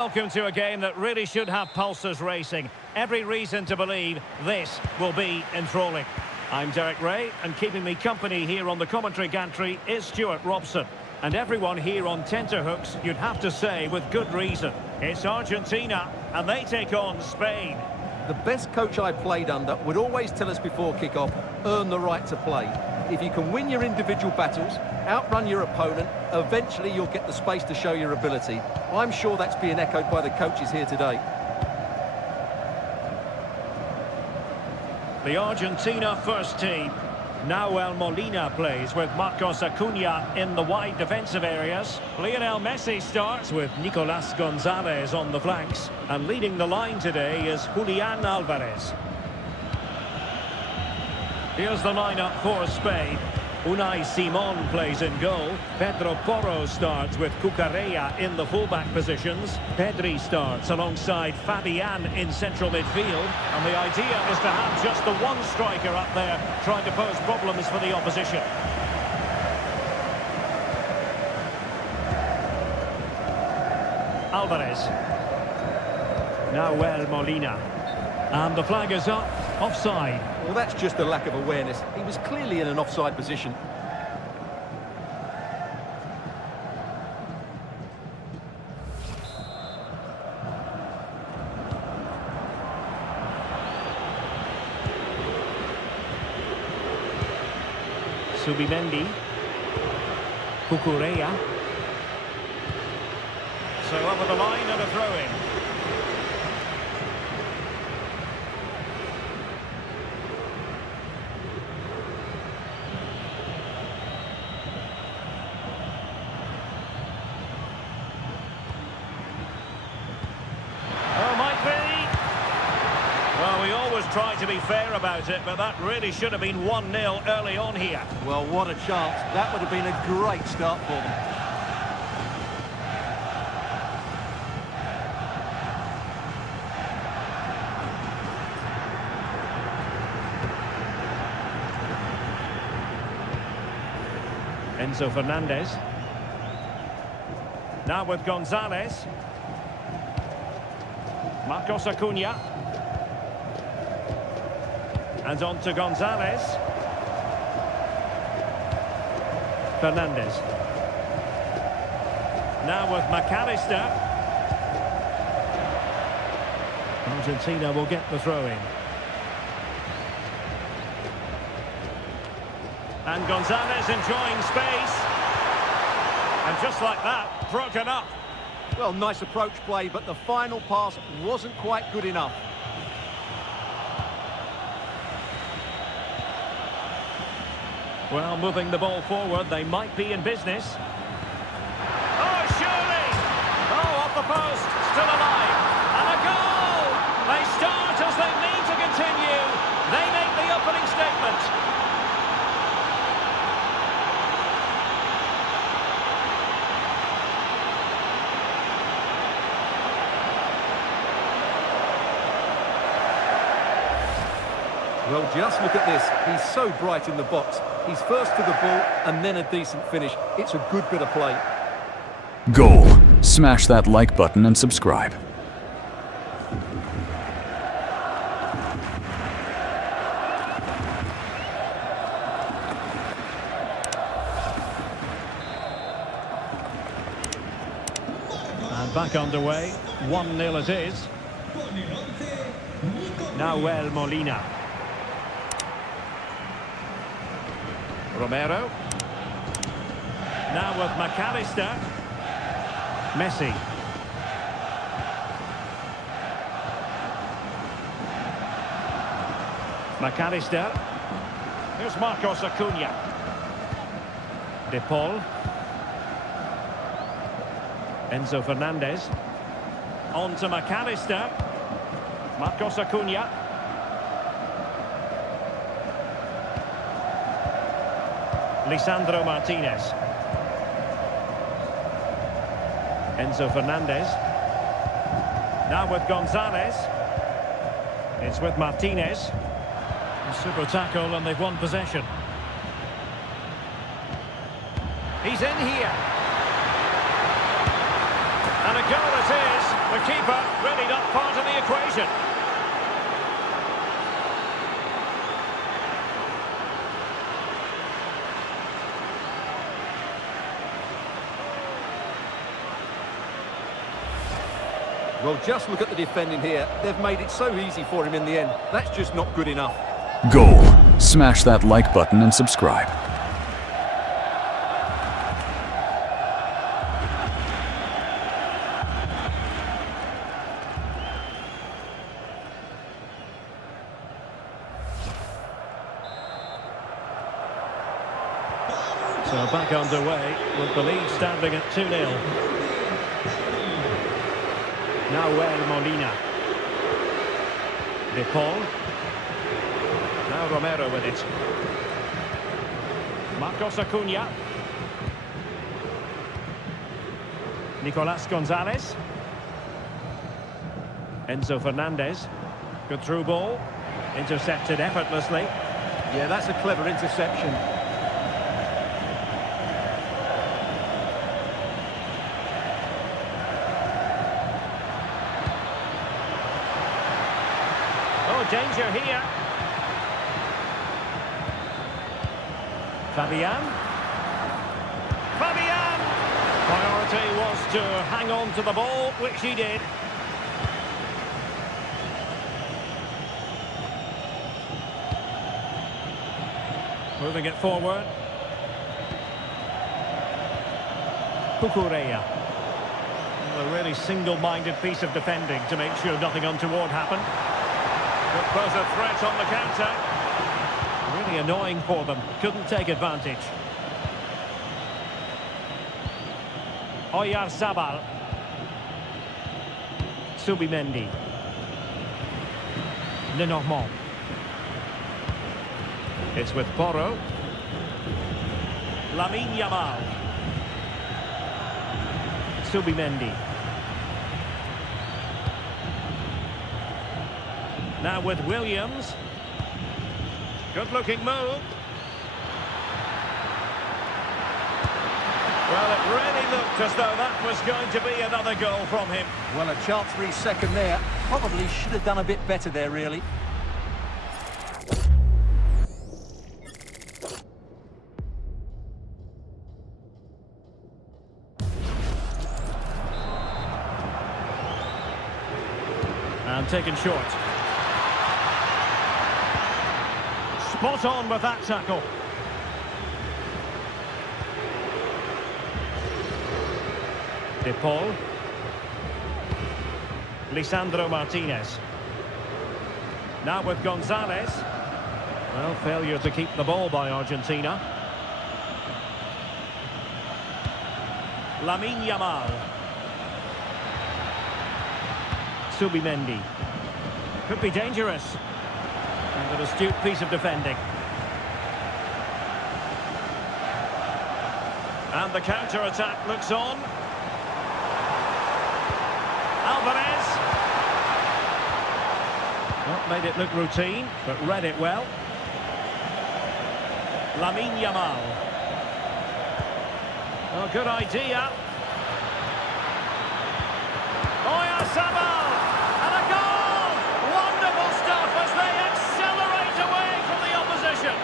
Welcome to a game that really should have pulses racing. Every reason to believe this will be enthralling. I'm Derek Ray, and keeping me company here on the commentary gantry is Stuart Robson. And everyone here on tenterhooks, you'd have to say with good reason. It's Argentina, and they take on Spain. The best coach I played under would always tell us before kick-off, earn the right to play. If you can win your individual battles, outrun your opponent, eventually you'll get the space to show your ability. I'm sure that's being echoed by the coaches here today. The Argentina first team. Nahuel Molina plays with Marcos Acuna in the wide defensive areas. Lionel Messi starts with Nicolas Gonzalez on the flanks. And leading the line today is Julian Alvarez. Here's the lineup for Spain. Unai Simon plays in goal. Pedro Porro starts with Cucurella in the fullback positions. Pedri starts alongside Fabian in central midfield. And the idea is to have just the one striker up there trying to pose problems for the opposition. Alvarez. Nahuel Molina. And the flag is up. Offside. Well, that's just a lack of awareness. He was clearly in an offside position. Subimendi. Cucurella. So over the line and a throw-in. Well, we always try to be fair about it, but that really should have been 1-0 early on here. Well, what a chance. That would have been a great start for them. Enzo Fernandez. Now with Gonzalez. Marcos Acuna. And on to Gonzalez. Fernandez. Now with McAllister. Argentina will get the throw-in. And Gonzalez enjoying space. And just like that, broken up. Well, nice approach play, but the final pass wasn't quite good enough. Well, moving the ball forward, they might be in business. Oh, surely! Oh, off the post, still alive. And a goal! They start as they mean to continue. They make the opening statement. Well, just look at this. He's so bright in the box. He's first to the ball and then a decent finish. It's a good bit of play. Goal. Smash that like button and subscribe. And back underway. 1-0 it is. Nahuel Molina. Romero. Now with McAllister. Messi. McAllister. Here's Marcos Acuna. De Paul. Enzo Fernandez. On to McAllister. Marcos Acuna. Lisandro Martinez. Enzo Fernandez. Now with Gonzalez. It's with Martinez. A super tackle and they've won possession. He's in here. And a goal it is. The keeper really not part of the equation. Well, just look at the defending here. They've made it so easy for him in the end. That's just not good enough. Goal. Smash that like button and subscribe. So back underway with the lead standing at 2-0. Now Molina. De Paul. Now Romero with it. Marcos Acuna. Nicolas Gonzalez. Enzo Fernandez. Good through ball. Intercepted effortlessly. Yeah, that's a clever interception. Danger here. Fabian. Priority was to hang on to the ball, which he did. Moving it forward. Cucurella. A really single-minded piece of defending to make sure nothing untoward happened. Could pose a threat on the counter. Really annoying for them. Couldn't take advantage. Oyarzabal. Subimendi. Lenormand. It's with Porro. Lamine Yamal. Subimendi. Now with Williams. Good-looking move. Well, it really looked as though that was going to be another goal from him. Well, a chance for his second there. Probably should have done a bit better there, really. And taken short. Spot on with that tackle. De Paul. Lisandro Martinez. Now with Gonzalez. Well, failure to keep the ball by Argentina. Lamine Yamal. Subimendi. Could be dangerous. And an astute piece of defending. And the counter-attack looks on. Alvarez. Not made it look routine, but read it well. Lamine Yamal. Oh, good idea. Oyarzabal. And a goal! Wonderful stuff as they accelerate away from the opposition.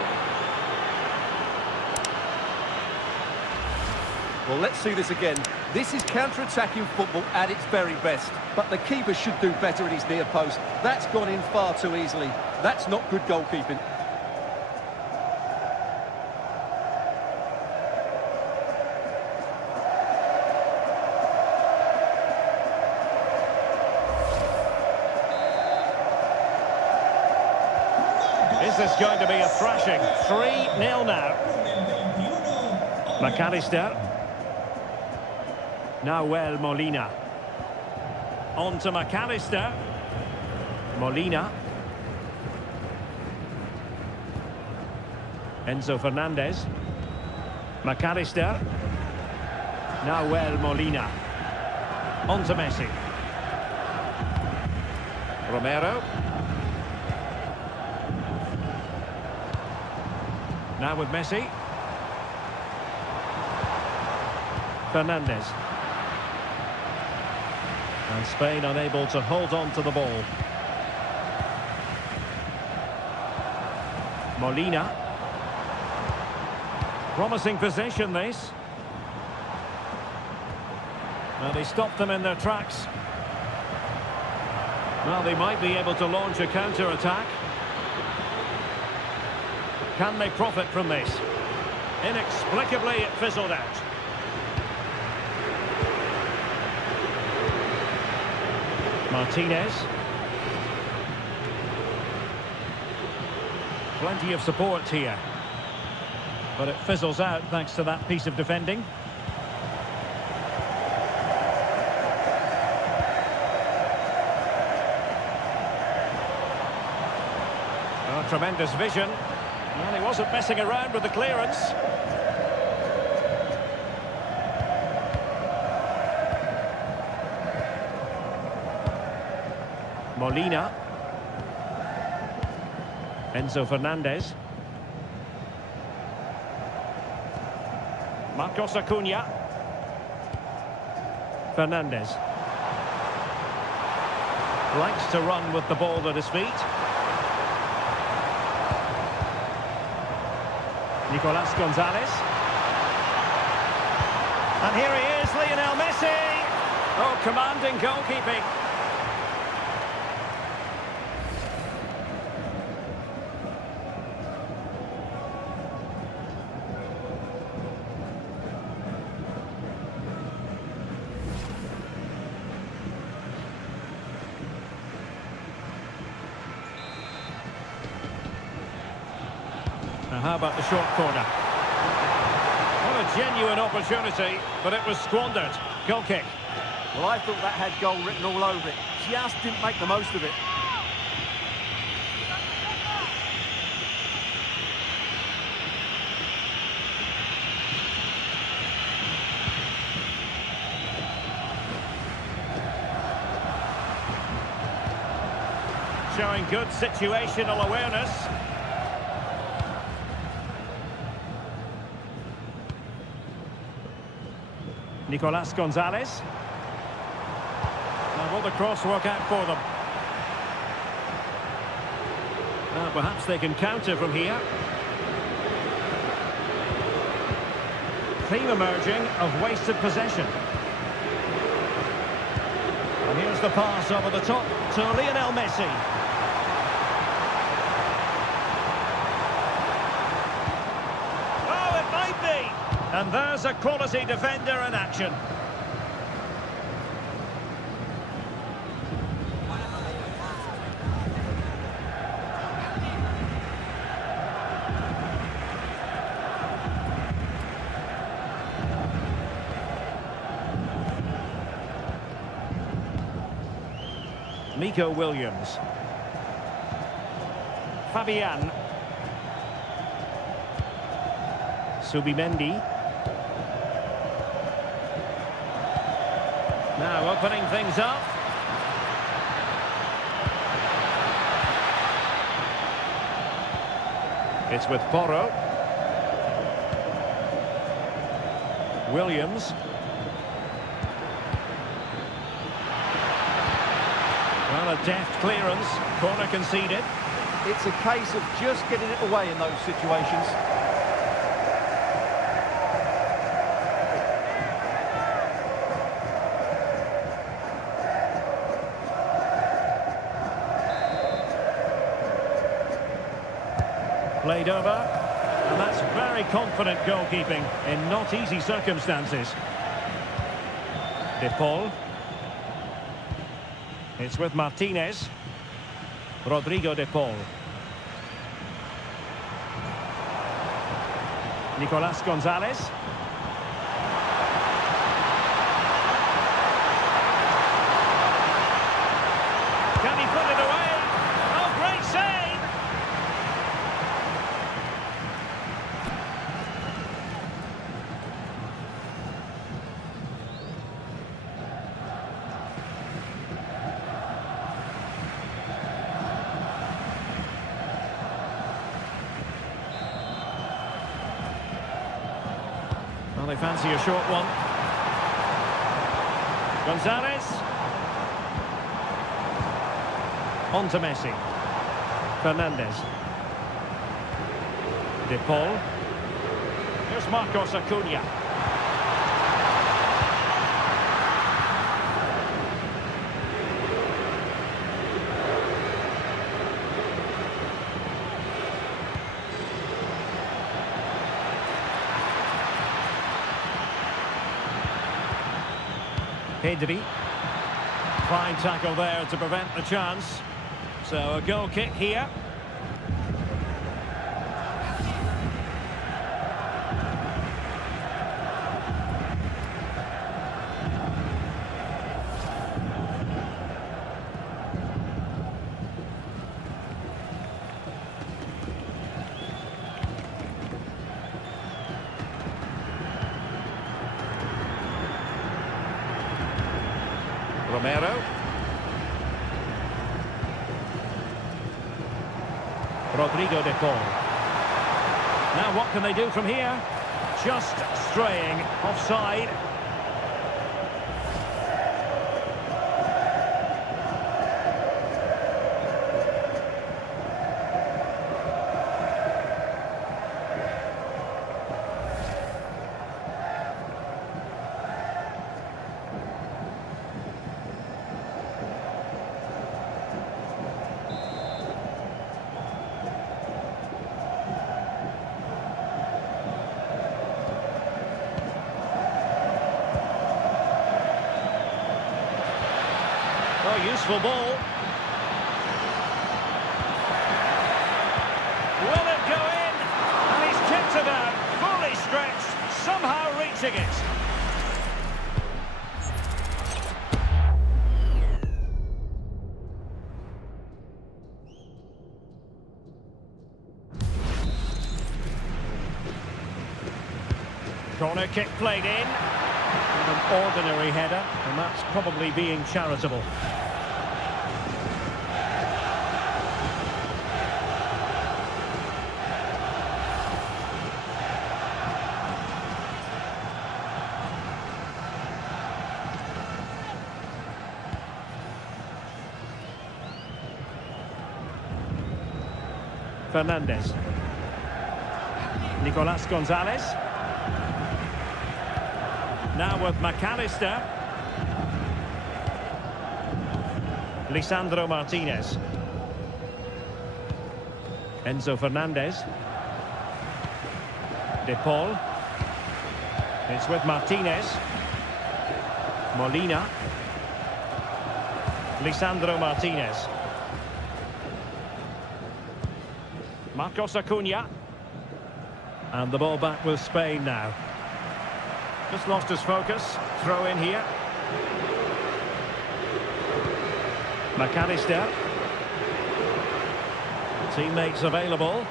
Well, let's see this again. This is counter-attacking football at its very best. But the keeper should do better at his near post. That's gone in far too easily. That's not good goalkeeping. Is this going to be a thrashing? 3-0 now. McAllister. Now Molina. On to McAllister. Molina. Enzo Fernandez. McAllister. Now Molina. On to Messi. Romero. Now with Messi. And Spain unable to hold on to the ball. Molina. Promising possession, this. Well, they stopped them in their tracks. Well, they might be able to launch a counter-attack. Can they profit from this? Inexplicably, it fizzled out. Martinez. Plenty of support here. But it fizzles out thanks to that piece of defending. Oh, tremendous vision. Well, he wasn't messing around with the clearance. Molina. Enzo Fernandez. Marcos Acuna. Fernandez. Likes to run with the ball at his feet. Nicolas Gonzalez. And here he is, Lionel Messi. Oh, commanding goalkeeping. Now, how about the short corner? What a genuine opportunity, but it was squandered. Goal kick. Well, I thought that had goal written all over it. Just didn't make the most of it. Showing good situational awareness. Nicolas Gonzalez. Now will the cross work out for them? Perhaps they can counter from here. Theme emerging of wasted possession. And here's the pass over the top to Lionel Messi. Oh, it might be! And there's a quality defender in action. Nico Williams. Fabian. Subimendi. Now opening things up. It's with Porro. Williams. Well, a deft clearance. Corner conceded. It's a case of just getting it away in those situations. Played over, and that's very confident goalkeeping in not easy circumstances. De Paul. It's with Martinez. Rodrigo De Paul. Nicolas Gonzalez. Can he put it away? Oh, great save! Well, they fancy a short one. Gonzalez. On to Messi. Fernandez. De Paul. Here's Marcos Acuna. Pedri. Fine tackle there to prevent the chance. So a goal kick here. Romero. Rodrigo de Paul. Now what can they do from here? Just straying offside. Oh, useful ball. Will it go in? And he's kicked it out, fully stretched, somehow reaching it. Corner kick played in. An ordinary header, and that's probably being charitable. Fernandez. Nicolas Gonzalez. Now with McAllister. Lisandro Martinez. Enzo Fernandez. De Paul. It's with Martinez. Molina. Lisandro Martinez. Marcos Acuna. And the ball back with Spain now. Just lost his focus. Throw in here. McAllister. Teammates available.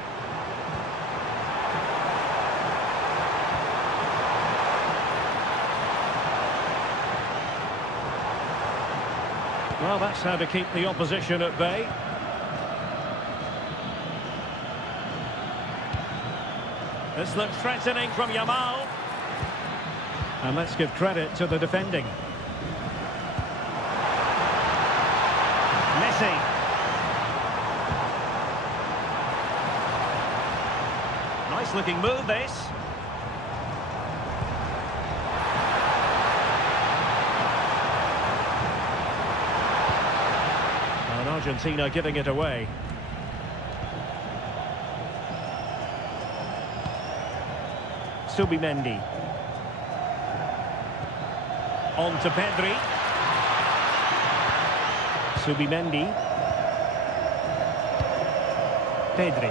Well, that's how to keep the opposition at bay. This looks threatening from Yamal. And let's give credit to the defending. Messi. Nice looking move, this. And Argentina giving it away. Subimendi. On to Pedri. Subimendi. Pedri.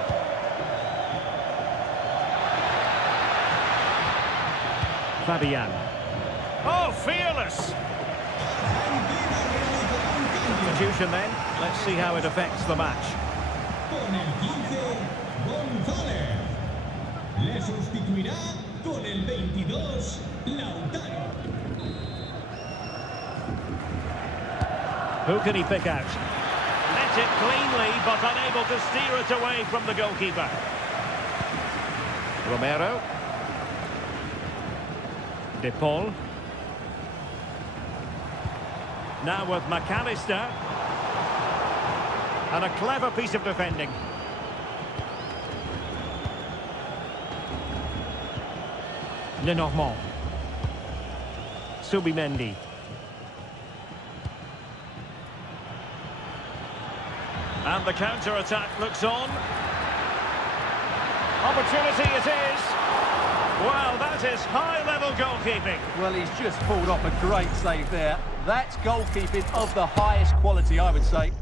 Fabian. Oh, fearless! Substitution then. Let's see how it affects the match. Con el 15, González. Le sustituirá con el 22, Lautaro. Who can he pick out? Met it cleanly, but unable to steer it away from the goalkeeper. Romero. De Paul. Now with McAllister. And a clever piece of defending. Lenormand. Subimendi. And the counter-attack looks on. Opportunity it is. Well, that is high-level goalkeeping. Well, he's just pulled off a great save there. That's goalkeeping of the highest quality, I would say.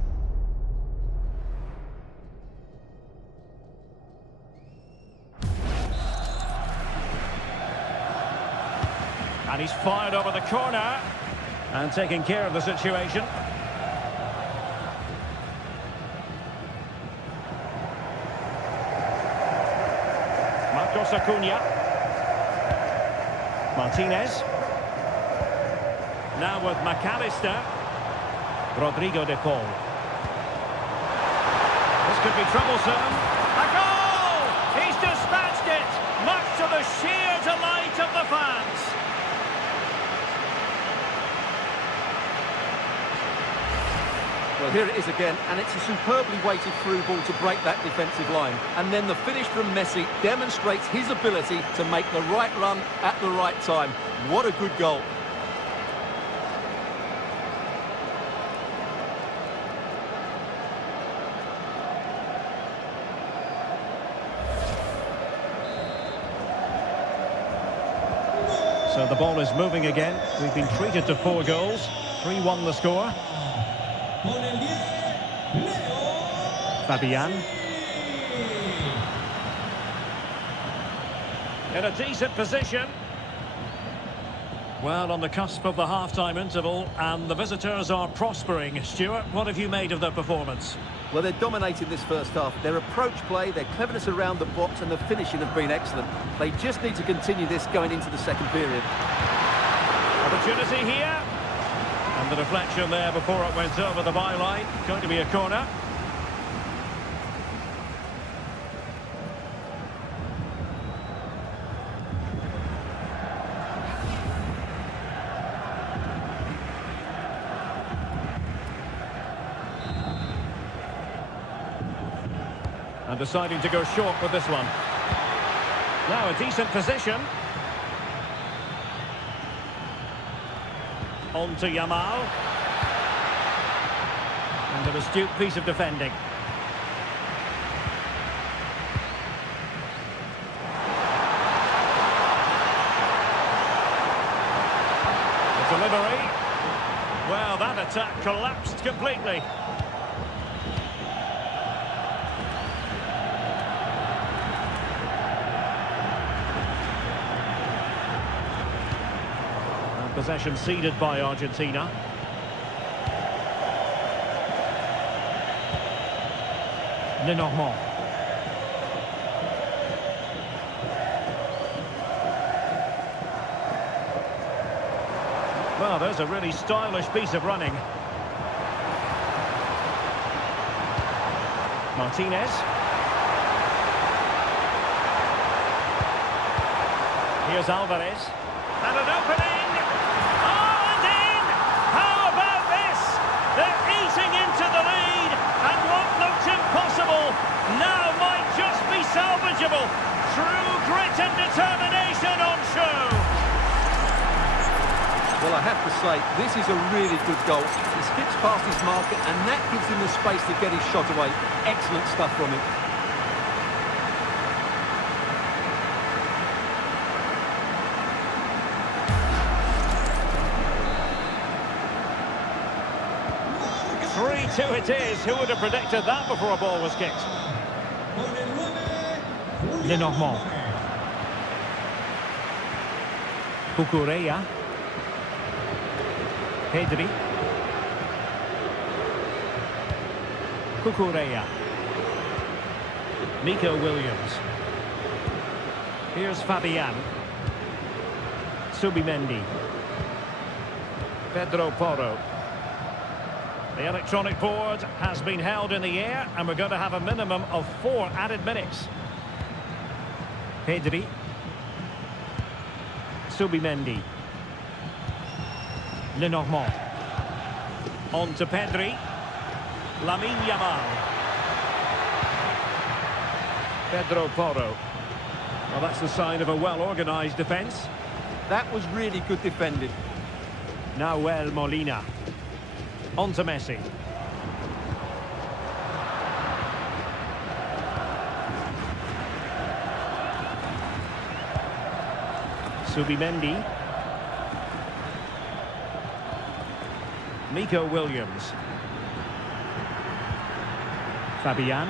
And he's fired over the corner. And taking care of the situation. Marcos Acuna. Martinez. Now with McAllister. Rodrigo de Paul. This could be troublesome. A goal! He's dispatched it, much to the sheer delight of the fans. Well, here it is again, and it's a superbly weighted through ball to break that defensive line. And then the finish from Messi demonstrates his ability to make the right run at the right time. What a good goal. So the ball is moving again. We've been treated to 4 goals. 3-1 the score. Fabian. In a decent position. Well, on the cusp of the half-time interval, and the visitors are prospering. Stuart, what have you made of their performance? Well, they're dominating this first half. Their approach play, their cleverness around the box and the finishing have been excellent. They just need to continue this going into the second period. Opportunity here. And the deflection there before it went over the byline. Going to be a corner. And deciding to go short with this one. Now a decent position. On to Yamal. And an astute piece of defending. The delivery. Well, that attack collapsed completely. Possession ceded by Argentina. Lenormand. Well, there's a really stylish piece of running. Martinez. Here's Alvarez. And an opening. Into the lead, and what looked impossible now might just be salvageable. True grit and determination on show. Well, I have to say, this is a really good goal. He skips past his marker, and that gives him the space to get his shot away. Excellent stuff from him. Two it is. Who would have predicted that before a ball was kicked? Lenormand. Cucurella. Pedri. Cucurella. Nico Williams. Here's Fabian. Subimendi. Pedro Porro. The electronic board has been held in the air, and we're going to have a minimum of 4 added minutes. Pedri. Subimendi. Lenormand. On to Pedri. Lamine Yamal. Pedro Porro. Well, that's the sign of a well-organised defence. That was really good defending. Nahuel Molina. On to Messi. Subimendi. Nico Williams. Fabian.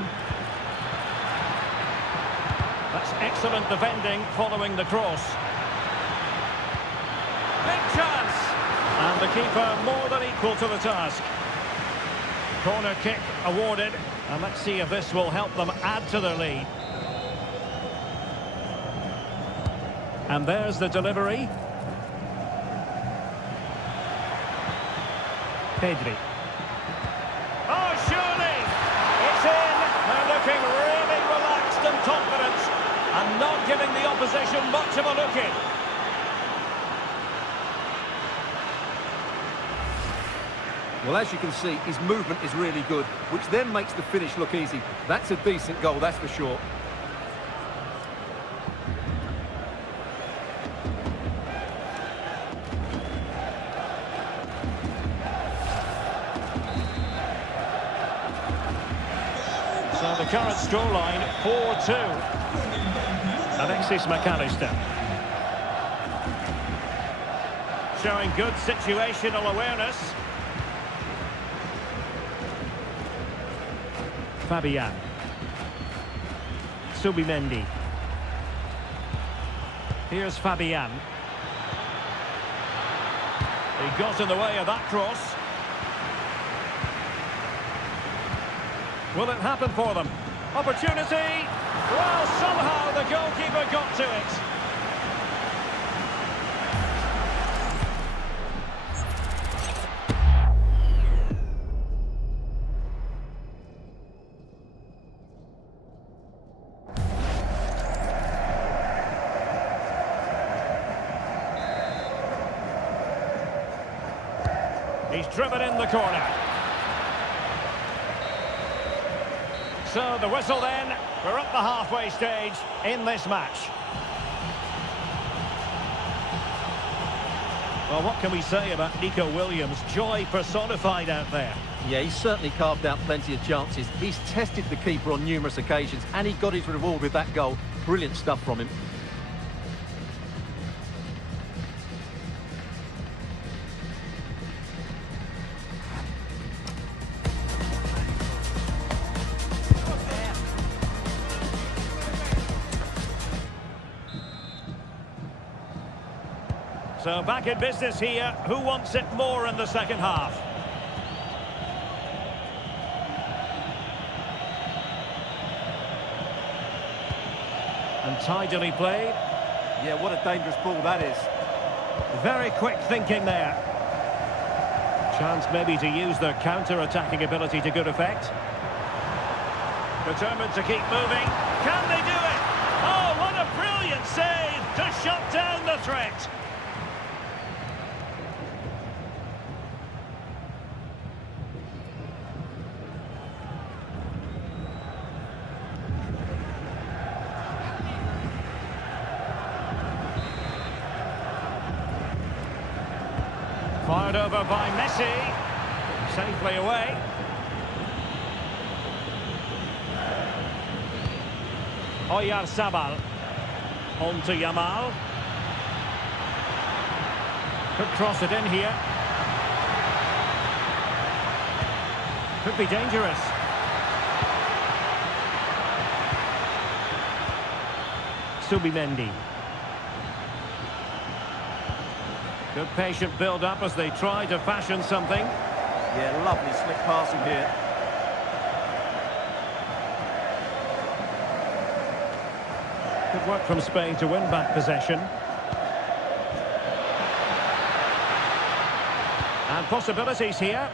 That's excellent defending following the cross. Big chance! And the keeper more than equal to the task. Corner kick awarded. And let's see if this will help them add to their lead. And there's the delivery. Pedri. Oh, surely! It's in! They're looking really relaxed and confident. And not giving the opposition much of a look in. Well, as you can see, his movement is really good, which then makes the finish look easy. That's a decent goal, that's for sure. So the current scoreline, 4-2. Alexis McAllister. Showing good situational awareness. Fabian. Subimendi. Here's Fabian. He got in the way of that cross. Will it happen for them? Opportunity! Well, somehow the goalkeeper got to it. He's driven in the corner. So the whistle then, we're up the halfway stage in this match. Well, what can we say about Nico Williams? Joy personified out there. Yeah, he's certainly carved out plenty of chances. He's tested the keeper on numerous occasions, and he got his reward with that goal. Brilliant stuff from him. So back in business here. Who wants it more in the second half? And tidily played. Yeah, what a dangerous ball that is. Very quick thinking there. Chance maybe to use their counter-attacking ability to good effect. Determined to keep moving. Can they do it? Oh, what a brilliant save to shut down the threat. Fired over by Messi. Safely away. Oyarzabal. On to Yamal. Could cross it in here. Could be dangerous. Subimendi. Good patient build-up as they try to fashion something. Yeah, lovely slick passing here. Good work from Spain to win back possession. And possibilities here.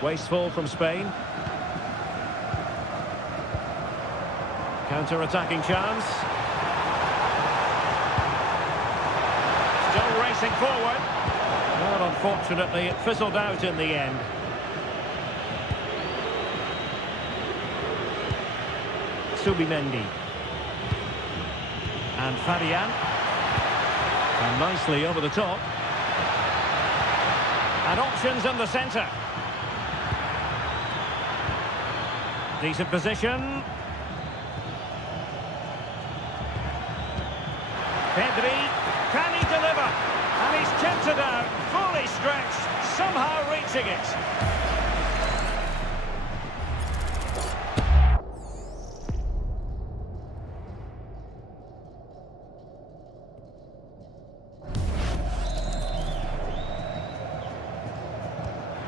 Wasteful from Spain. Counter-attacking chance. racing forward. Well, unfortunately, it fizzled out in the end. Subimendi. And Fabian. And nicely over the top. And options in the centre. Decent position. Pedri, can he deliver? And he's kept it out, fully stretched, somehow reaching it.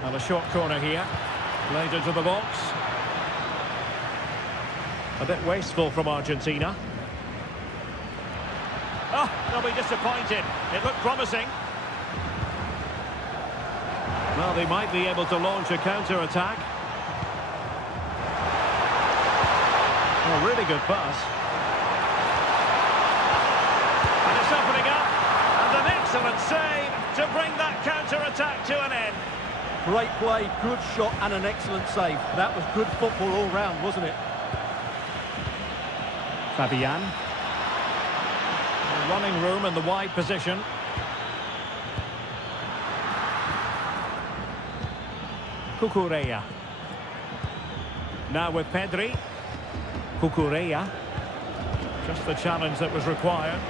And a short corner here, played into the box. A bit wasteful from Argentina. Oh, they'll be disappointed. It looked promising. Well, they might be able to launch a counter-attack. A really good pass. And it's opening up. And an excellent save to bring that counter-attack to an end. Great play, good shot and an excellent save. That was good football all round, wasn't it? Fabian. Running room in the wide position. Cucurella. Now with Pedri. Cucurella. Just the challenge that was required.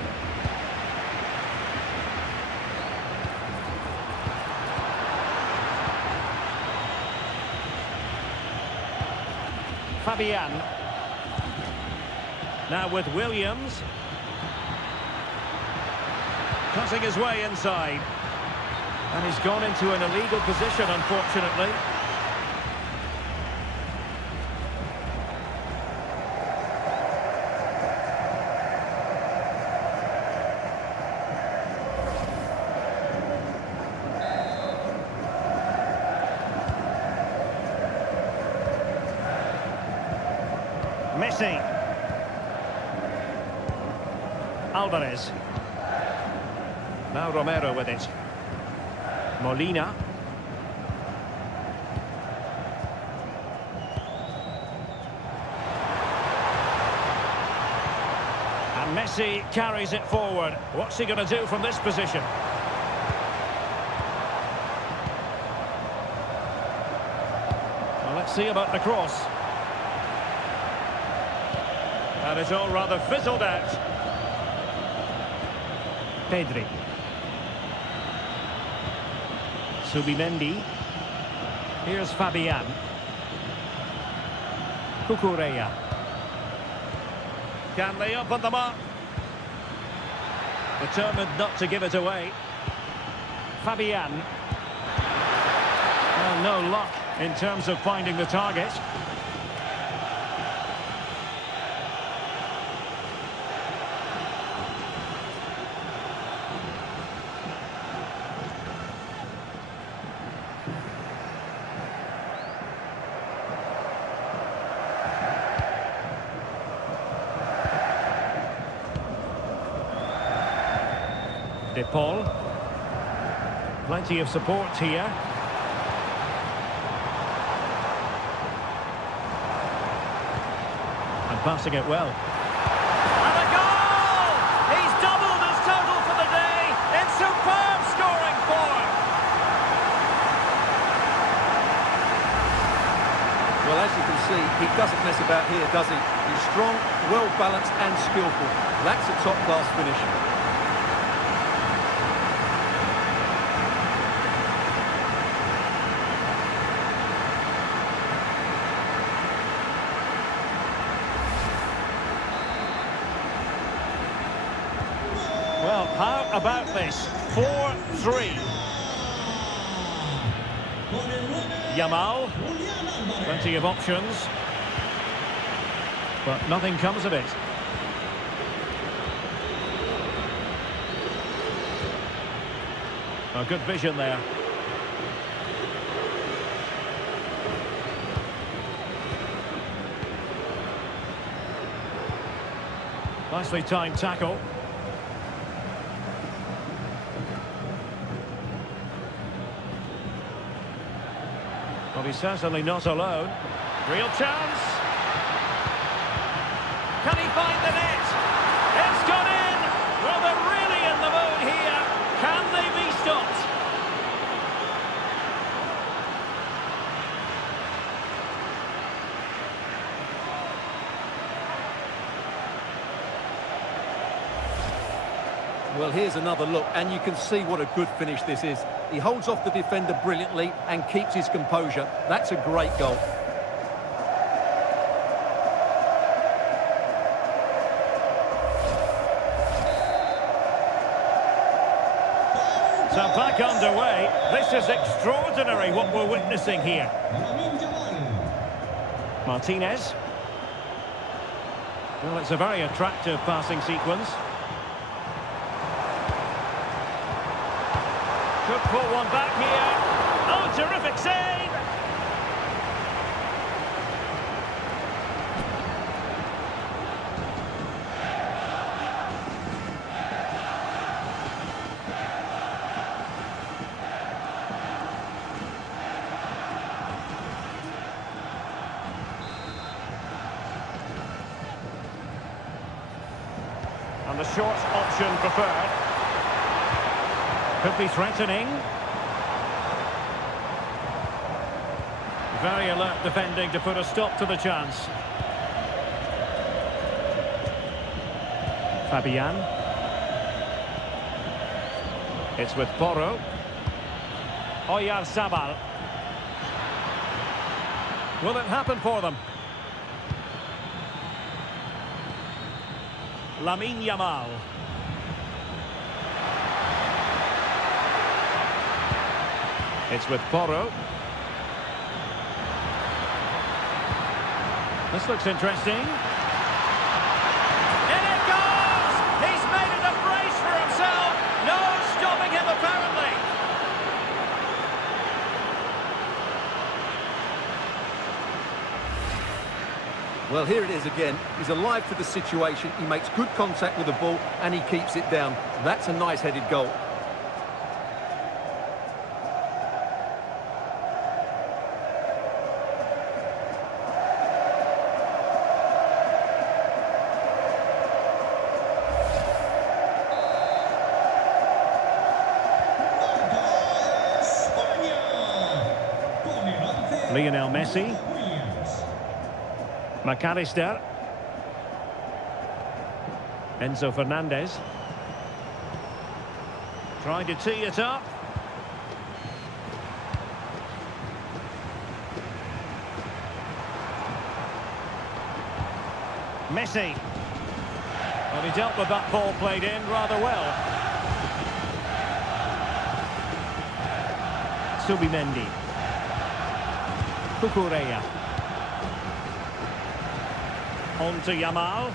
Fabian. Now with Williams. Cutting his way inside. And he's gone into an illegal position, unfortunately. Messi. Alvarez. Now Romero with it. Molina. And Messi carries it forward. What's he going to do from this position? Well, let's see about the cross. And it's all rather fizzled out. Pedri. Subimendi. Here's Fabian. Cucurella. Can they open them up? Determined not to give it away. Fabian. Well, no luck in terms of finding the target. Paul. Plenty of support here. And passing it well. And a goal! He's doubled his total for the day in superb scoring form. Well, as you can see, he doesn't mess about here, does he? He's strong, well-balanced and skillful. That's a top-class finish. Well, how about this? 4-3. Yamal. Plenty of options. But nothing comes of it. A good vision there. Nicely timed tackle. Well, he's certainly not alone. Real chance. Can he find the net? It's gone in! Well, they're really in the mood here. Can they be stopped? Well, here's another look, and you can see what a good finish this is. He holds off the defender brilliantly and keeps his composure. That's a great goal. So back underway. This is extraordinary what we're witnessing here. Lamine Yamal. Martinez. Well, it's a very attractive passing sequence. Could pull one back here. Oh, terrific save! And the short option preferred. Could be threatening. Very alert defending to put a stop to the chance. Fabian. It's with Porro. Oyarzabal. Will it happen for them? Lamine Yamal. It's with Porro. This looks interesting. In it goes! He's made it a brace for himself. No stopping him, apparently. Well, here it is again. He's alive to the situation. He makes good contact with the ball and he keeps it down. That's a nice headed goal. Lionel Messi. McAllister. Enzo Fernandez. Trying to tee it up. Messi. Well, he dealt with that ball played in rather well. Subimendi. Cucurella. On to Yamal.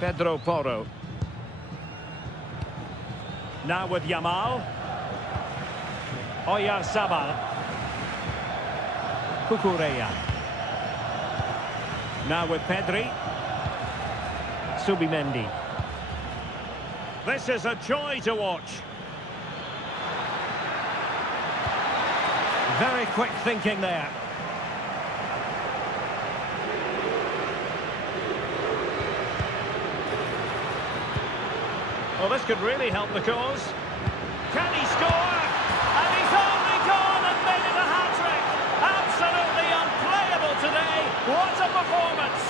Pedro Porro. Now with Yamal. Oyarzabal. Cucurella. Now with Pedri. Subimendi. This is a joy to watch. Very quick thinking there. Well, this could really help the cause. Can he score? And he's only gone and made it a hat-trick. Absolutely unplayable today. What a performance.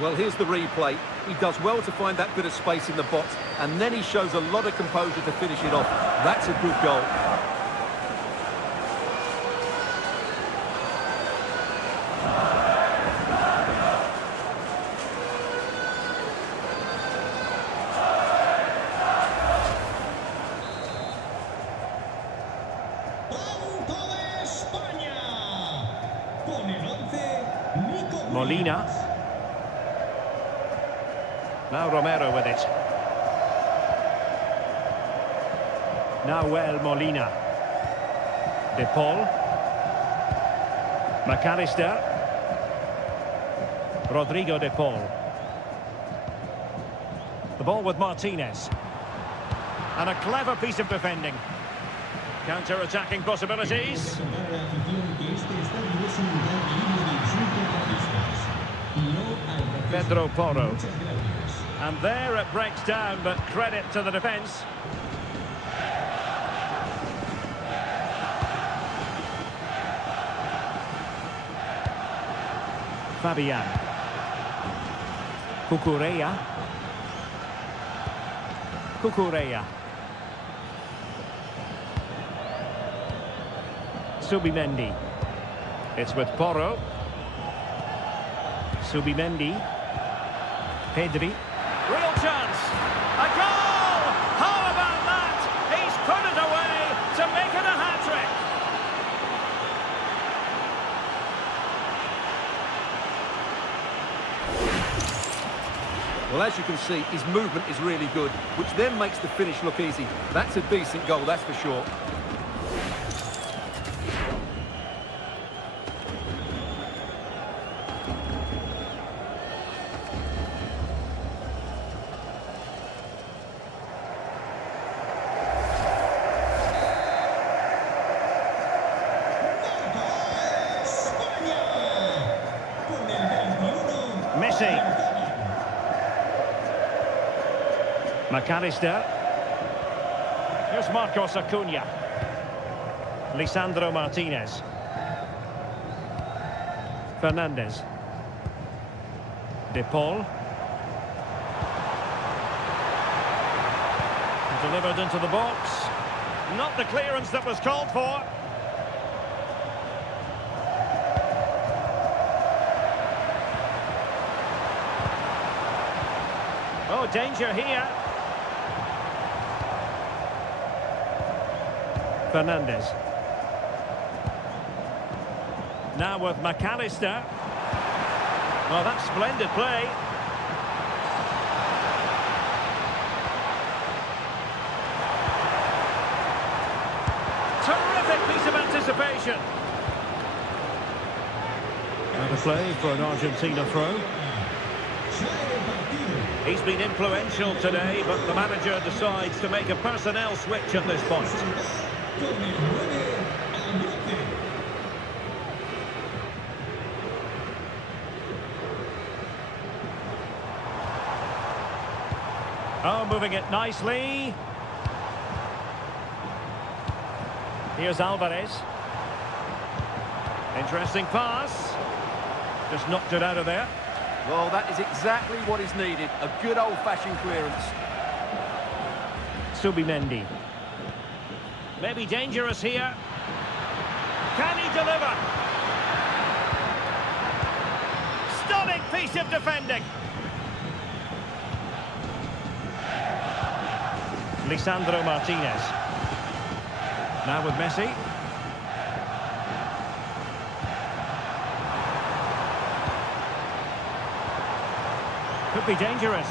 Well, here's the replay. He does well to find that bit of space in the box, and then he shows a lot of composure to finish it off. That's a good goal. Molina. Now Romero with it. Now Molina. De Paul. McAllister. Rodrigo De Paul. The ball with Martinez. And a clever piece of defending. Counter-attacking possibilities. Pedro Porro. And there it breaks down, but credit to the defence. Fabian. Cucurella. Cucurella. Subimendi. It's with Porro. Subimendi. Pedri. Real chance. A goal! How about that? He's put it away to make it a hat-trick. Well, as you can see, his movement is really good, which then makes the finish look easy. That's a decent goal, that's for sure. Messi. McAllister. Here's Marcos Acuna. Lisandro Martinez. Fernandez. De Paul. Delivered into the box. Not the clearance that was called for. Oh, danger here. Fernandez. Now with McAllister. Oh, that's splendid play. Terrific piece of anticipation. And a play for an Argentina throw. He's been influential today, but the manager decides to make a personnel switch at this point. Oh, moving it nicely. Here's Alvarez. Interesting pass. Just knocked it out of there. Well, that is exactly what is needed. A good old-fashioned clearance. Subimendi. Maybe dangerous here. Can he deliver? Stunning piece of defending. Lisandro Martinez. Now with Messi. Could be dangerous.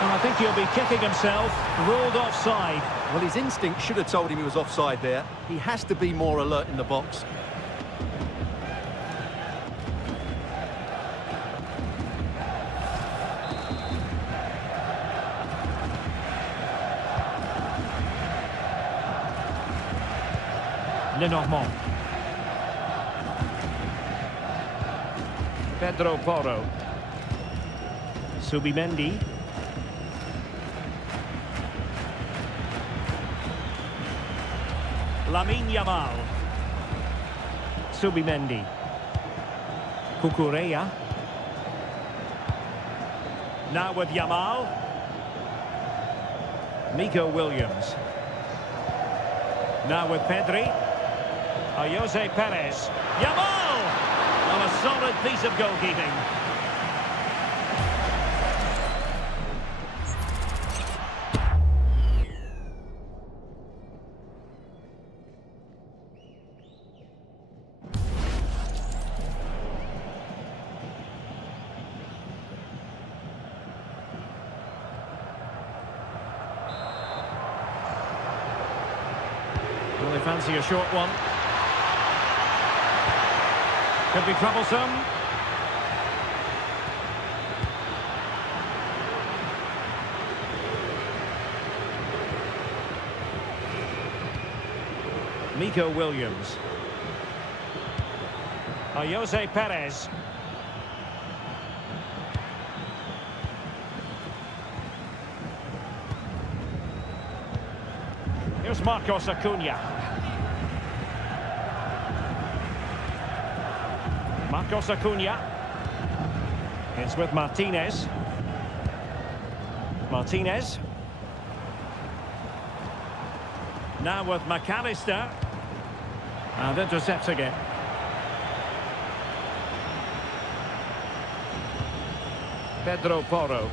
And I think he'll be kicking himself, ruled offside. Well, his instinct should have told him he was offside there. He has to be more alert in the box. Lenormand. Pedro Porro. Subimendi. Lamine Yamal. Subimendi. Cucurella. Now with Yamal. Nico Williams. Now with Pedri. Jose Perez. Yamal! On a solid piece of goalkeeping. Well, they fancy a short one. Could be troublesome. Nico Williams. Jose Perez. Here's Marcos Acuna. Marcos Acuna. It's with Martinez. Martinez. Now with McAllister. And intercepts again. Pedro Porro.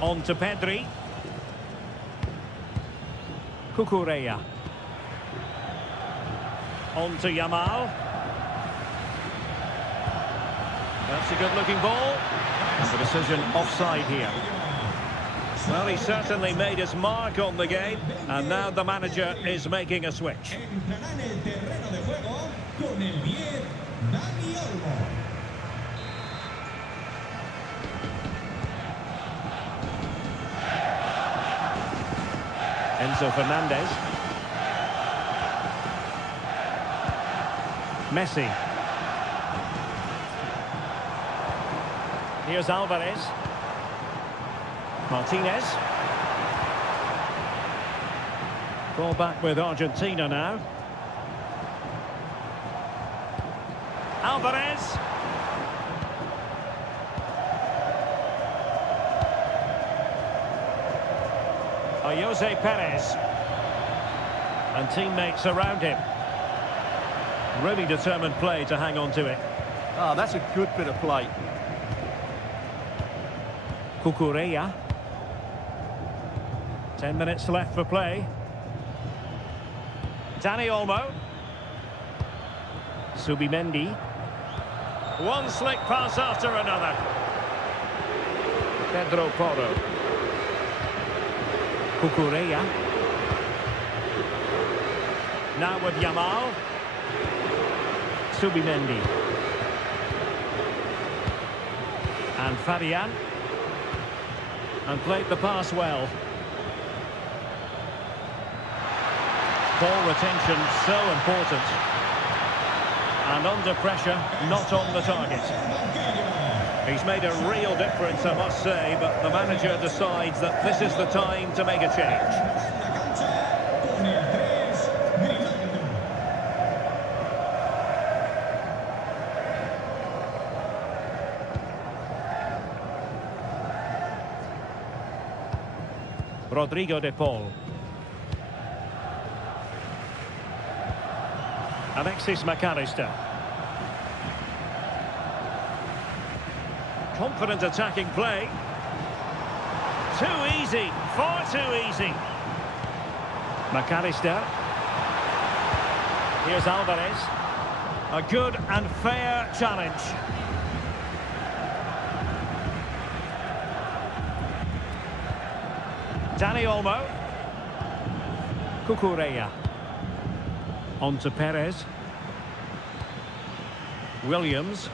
On to Pedri. Cucurella. On to Yamal. That's a good-looking ball. And the decision offside here. Well, he certainly made his mark on the game, and now the manager is making a switch. Entrará en el terreno de juego con el 10, Dani Olmo. Enzo Fernandez. Messi. Here's Alvarez. Martinez. Ball back with Argentina now. Alvarez. Jose Perez. And teammates around him. Really determined play to hang on to it. Ah, that's a good bit of play. Cucurella. 10 minutes left for play. Dani Olmo. Subimendi. One slick pass after another. Pedro Porro. Cucurella. Now with Yamal. Subimendi. And Fabian. And played the pass well. Ball retention so important. And under pressure, not on the target. He's made a real difference, I must say, but the manager decides that this is the time to make a change. Rodrigo de Paul. Alexis McAllister. Confident attacking play. Too easy, far too easy. McAllister. Here's Alvarez. A good and fair challenge. Dani Olmo. Cucurella. On to Perez. Williams.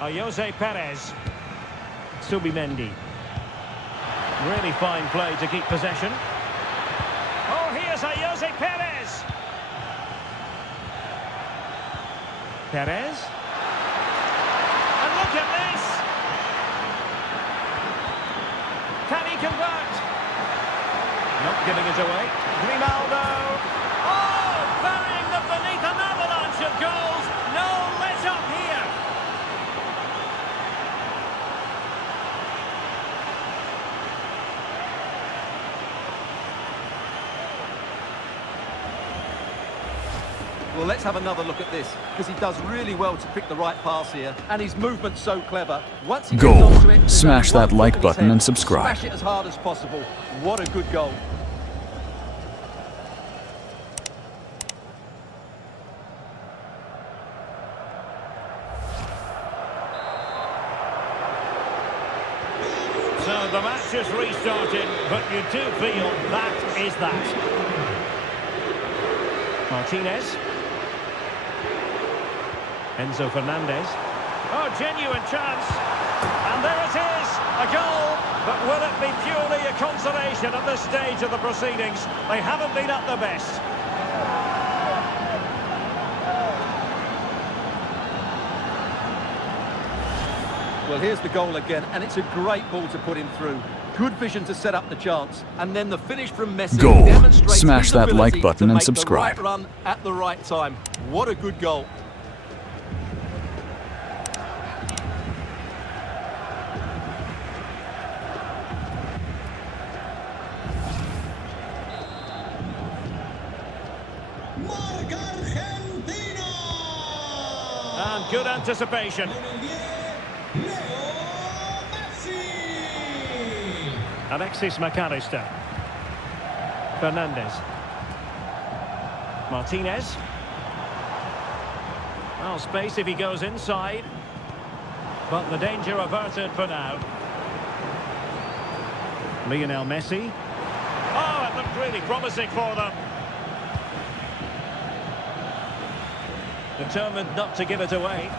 Jose Perez. Subimendi. Really fine play to keep possession. Oh, here's Jose Perez. Perez. And look at this. Can he convert? Not giving it away. Grimaldo. Oh, burying them beneath an avalanche of goals. No let up here. Well, let's have another look at this, because he does really well to pick the right pass here, and his movement's so clever. Once he gets Goal. onto it, Smash that like button and subscribe. Smash it as hard as possible. What a good goal. So the match has restarted, but you do feel that is that. Martinez. Enzo Fernandez. Oh, genuine chance. And there it is. A goal, but will it be purely a consolation at this stage of the proceedings? They haven't been at their best. Well, here's the goal again, and it's a great ball to put him through. Good vision to set up the chance, and then the finish from Messi Goal. demonstrates Smash his that ability like button to and make subscribe. the right run at the right time. What a good goal. Marca Argentina. And good anticipation. Con el 10, Leo Messi. Alexis McAllister. Fernandez. Martinez. Well, space if he goes inside. But the danger averted for now. Lionel Messi. Oh, it looked really promising for them. Determined not to give it away.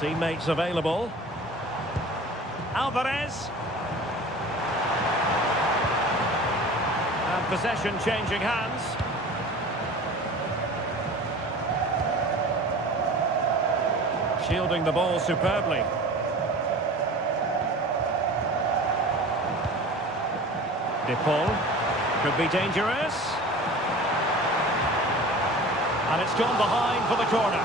Teammates available. Alvarez. And possession changing hands. Shielding the ball superbly. De Paul. Could be dangerous. And it's gone behind for the corner.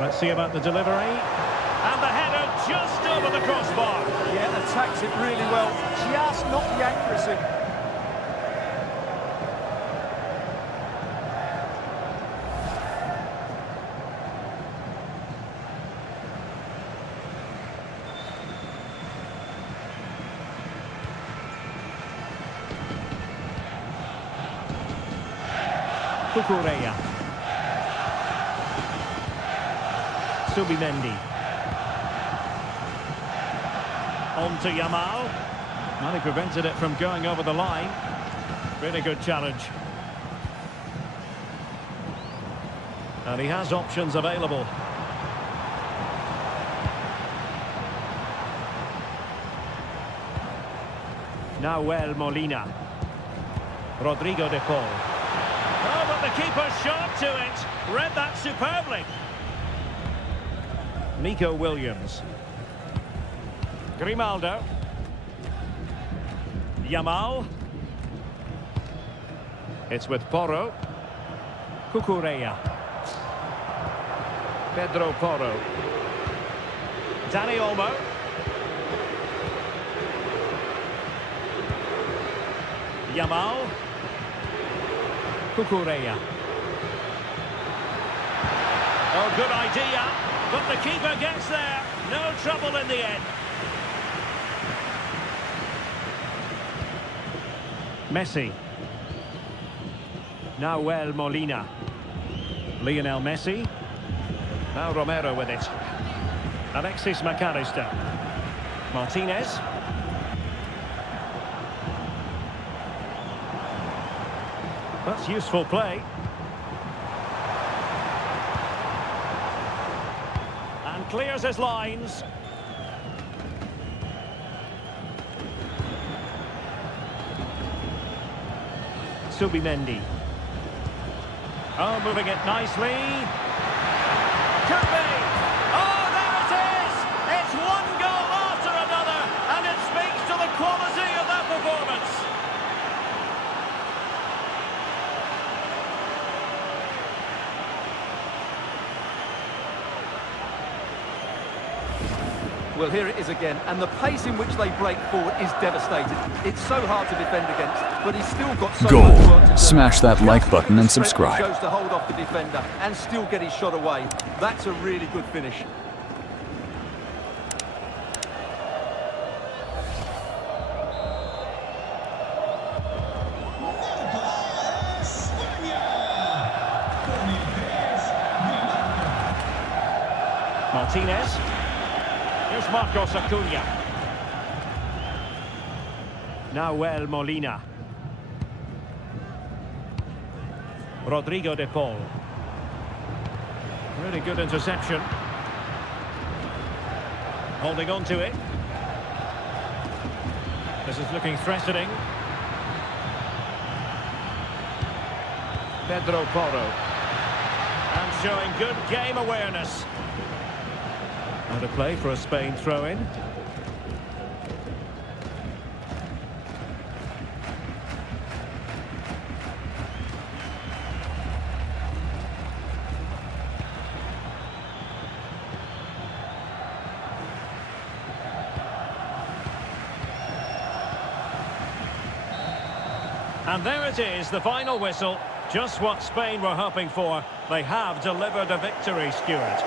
Let's see about the delivery. And the header just over the crossbar. Yeah, attacks it really well. Just not the accuracy. Cucurella. Subimendi. On to Yamal. Well, he prevented it from going over the line. Really good challenge. And he has options available. Nahuel Molina. Rodrigo de Paul. Oh, but the keeper's shot to it. Read that superbly. Nico Williams. Grimaldo. Yamal. It's with Porro. Cucurella. Pedro Porro. Dani Olmo. Yamal. Cucurella. Oh, good idea. But the keeper gets there. No trouble in the end. Messi. Nahuel Molina. Lionel Messi. Now Romero with it. Alexis McAllister. Martinez. That's useful play. And clears his lines. Subimendi. Oh, moving it nicely. Could be. Oh, there it is! It's one goal after another, and it speaks to the quality of that performance. Well, here it is again, and the pace in which they break forward is devastating. It's so hard to defend against, but he's still got so Goal. much work to do. Smash that like button and The strength subscribe. he shows to hold off the defender and still get his shot away. That's a really good finish. Marca España. Con el 3, Yamal. Martinez. Here's Marcos Acuna. Nahuel Molina. Rodrigo de Paul. Really good interception. Holding on to it. This is looking threatening. Pedro Porro. And showing good game awareness. Out of play for a Spain throw-in. And there it is, the final whistle. Just what Spain were hoping for. They have delivered a victory, Stuart.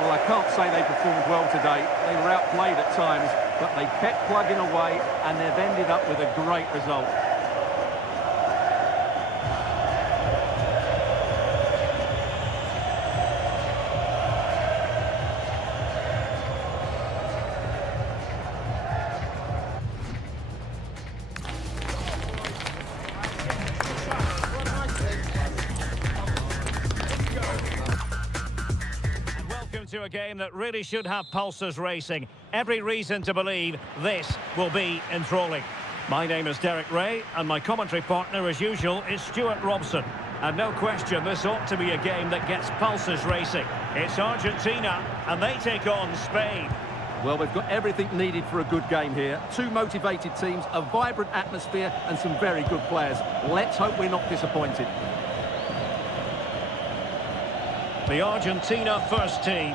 Well, I can't say they performed well today. They were outplayed at times, but they kept plugging away and they've ended up with a great result. To a game that really should have pulses racing. Every reason to believe this will be enthralling. My name is Derek Ray, and my commentary partner, as usual, is Stuart Robson. And no question, this ought to be a game that gets pulses racing. It's Argentina, and they take on Spain. Well, they've got everything needed for a good game here. Two motivated teams, a vibrant atmosphere, and some very good players. Let's hope we're not disappointed. The Argentina first team.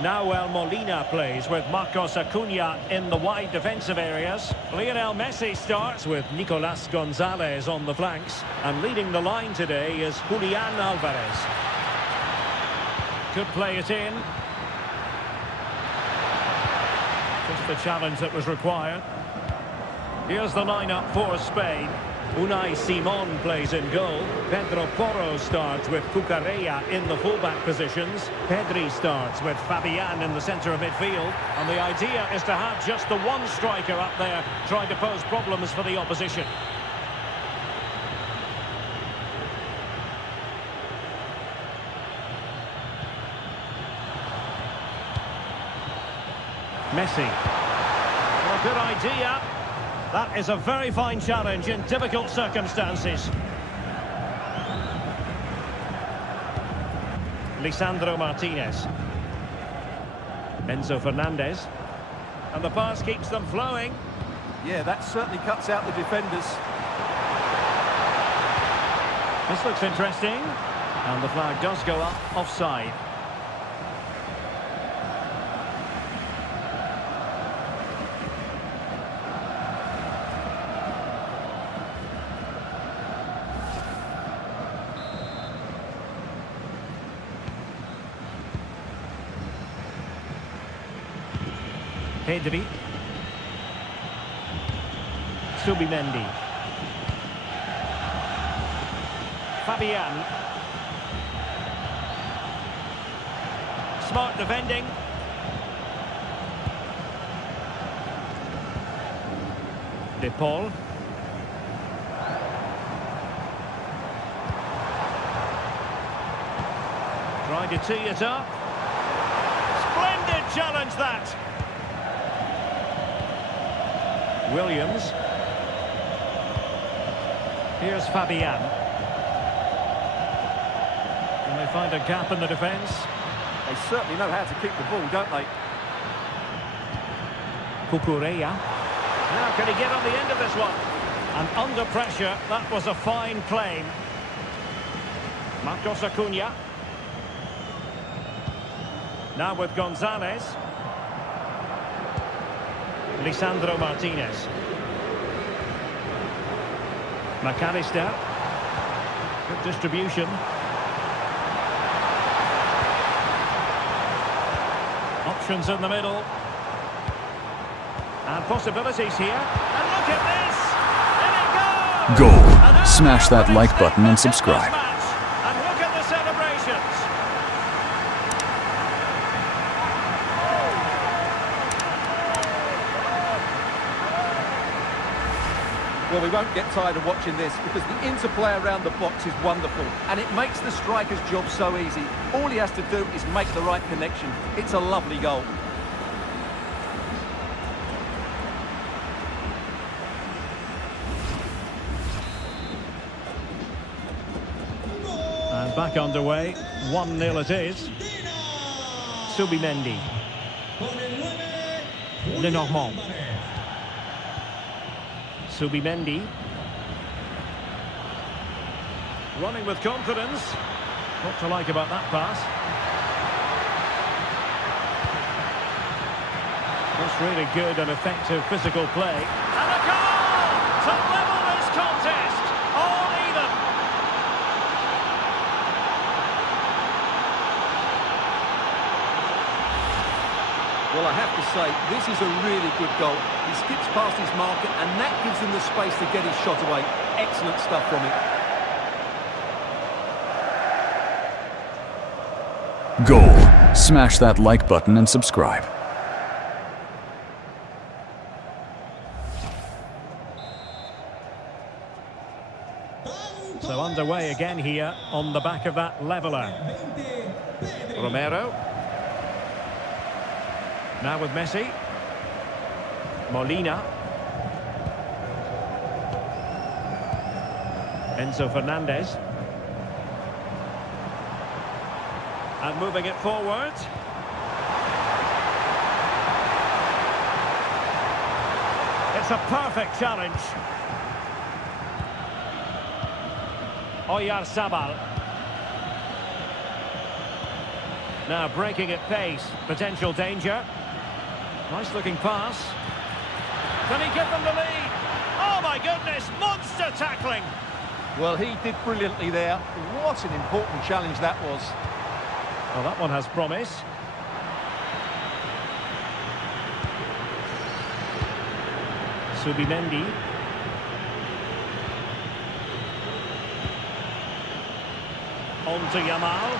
Nahuel Molina plays with Marcos Acuna in the wide defensive areas. Lionel Messi starts with Nicolas Gonzalez on the flanks. And leading the line today is Julian Alvarez. Could play it in. Just the challenge that was required. Here's the lineup for Spain. Unai Simon plays in goal. Pedro Porro starts with Cucurella in the fullback positions. Pedri starts with Fabian in the centre of midfield. And the idea is to have just the one striker up there trying to pose problems for the opposition. Messi. Well, good idea. That is a very fine challenge in difficult circumstances. Lisandro Martinez. Enzo Fernandez. And the pass keeps them flowing. Yeah, that certainly cuts out the defenders. This looks interesting. And the flag does go up offside. Pedri. Subimendi. Fabian. Smart defending. De Paul. Trying to tee it up. Splendid challenge that. Williams. Here's Fabian. Can they find a gap in the defence? They certainly know how to keep the ball, don't they? Cucurella. Now can he get on the end of this one? And under pressure, that was a fine claim. Marcos Acuna. Now with Gonzalez. Lisandro Martinez. McAllister. Good distribution. Options in the middle. And possibilities here. And look at this! In it goes! Goal. Smash that like button and subscribe. And look at the celebrations. Well, we won't get tired of watching this because the interplay around the box is wonderful and it makes the striker's job so easy. All he has to do is make the right connection. It's a lovely goal. And back underway, 1-0 it is. Subimendi. Lenormand. Subimendi. Running with confidence. What to like about that pass? That's really good and effective physical play. And a goal to level this contest. All even. Well, I have to say, this is a really good goal. He skips past his marker, and that gives him the space to get his shot away. Excellent stuff from him. Goal. Smash that like button and subscribe. So underway again here on the back of that leveller. Romero. Now with Messi. Molina. Enzo Fernandez. And moving it forward. It's a perfect challenge. Oyarzabal. Now breaking at pace. Potential danger. Nice looking pass. Can he give them the lead? Oh my goodness, monster tackling. Well, he did brilliantly there. What an important challenge that was. Well, that one has promise. Subimendi. On to Yamal.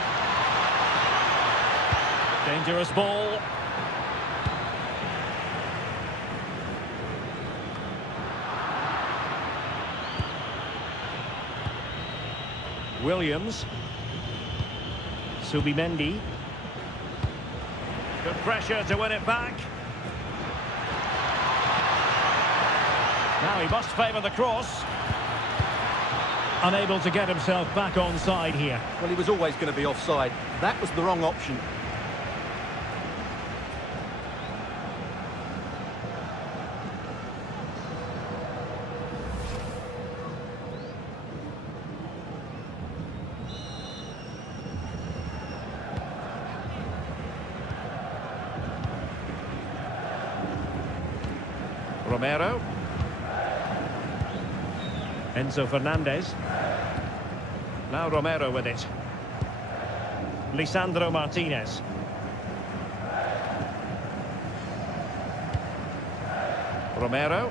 Dangerous ball. Williams. Subimendi. Good pressure to win it back. Now he must favour the cross. Unable to get himself back onside here. Well, he was always going to be offside. That was the wrong option. Romero. Enzo Fernandez. Now Romero with it. Lisandro Martinez. Romero.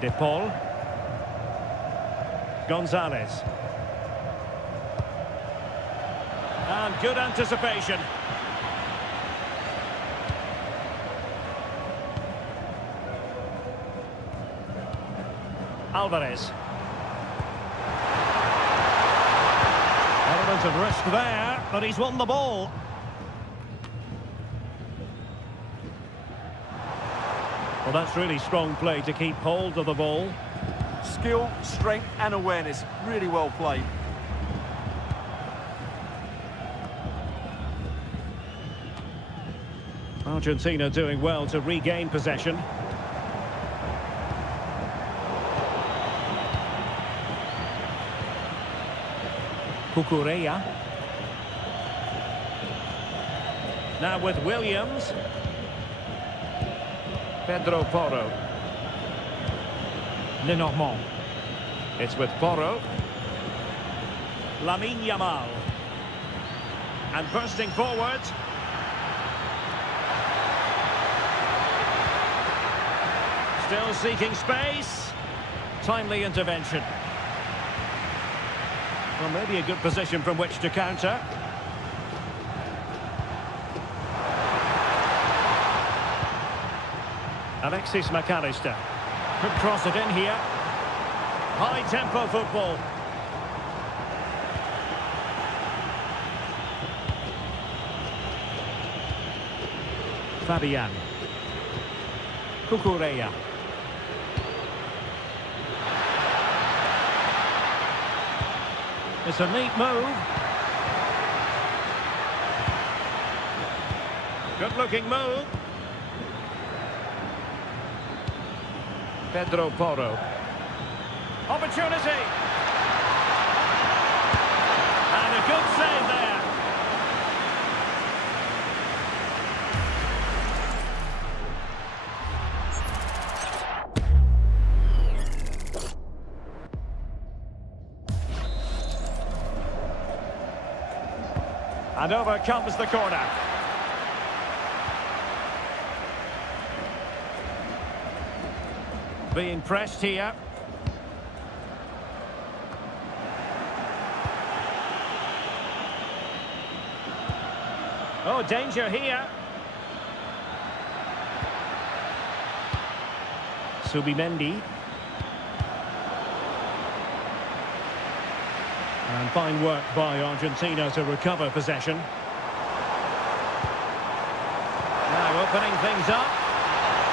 De Paul. Gonzalez. And good anticipation. Alvarez. Element of risk there, but he's won the ball. Well, that's really strong play to keep hold of the ball. Skill, strength and awareness. Really well played. Argentina doing well to regain possession. Cucurella. Now with Williams. Pedro Porro. Lenormand. It's with Porro. Lamine Yamal. And bursting forward. Still seeking space. Timely intervention. Well, maybe a good position from which to counter. Alexis McAllister. Could cross it in here. High-tempo football. Fabian. Cucurella. It's a neat move. Good-looking move. Pedro Porro. Opportunity. And a good save there. And over comes the corner. Being pressed here. Oh, danger here. Subimendi. And fine work by Argentina to recover possession. Now opening things up.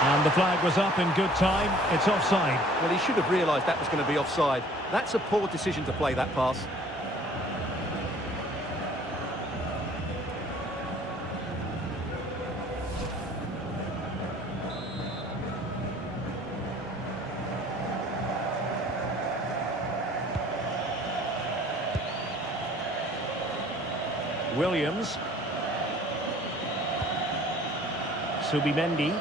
And the flag was up in good time. It's offside. Well, he should have realised that was going to be offside. That's a poor decision to play that pass. Williams. Subimendi.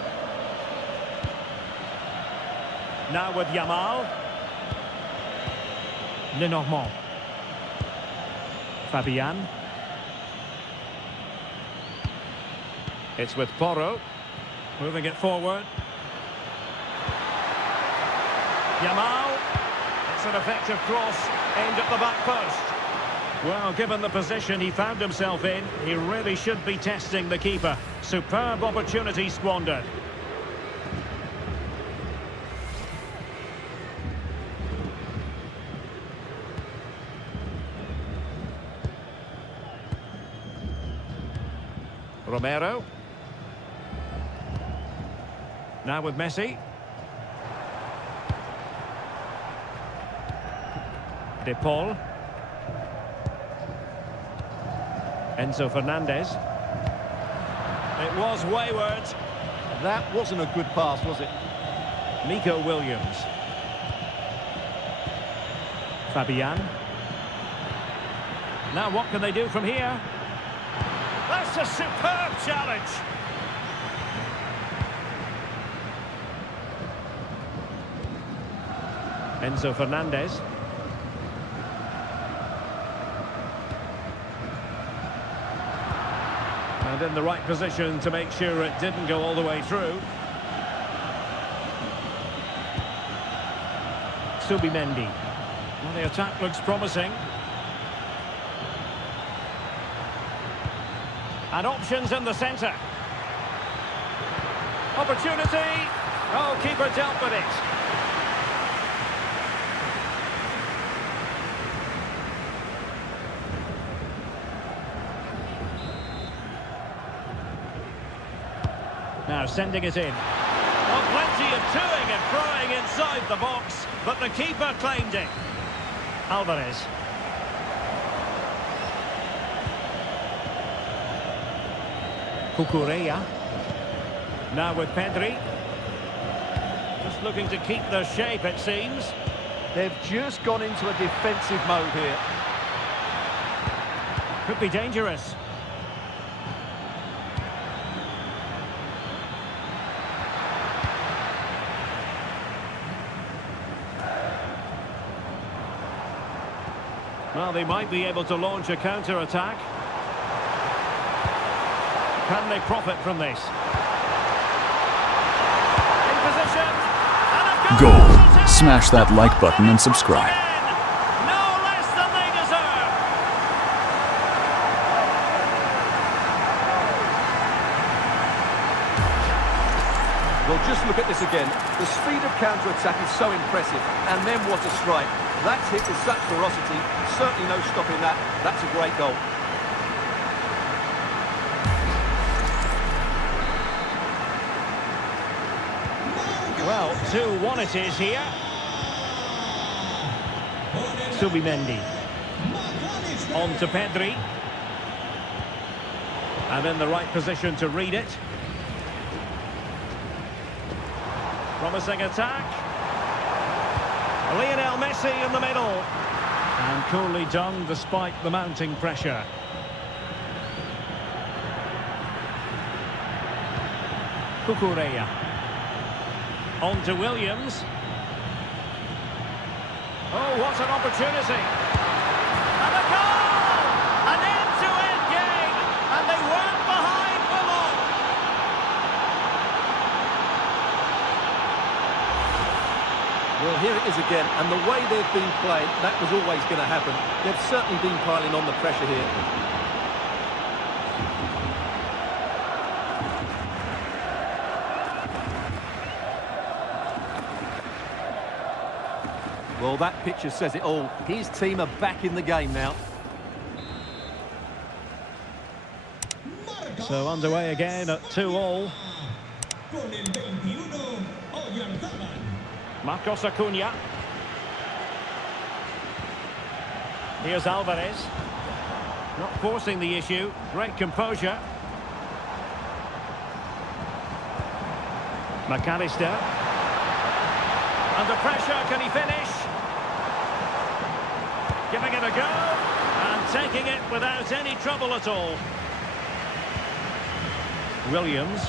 Now with Yamal. Lenormand. Fabian. It's with Porro. Moving it forward. Yamal. It's an effective cross aimed at the back post. Well, given the position he found himself in, he really should be testing the keeper. Superb opportunity squandered. Romero. Now with Messi. De Paul. Enzo Fernandez. It was wayward. That wasn't a good pass, was it? Nico Williams. Fabian. Now what can they do from here? That's a superb challenge. Enzo Fernandez. And in the right position to make sure it didn't go all the way through. Subimendi. Well, the attack looks promising. And options in the centre. Opportunity. Oh, keeper dealt with it. Now sending it in. Well, plenty of toing and throwing inside the box, but the keeper claimed it. Alvarez. Cucurella. Now with Pedri. Just looking to keep the shape, it seems. They've just gone into a defensive mode here. Could be dangerous. Well, they might be able to launch a counter-attack. Can they profit from this? In position. And a Goal. Smash that like button and subscribe. No less than they deserve. Well, just look at this again. The speed of counter-attack is so impressive. And then what a strike. That's hit with such ferocity. Certainly no stopping that. That's a great goal. Well, 2-1 it is here. Subimendi. On to Pedri. And in the right position to read it. Promising attack. Lionel Messi in the middle. And coolly done despite the mounting pressure. Cucurella. On to Williams. Oh, what an opportunity. And a goal! An end-to-end game. And they weren't behind for long. Well, here it is again, and the way they've been playing, that was always going to happen. They've certainly been piling on the pressure here. Well, that picture says it all. His team are back in the game now. So underway again at 2-2. Marcos Acuna. Here's Alvarez. Not forcing the issue. Great composure. McAllister. Under pressure, can he finish? Giving it a go. And taking it without any trouble at all. Williams.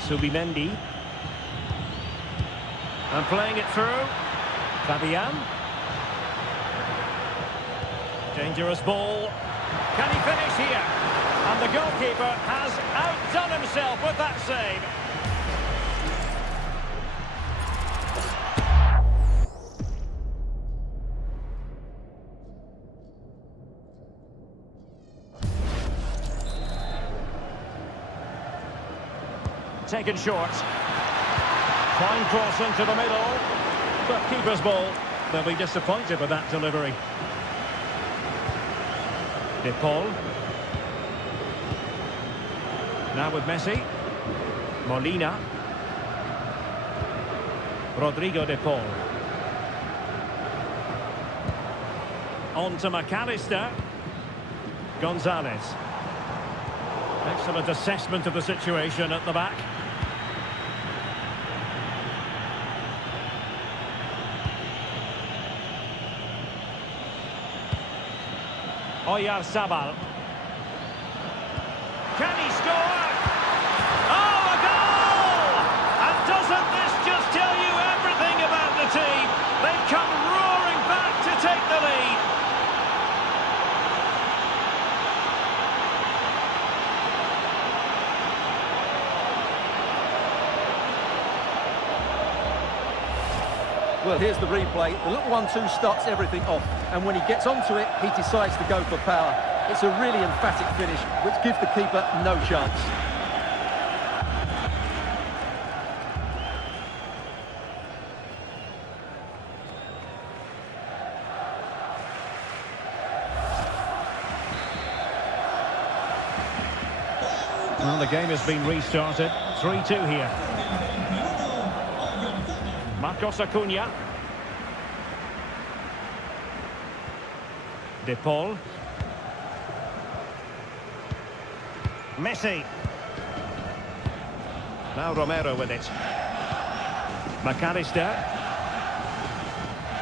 Subimendi. And playing it through. Fabian. Dangerous ball. Can he finish here? And the goalkeeper has outdone himself with that save. Taken short. Fine cross into the middle. But keeper's ball. They'll be disappointed with that delivery. De Paul. Now with Messi. Molina. Rodrigo De Paul. On to McAllister. Gonzalez. Excellent assessment of the situation at the back. Oyarzabal. Can he score? Oh, a goal! And doesn't this just tell you everything about the team? They've come roaring back to take the lead. Well, here's the replay. The little 1-2 starts everything off. And when he gets onto it, he decides to go for power. It's a really emphatic finish, which gives the keeper no chance. Well, the game has been restarted. 3-2 here. Marcos Acuna. De Paul. Messi. Now Romero with it. McAllister.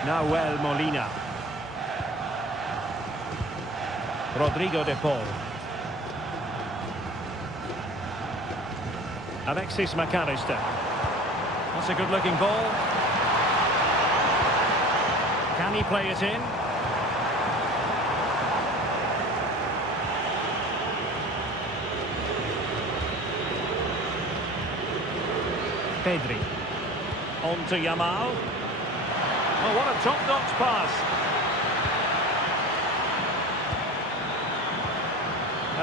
Now Molina. Rodrigo De Paul. Alexis McAllister. That's a good-looking ball. Can he play it in? Pedri. On to Yamal. Oh, what a top-notch pass.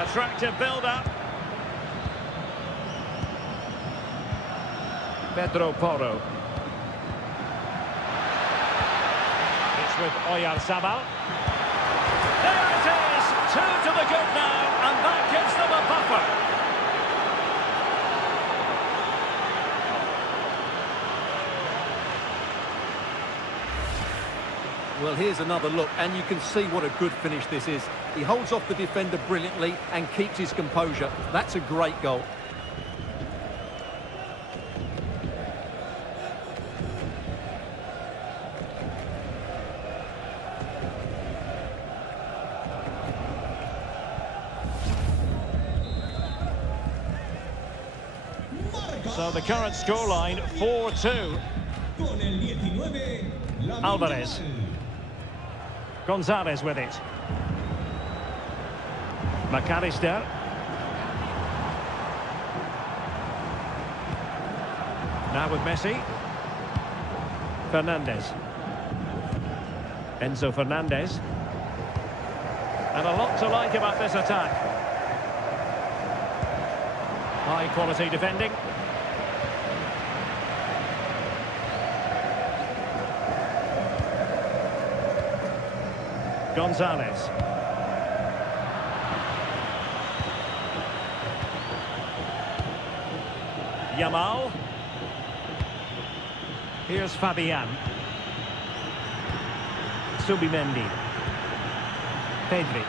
Attractive build-up. Pedro Porro. It's with Oyarzabal. There it is! 2 to the good now, and that gives them a buffer. Well, here's another look, and you can see what a good finish this is. He holds off the defender brilliantly and keeps his composure. That's a great goal. So the current scoreline, 4-2. Con el 19, Lamine Alvarez. Yamal. Gonzalez with it. McAllister. Now with Messi. Fernandez. Enzo Fernandez. And a lot to like about this attack. High quality defending. Gonzalez. Yamal. Here's Fabian. Subimendi. Pedri.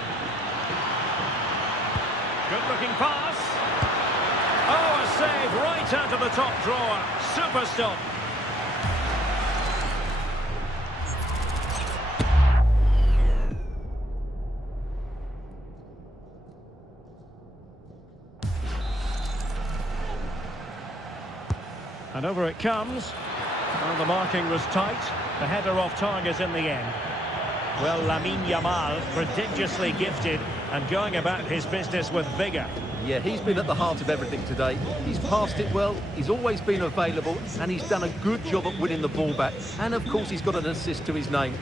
Good looking pass. Oh, a save right out of the top drawer. Super stop. And over it comes. Well, the marking was tight. The header off target in the end. Well, Lamine Yamal, prodigiously gifted and going about his business with vigour. Yeah, he's been at the heart of everything today. He's passed it well, he's always been available, and he's done a good job at winning the ball back. And, of course, he's got an assist to his name.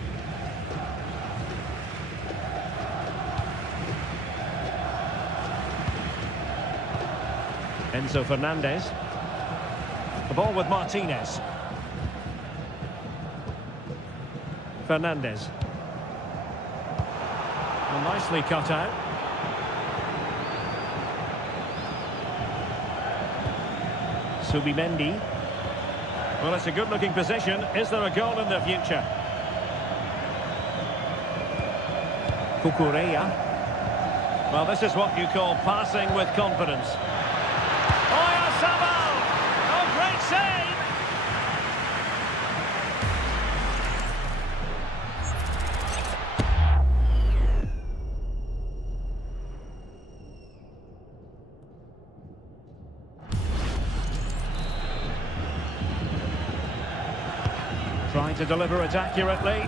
Enzo Fernandez. The ball with Martinez. Fernandez. Well, nicely cut out. Subimendi. Well, it's a good-looking position. Is there a goal in the future? Cucurella. Well, this is what you call passing with confidence. Oyarzabal! Oh, great save! Trying to deliver it accurately.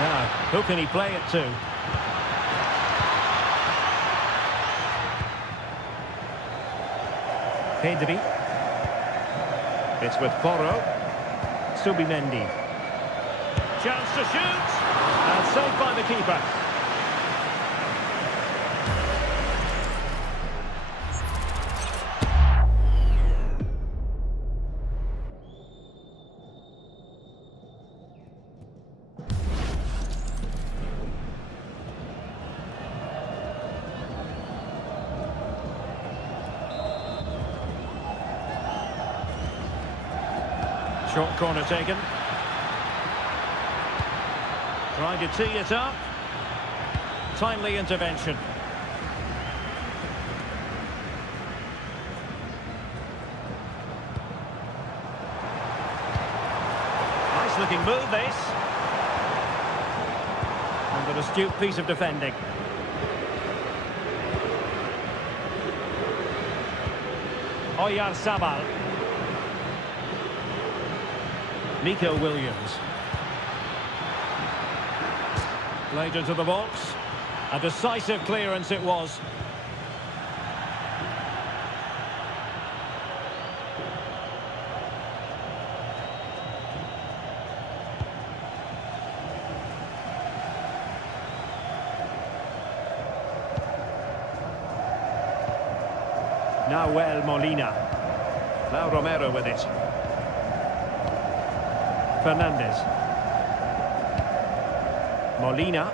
Now, who can he play it to? Pedri. It's with Porro. Subimendi. Chance to shoot. And saved by the keeper. Short corner taken. Trying to tee it up. Timely intervention. Nice looking move this. And an astute piece of defending. Oyarzabal. Nico Williams. Played into the box. A decisive clearance it was. Molina. Now Romero with it. Fernandez. Molina.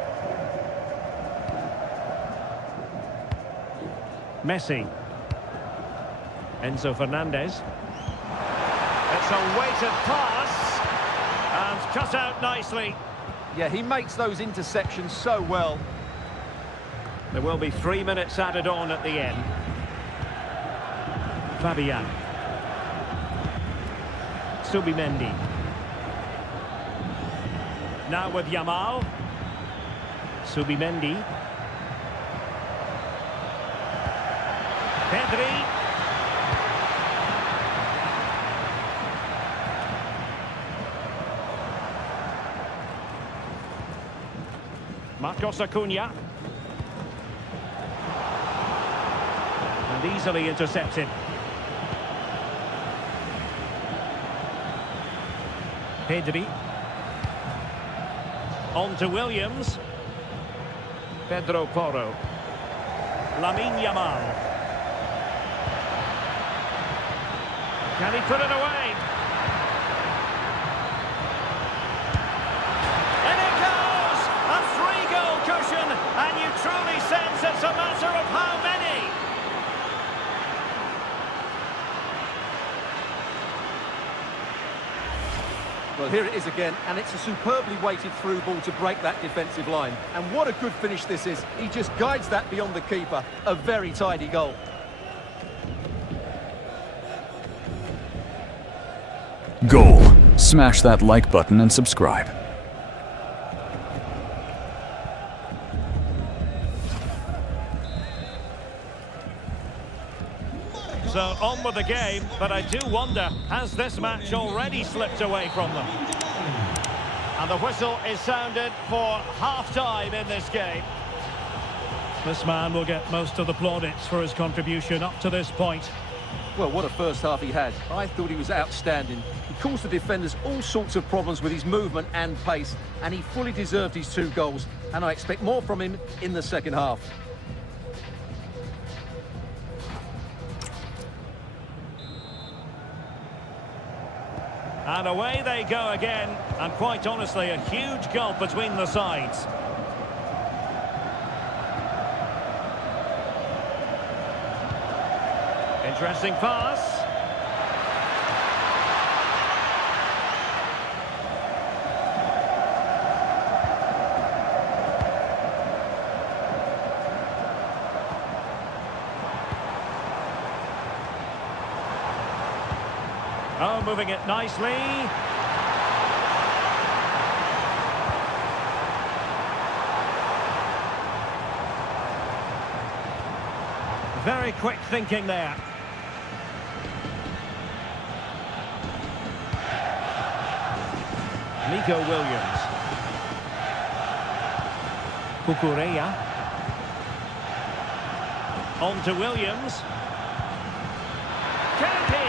Messi. Enzo Fernandez. It's a weighted pass. And cut out nicely. Yeah, he makes those interceptions so well. There will be 3 minutes added on at the end. Fabian. Subimendi. Now with Yamal. Subimendi. Pedri. Marcos Acuna. And easily intercepted. Pedri. On to Williams. Pedro Porro. Lamine Yamal. Can he put it away? And it goes! A 3-goal cushion, and you truly sense it's a matter of how many. Well, here it is again, and it's a superbly weighted through ball to break that defensive line. And what a good finish this is. He just guides that beyond the keeper. A very tidy goal. Goal. Smash that like button and subscribe. So on with the game, but I do wonder, has this match already slipped away from them? And the whistle is sounded for half-time in this game. This man will get most of the plaudits for his contribution up to this point. Well, what a first half he had. I thought he was outstanding. He caused the defenders all sorts of problems with his movement and pace, and he fully deserved his 2 goals. And I expect more from him in the second half. And away they go again, and quite honestly, a huge gulf between the sides. Interesting pass. Oh, moving it nicely. Very quick thinking there. Nico Williams. Cucurella. On to Williams. Can he?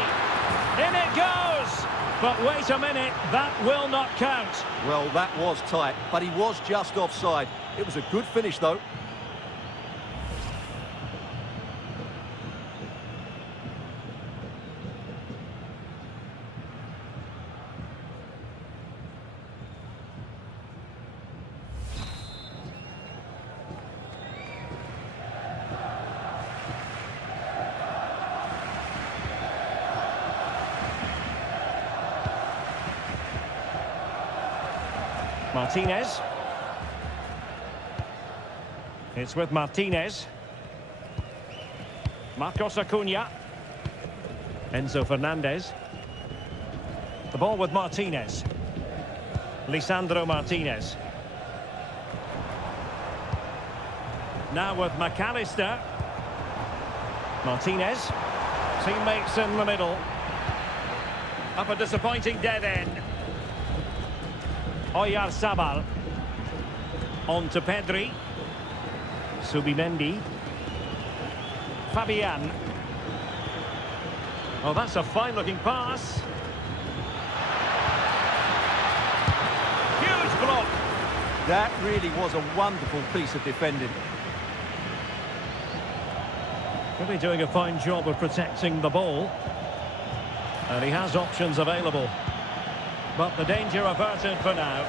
In it goes! But wait a minute, that will not count. Well, that was tight, but he was just offside. It was a good finish, though. Martinez. It's with Martinez. Marcos Acuna. Enzo Fernandez. The ball with Martinez. Lisandro Martinez. Now with McAllister. Martinez. Teammates in the middle. Up a disappointing dead end. Oyarzabal. On to Pedri. Subimendi. Fabian. Oh, that's a fine-looking pass. Huge block. That really was a wonderful piece of defending. Really doing a fine job of protecting the ball. And he has options available. But the danger averted for now.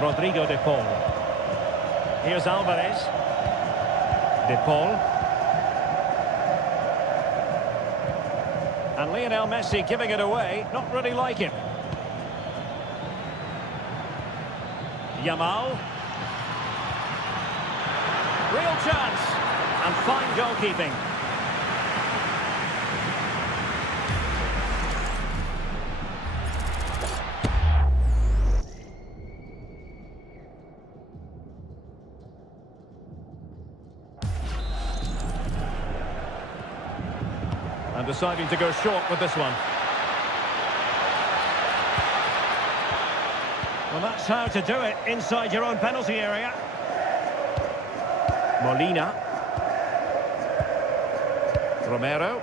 Rodrigo de Paul. Here's Alvarez. De Paul. And Lionel Messi giving it away. Not really like it. Yamal. Real chance. And fine goalkeeping. And deciding to go short with this one. Well, that's how to do it inside your own penalty area. Molina. Romero.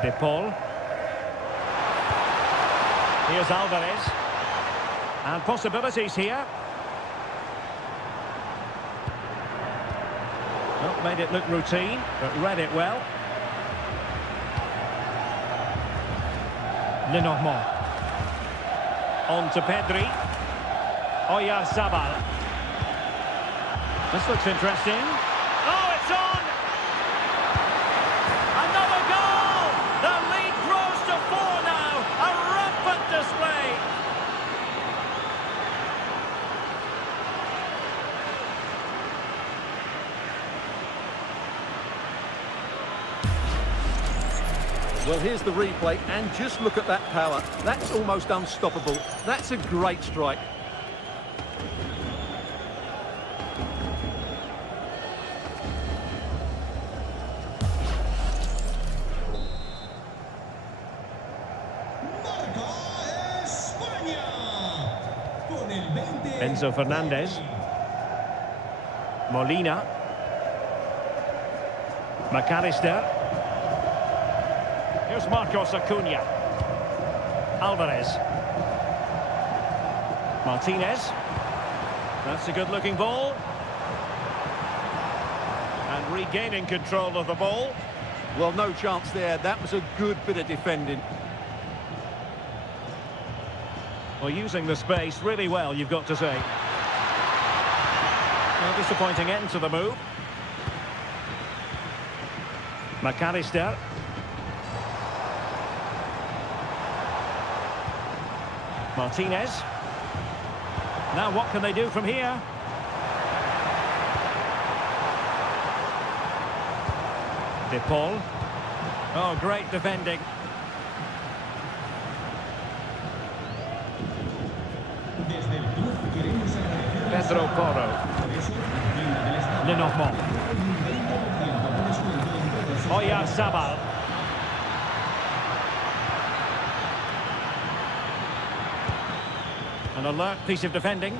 De Paul. Here's Alvarez. And possibilities here. Not made it look routine, but read it well. Lenormand. On to Pedri. Oyarzabal. This looks interesting. Oh, it's on! Another goal! The lead grows to 4 now. A rampant display. Well, here's the replay, and just look at that power. That's almost unstoppable. That's a great strike. Marca España. Con el 20. Enzo Fernandez. Molina. McAllister. Here's Marcos Acuna. Alvarez. Martinez. That's a good-looking ball. And regaining control of the ball. Well, no chance there. That was a good bit of defending. Well, using the space really well, you've got to say. A disappointing end to the move. McAllister. Martinez. Now what can they do from here? De Paul. Oh, great defending. Desde el club queremos agradecer Pedro Porro. Lenormand. Oyarzabal. An alert piece of defending.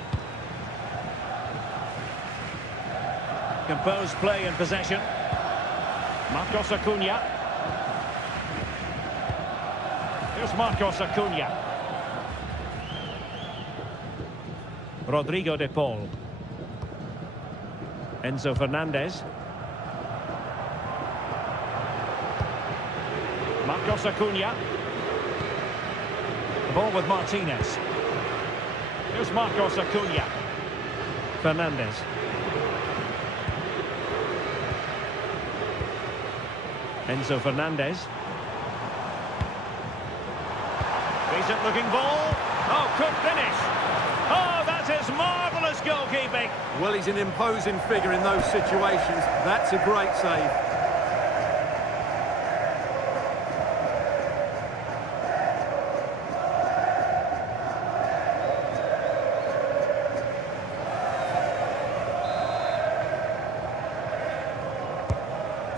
Composed play in possession. Marcos Acuna. Here's Marcos Acuna. Rodrigo de Paul. Enzo Fernandez. Marcos Acuna. The ball with Martinez. Here's Marcos Acuna. Fernandez. Enzo Fernandez. Decent looking ball. Oh, could finish. Oh, that is marvellous goalkeeping. Well, he's an imposing figure in those situations. That's a great save.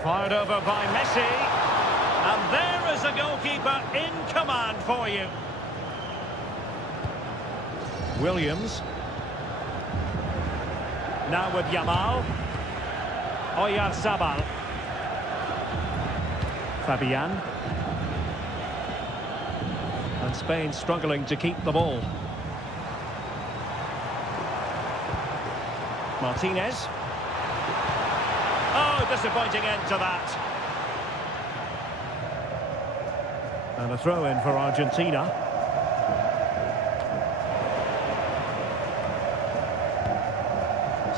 Fired over by Messi. And there is a goalkeeper in command for you. Williams. Now with Yamal. Oyarzabal. Fabian. And Spain struggling to keep the ball. Martinez. Oh, disappointing end to that. And a throw-in for Argentina.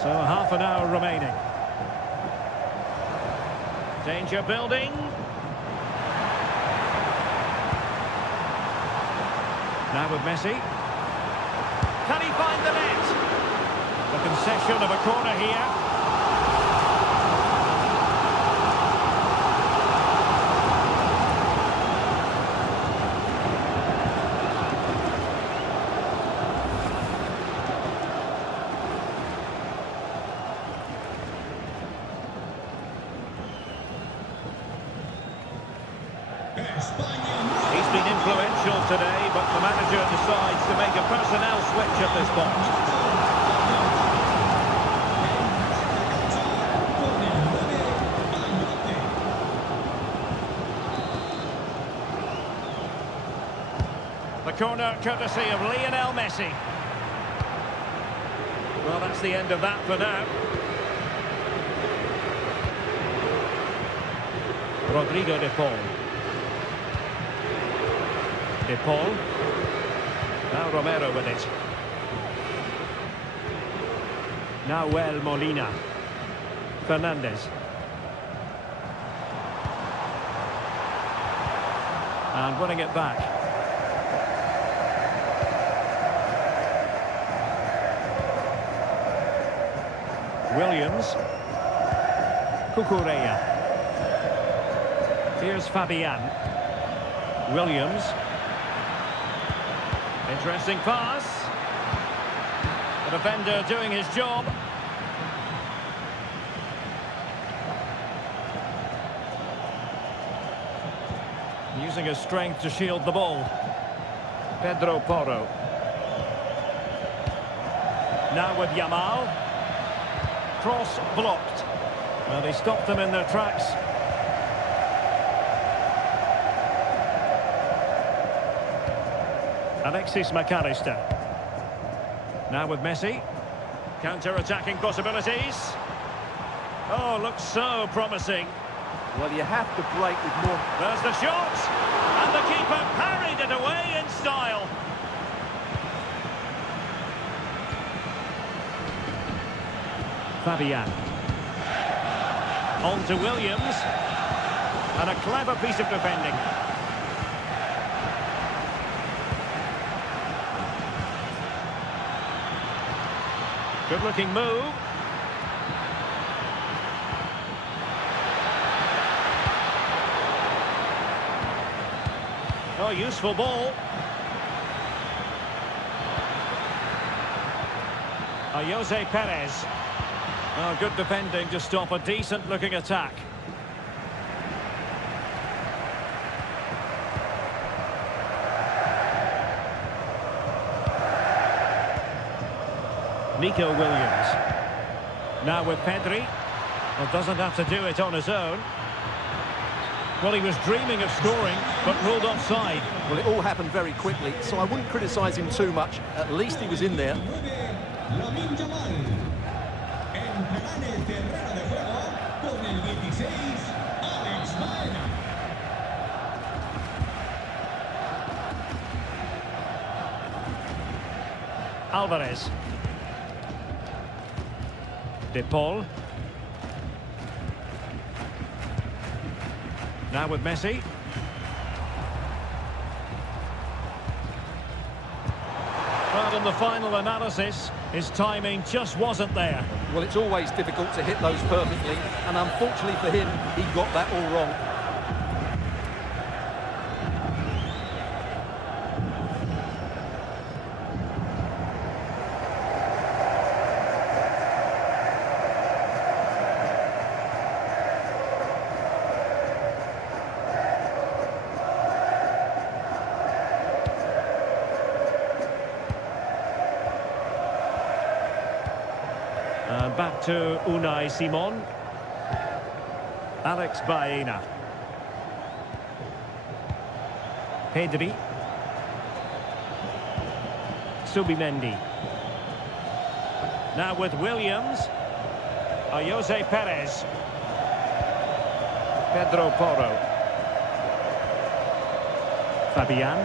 So half an hour remaining. Danger building. Now with Messi. Can he find the net? The concession of a corner here. He's been influential today, but the manager decides to make a personnel switch at this point. The corner courtesy of Lionel Messi. Well, that's the end of that for now. Rodrigo de Paul. De Paul. Now Romero with it. Now Molina. Fernandez. And winning it back. Williams. Cucurella. Here's Fabian. Williams. Interesting pass. The defender doing his job. Using his strength to shield the ball. Pedro Porro. Now with Yamal. Cross blocked. Well, they stopped them in their tracks. Alexis McAllister. Now with Messi. Counter-attacking possibilities. Oh, looks so promising. Well, you have to break with more. There's the shot. And the keeper parried it away in style. Fabian. On to Williams. And a clever piece of defending. Good-looking move. Oh, useful ball. Jose Perez. Oh, good defending to stop a decent-looking attack. Nico Williams. Now with Pedri. Well, doesn't have to do it on his own. Well, he was dreaming of scoring, but ruled offside. Well, it all happened very quickly, so I wouldn't criticise him too much. At least he was in there. Lamine Yamal. Entrará en el terreno de juego con el 16, Alex Baena. Alvarez. De Paul. Now with Messi. But in the final analysis, his timing just wasn't there. Well, it's always difficult to hit those perfectly, and unfortunately for him, he got that all wrong. And back to Unai Simon. Alex Baena. Pedri. Subimendi. Now with Williams. Jose Perez. Pedro Porro. Fabian.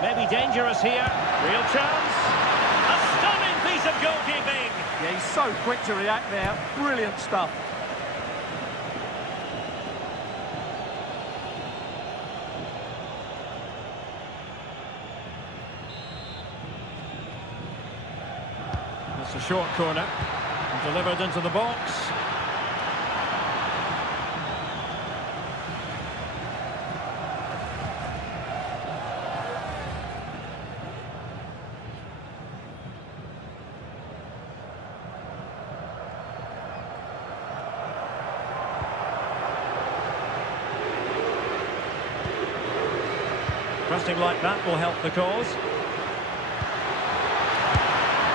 Maybe dangerous here. Real chance. A stunning piece of goalkeeping. Yeah, he's so quick to react there. Brilliant stuff. It's a short corner. Delivered into the box. Pressing like that will help the cause.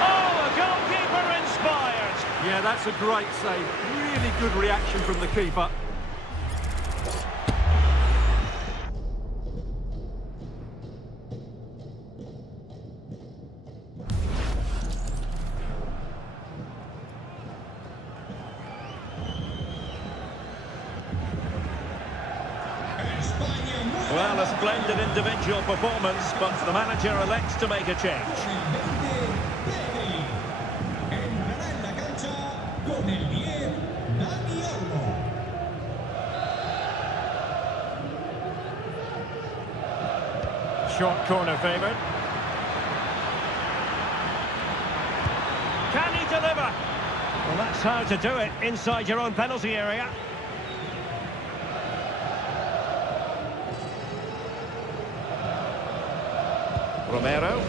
Oh, the goalkeeper inspired! Yeah, that's a great save. Really good reaction from the keeper. Well, a splendid individual performance, but the manager elects to make a change. Entrará en la cancha con el 10, Dani Olmo. Short corner favoured. Can he deliver? Well, that's how to do it inside your own penalty area. Romero.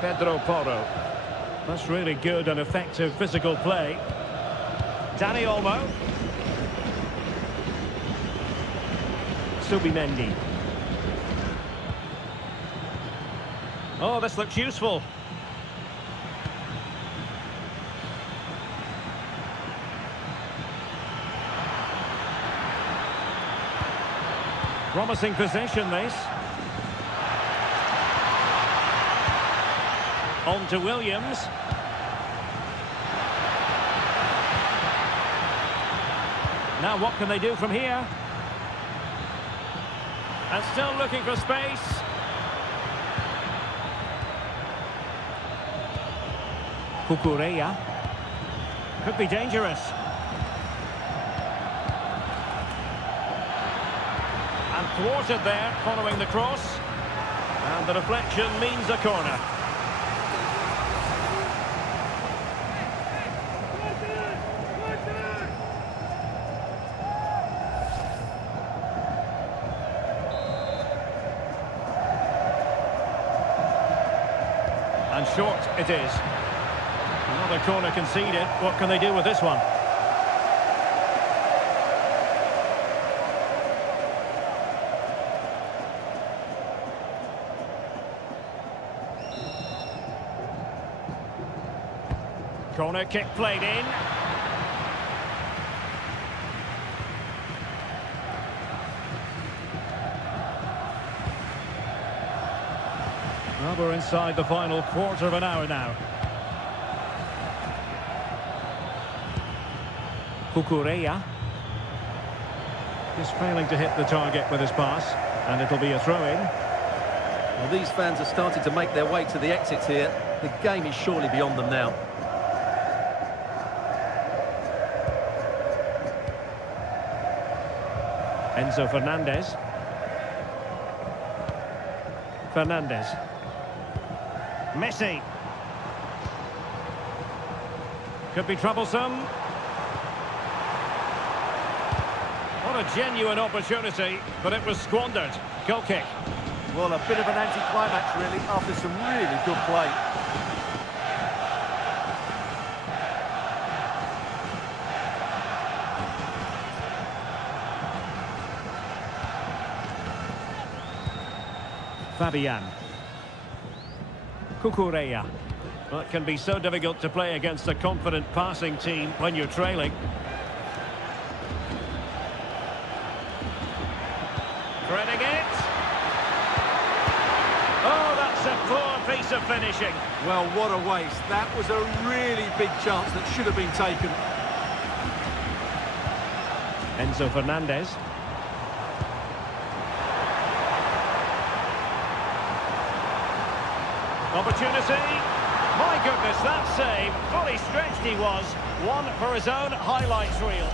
Pedro Porro. That's really good and effective physical play. Dani Olmo. Subimendi. Oh, this looks useful. Promising possession, this. On to Williams. Now what can they do from here? And still looking for space. Cucurella. Could be dangerous. And thwarted there, following the cross. And the deflection means a corner. And short it is. Another corner conceded. What can they do with this one? Corner kick played in. Well, we're inside the final quarter of an hour now. Cucurella. Just failing to hit the target with his pass. And it'll be a throw-in. Well, these fans are starting to make their way to the exits here. The game is surely beyond them now. Enzo Fernandez. Fernandez. Messi. Could be troublesome. What a genuine opportunity, but it was squandered. Goal kick. Well, a bit of an anti-climax, really, after some really good play. Fabian. Cucurella. Well, it can be so difficult to play against a confident passing team when you're trailing. finishing. Well, what a waste. That was a really big chance that should have been taken. Enzo Fernandez. Opportunity. My goodness, that save. Fully stretched he was. One for his own highlights reel.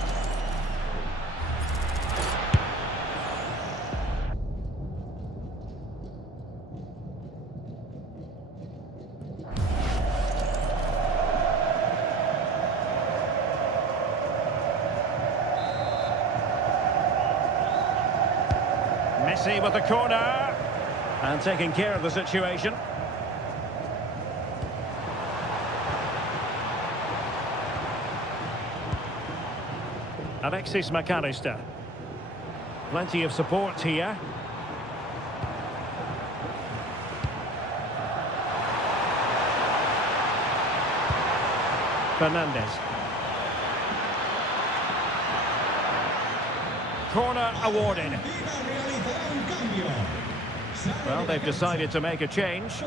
Messi with the corner. And taking care of the situation. Alexis McAllister. Plenty of support here. Fernandez. Corner awarded. Well, they've decided to make a change.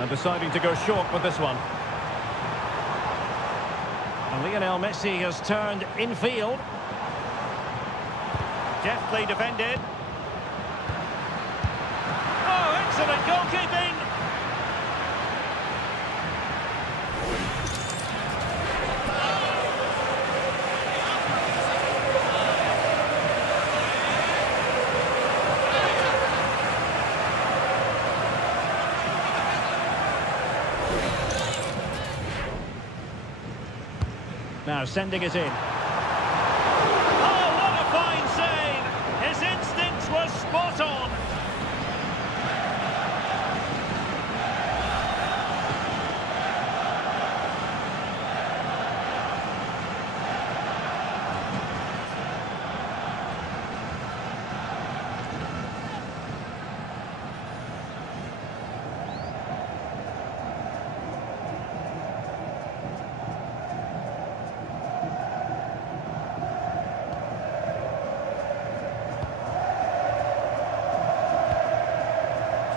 And deciding to go short with this one. And Lionel Messi has turned infield. Deftly defended. Oh, excellent goalkeeping! Now sending it in. Oh, what a fine save! His instincts were spot on.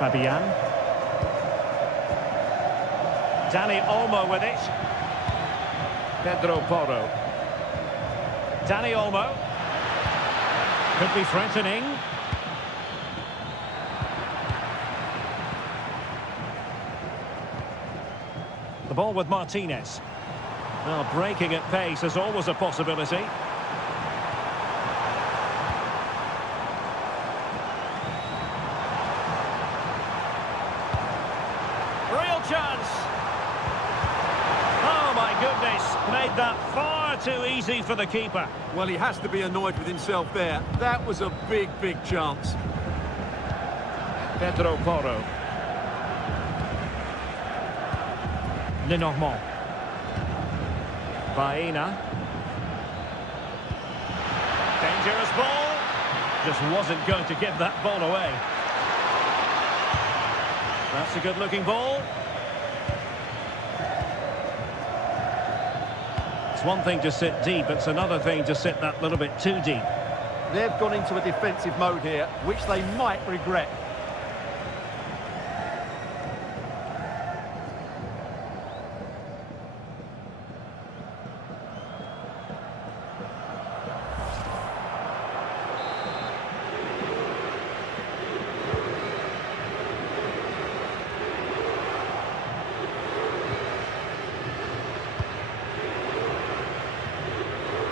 Fabian. Dani Olmo with it. Pedro Porro. Dani Olmo. Could be threatening. The ball with Martinez. Well, breaking at pace is always a possibility. Chance. Oh my goodness, made that far too easy for the keeper. Well, he has to be annoyed with himself there. That was a big chance. Pedro Porro. Lenormand. Baena. Dangerous ball. Just wasn't going to give that ball away. That's a good-looking ball. It's one thing to sit deep, it's another thing to sit that little bit too deep. They've gone into a defensive mode here, which they might regret.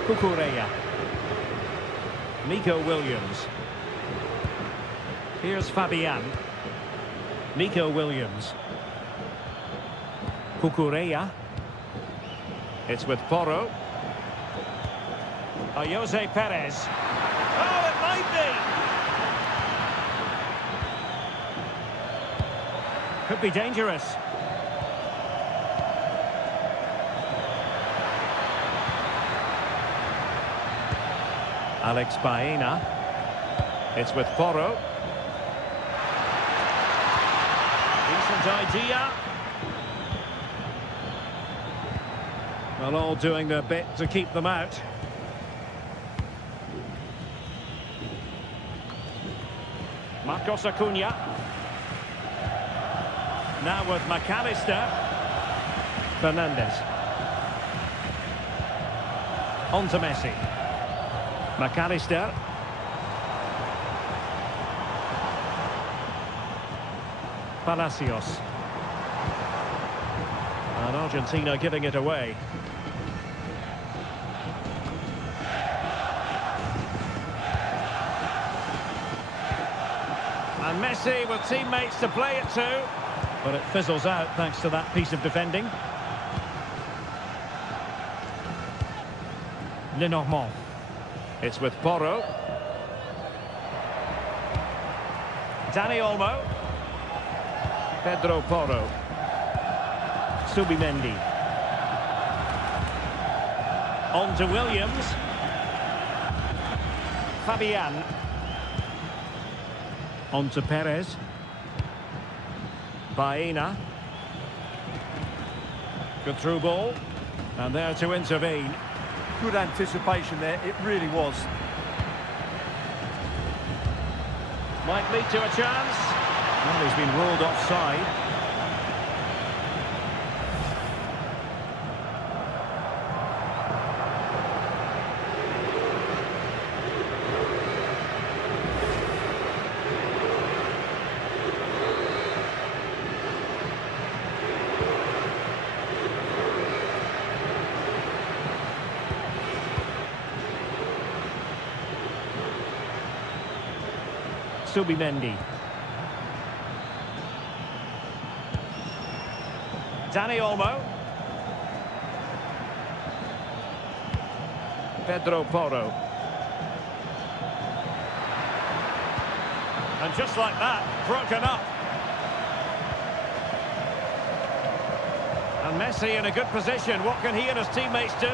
Cucurella. Nico Williams. Here's Fabian. Nico Williams. Cucurella. It's with Porro. Jose Perez. Oh, it might be. Could be dangerous. Alex Baena. It's with Porro. Decent idea. Well, all doing their bit to keep them out. Marcos Acuna. Now with McAllister. Fernandez. On to Messi. McAllister. Palacios. And Argentina giving it away. And Messi with teammates to play it to. But it fizzles out thanks to that piece of defending. Lenormand. It's with Porro. Dani Olmo. Pedro Porro. Subimendi. On to Williams. Fabian. On to Perez. Baena. Good through ball. And there to intervene. Good anticipation there, it really was. Might lead to a chance. Well, he's been ruled offside. Subimendi. Dani Olmo. Pedro Porro. And just like that, broken up. And Messi in a good position. What can he and his teammates do?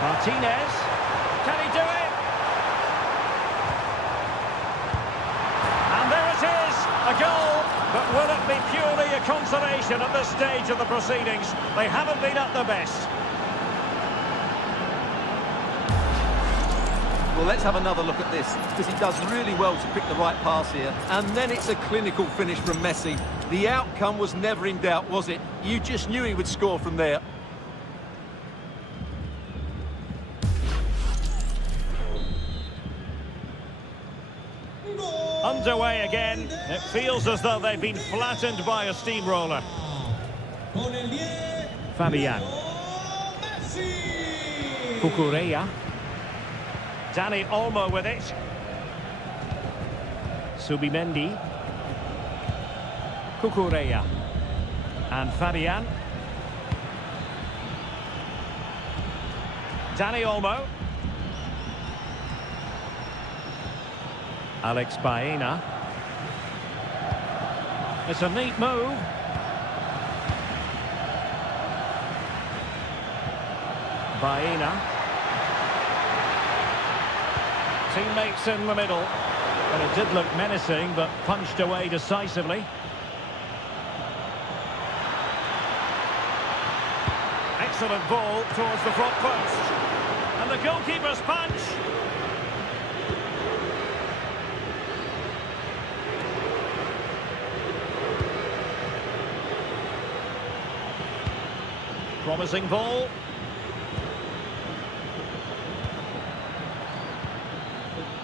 Martinez. Can he do it? And there it is, a goal. But will it be purely a consolation at this stage of the proceedings? They haven't been at their best. Well, let's have another look at this, because he does really well to pick the right pass here. And then it's a clinical finish from Messi. The outcome was never in doubt, was it? You just knew he would score from there. Underway again. It feels as though they've been flattened by a steamroller. Fabian. Cucurella. Dani Olmo with it. Subimendi. Cucurella. And Fabian. Dani Olmo. Alex Baena. It's a neat move. Baena. Teammates in the middle. But it did look menacing, but punched away decisively. Excellent ball towards the front post. And the goalkeeper's punch. Promising ball.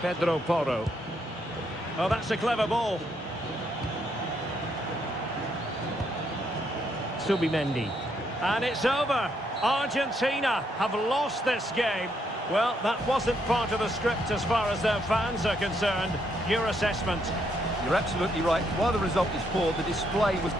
Pedro Porro. Oh, that's a clever ball. Subimendi. And it's over. Argentina have lost this game. Well, that wasn't part of the script as far as their fans are concerned. Your assessment? You're absolutely right. While the result is poor, the display was...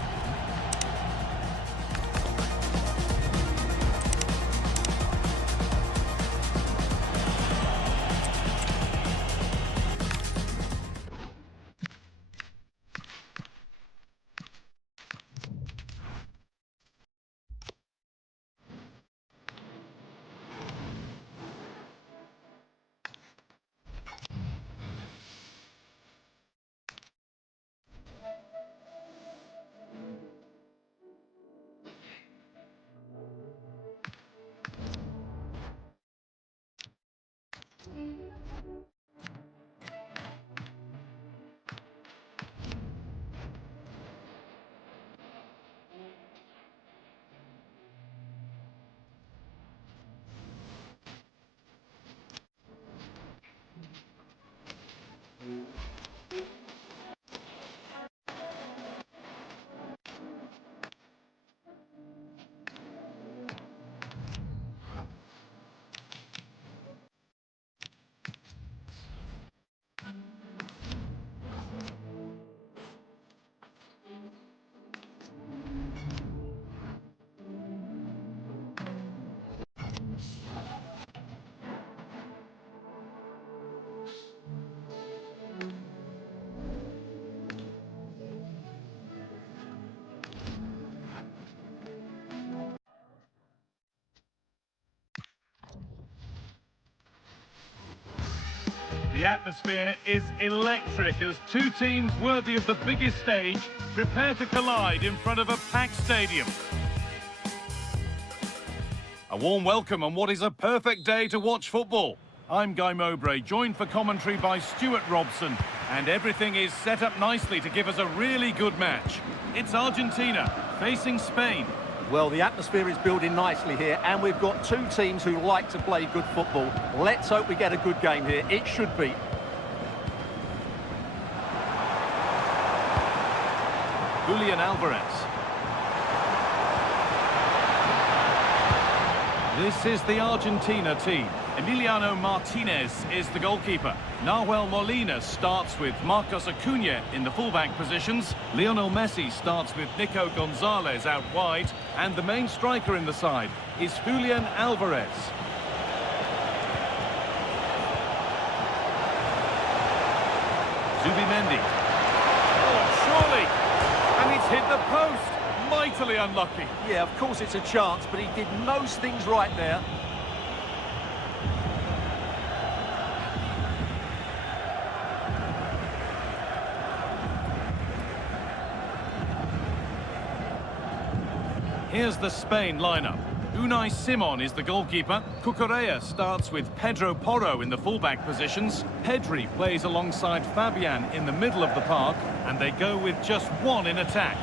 The atmosphere is electric as two teams worthy of the biggest stage prepare to collide in front of a packed stadium. A warm welcome on what is a perfect day to watch football. I'm Guy Mowbray, joined for commentary by Stuart Robson, and everything is set up nicely to give us a really good match. It's Argentina facing Spain. Well, the atmosphere is building nicely here, and we've got two teams who like to play good football. Let's hope we get a good game here. It should be. Julian Alvarez. This is the Argentina team. Emiliano Martinez is the goalkeeper. Nahuel Molina starts with Marcos Acuna in the fullback positions. Lionel Messi starts with Nico Gonzalez out wide. And the main striker in the side is Julian Alvarez. Zubimendi. Oh, surely! And it's hit the post. Mightily unlucky. Yeah, of course it's a chance, but he did most things right there. Here's the Spain lineup. Unai Simon is the goalkeeper. Cucurella starts with Pedro Porro in the fullback positions. Pedri plays alongside Fabian in the middle of the park, and they go with just one in attack.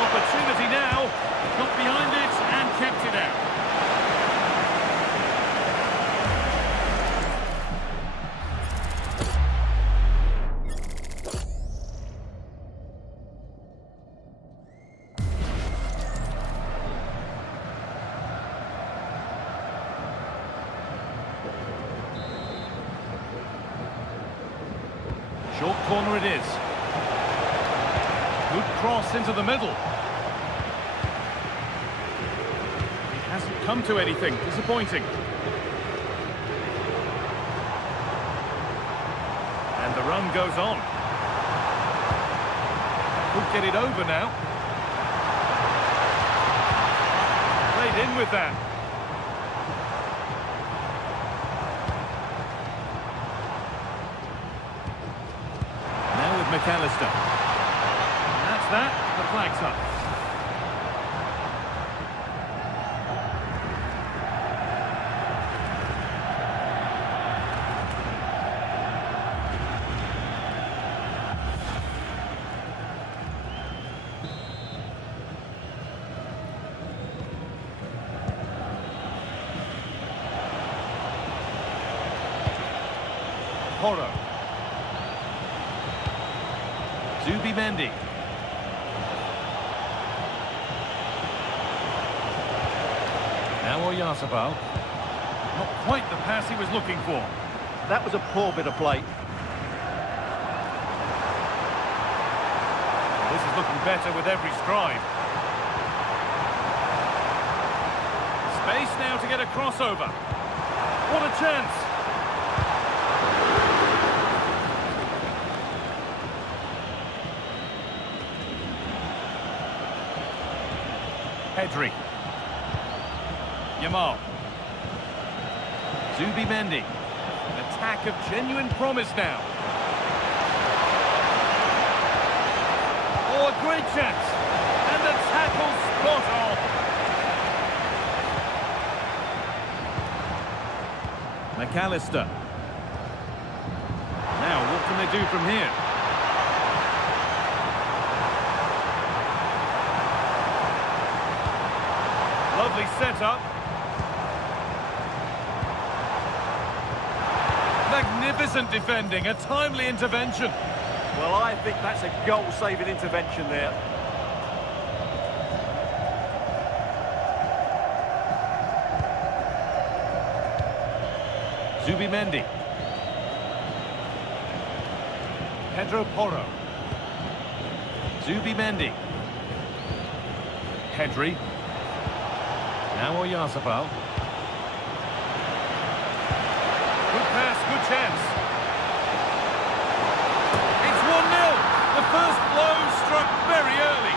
Opportunity now. Got behind it and kept it out. Short corner it is. Good cross into the middle. It hasn't come to anything. Disappointing. And the run goes on. Could get it over now. Played in with that. McAllister. And that's that. The flag's up. Porro. Zubimendi. Now Oyarzabal. Not quite the pass he was looking for. That was a poor bit of play. This is looking better with every stride. Space now to get a crossover. What a chance! Pedri. Yamal. Zubimendi. An attack of genuine promise now. Oh, a great chance. And the tackle spot on. McAllister. Now, what can they do from here? Lovely setup. Magnificent defending, a timely intervention. Well, I think that's a goal-saving intervention there. Zubimendi. Pedro Porro. Zubimendi. Pedri. Now Oyarzabal. Good pass, good chance. It's 1-0. The first blow struck very early.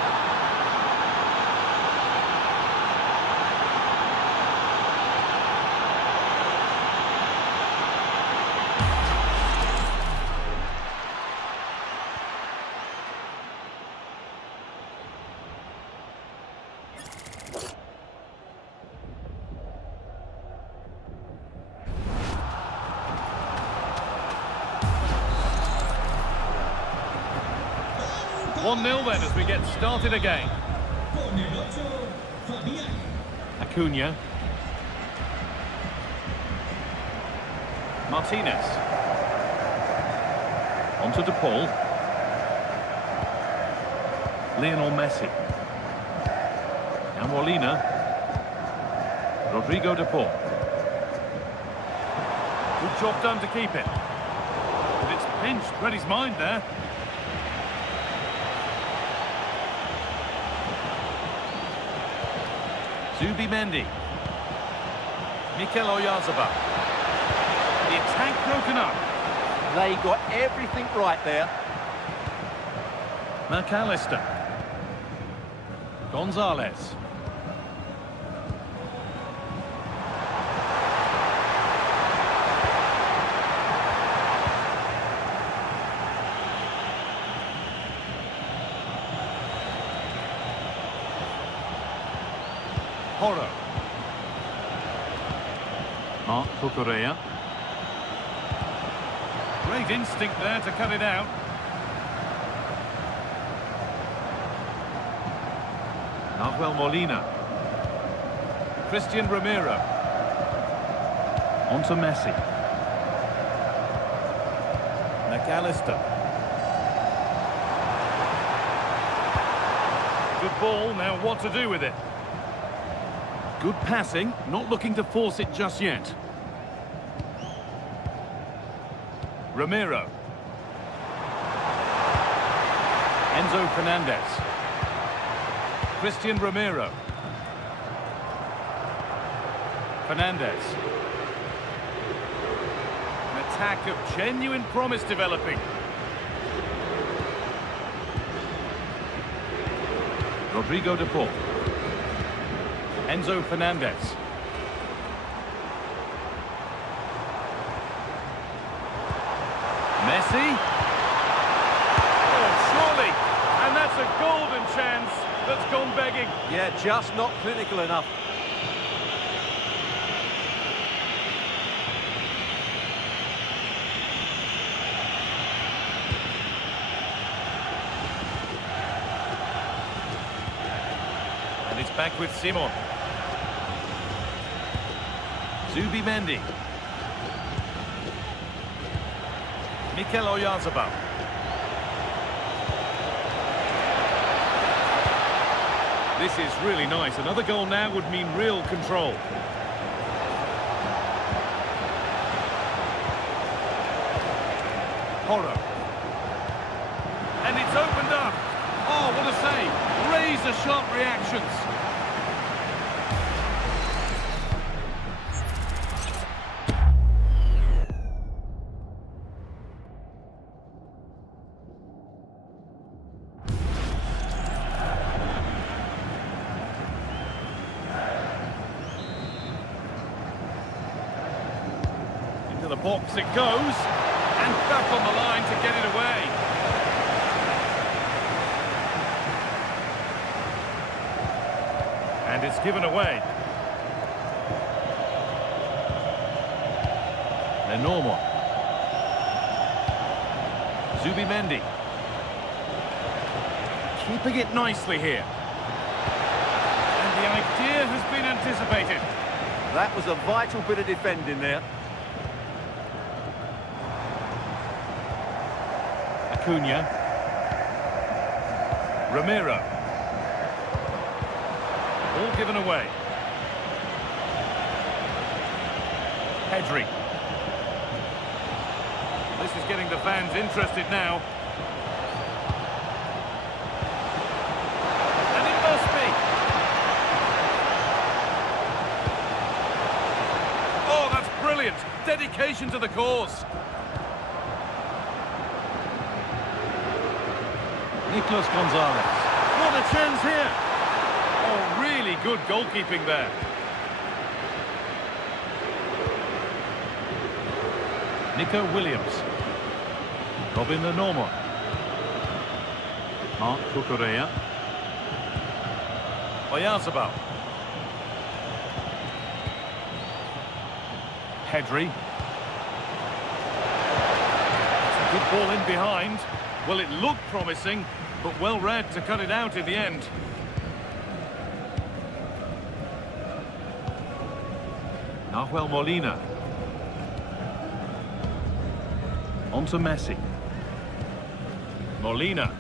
1-0 then as we get started again. Con el 8, Fabián. Acuna. Martinez. Onto De Paul. Lionel Messi. Now Molina. Rodrigo De Paul. Good job done to keep it. But it's pinched, read his mind there. Zubimendi. Mikel Oyarzabal. The attack broken up. They got everything right there. McAllister. Gonzalez. Horo. Marc Cucurella. Great instinct there to cut it out. Nahuel Molina. Christian Romero. On to Messi. McAllister. Good ball, now what to do with it? Good passing, not looking to force it just yet. Romero. Enzo Fernandez. Christian Romero. Fernandez. An attack of genuine promise developing. Rodrigo De Paul. Enzo Fernandez. Messi. Oh, surely. And that's a golden chance that's gone begging. Yeah, just not clinical enough. And it's back with Simon. Zubimendi. Mikel Oyarzabal. This is really nice. Another goal now would mean real control. Horo. And it's opened up. Oh, what a save. Razor-sharp reactions. Into the box it goes. And back on the line to get it away. And it's given away. Lenormand. Zubimendi. Keeping it nicely here. And the idea has been anticipated. That was a vital bit of defending there. Acuna. Romero. All given away. Pedri. This is getting the fans interested now. And it must be. Oh, that's brilliant. Dedication to the cause. Nicolas Gonzalez. What a chance here. Oh, really good goalkeeping there. Nico Williams. Robin Lenormand. Marc Cucurella. Oyarzabal. Pedri. It's a good ball in behind. Well, it looked promising, but well read to cut it out in the end. Nahuel Molina. On to Messi. Molina.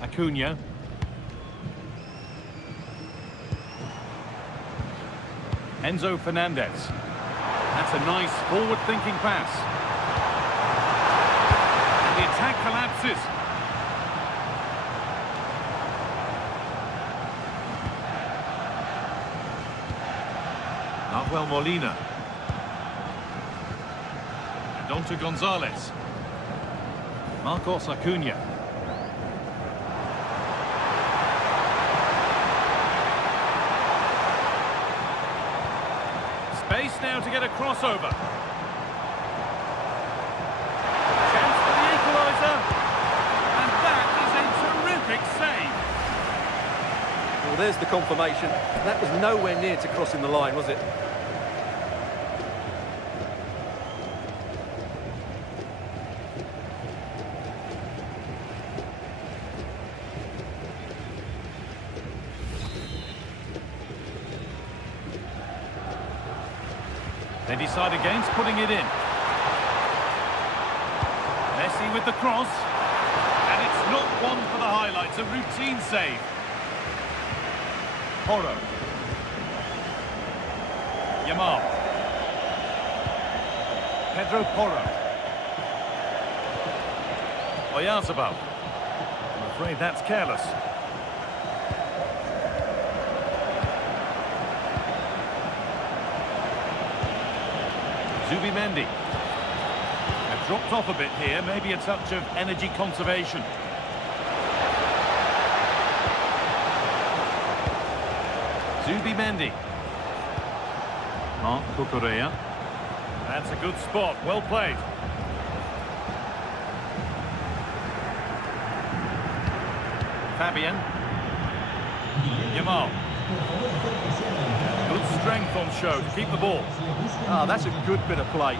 Acuna. Enzo Fernandez. That's a nice forward-thinking pass. And the attack collapses. Nahuel Molina. And on to Gonzalez. Marcos Acuna. Space now to get a crossover. Chance for the equaliser. And that is a terrific save. Well, there's the confirmation. That was nowhere near to crossing the line, was it? They decide against putting it in. Messi with the cross. And it's not one for the highlights, a routine save. Porro. Yamal. Pedro Porro. Oyarzabal. I'm afraid that's careless. Zubimendi. They've dropped off a bit here, maybe a touch of energy conservation. Zubimendi. Marc Cucurella. That's a good spot, well played. Fabian. Yamal. Good strength on show to keep the ball. Ah, that's a good bit of play.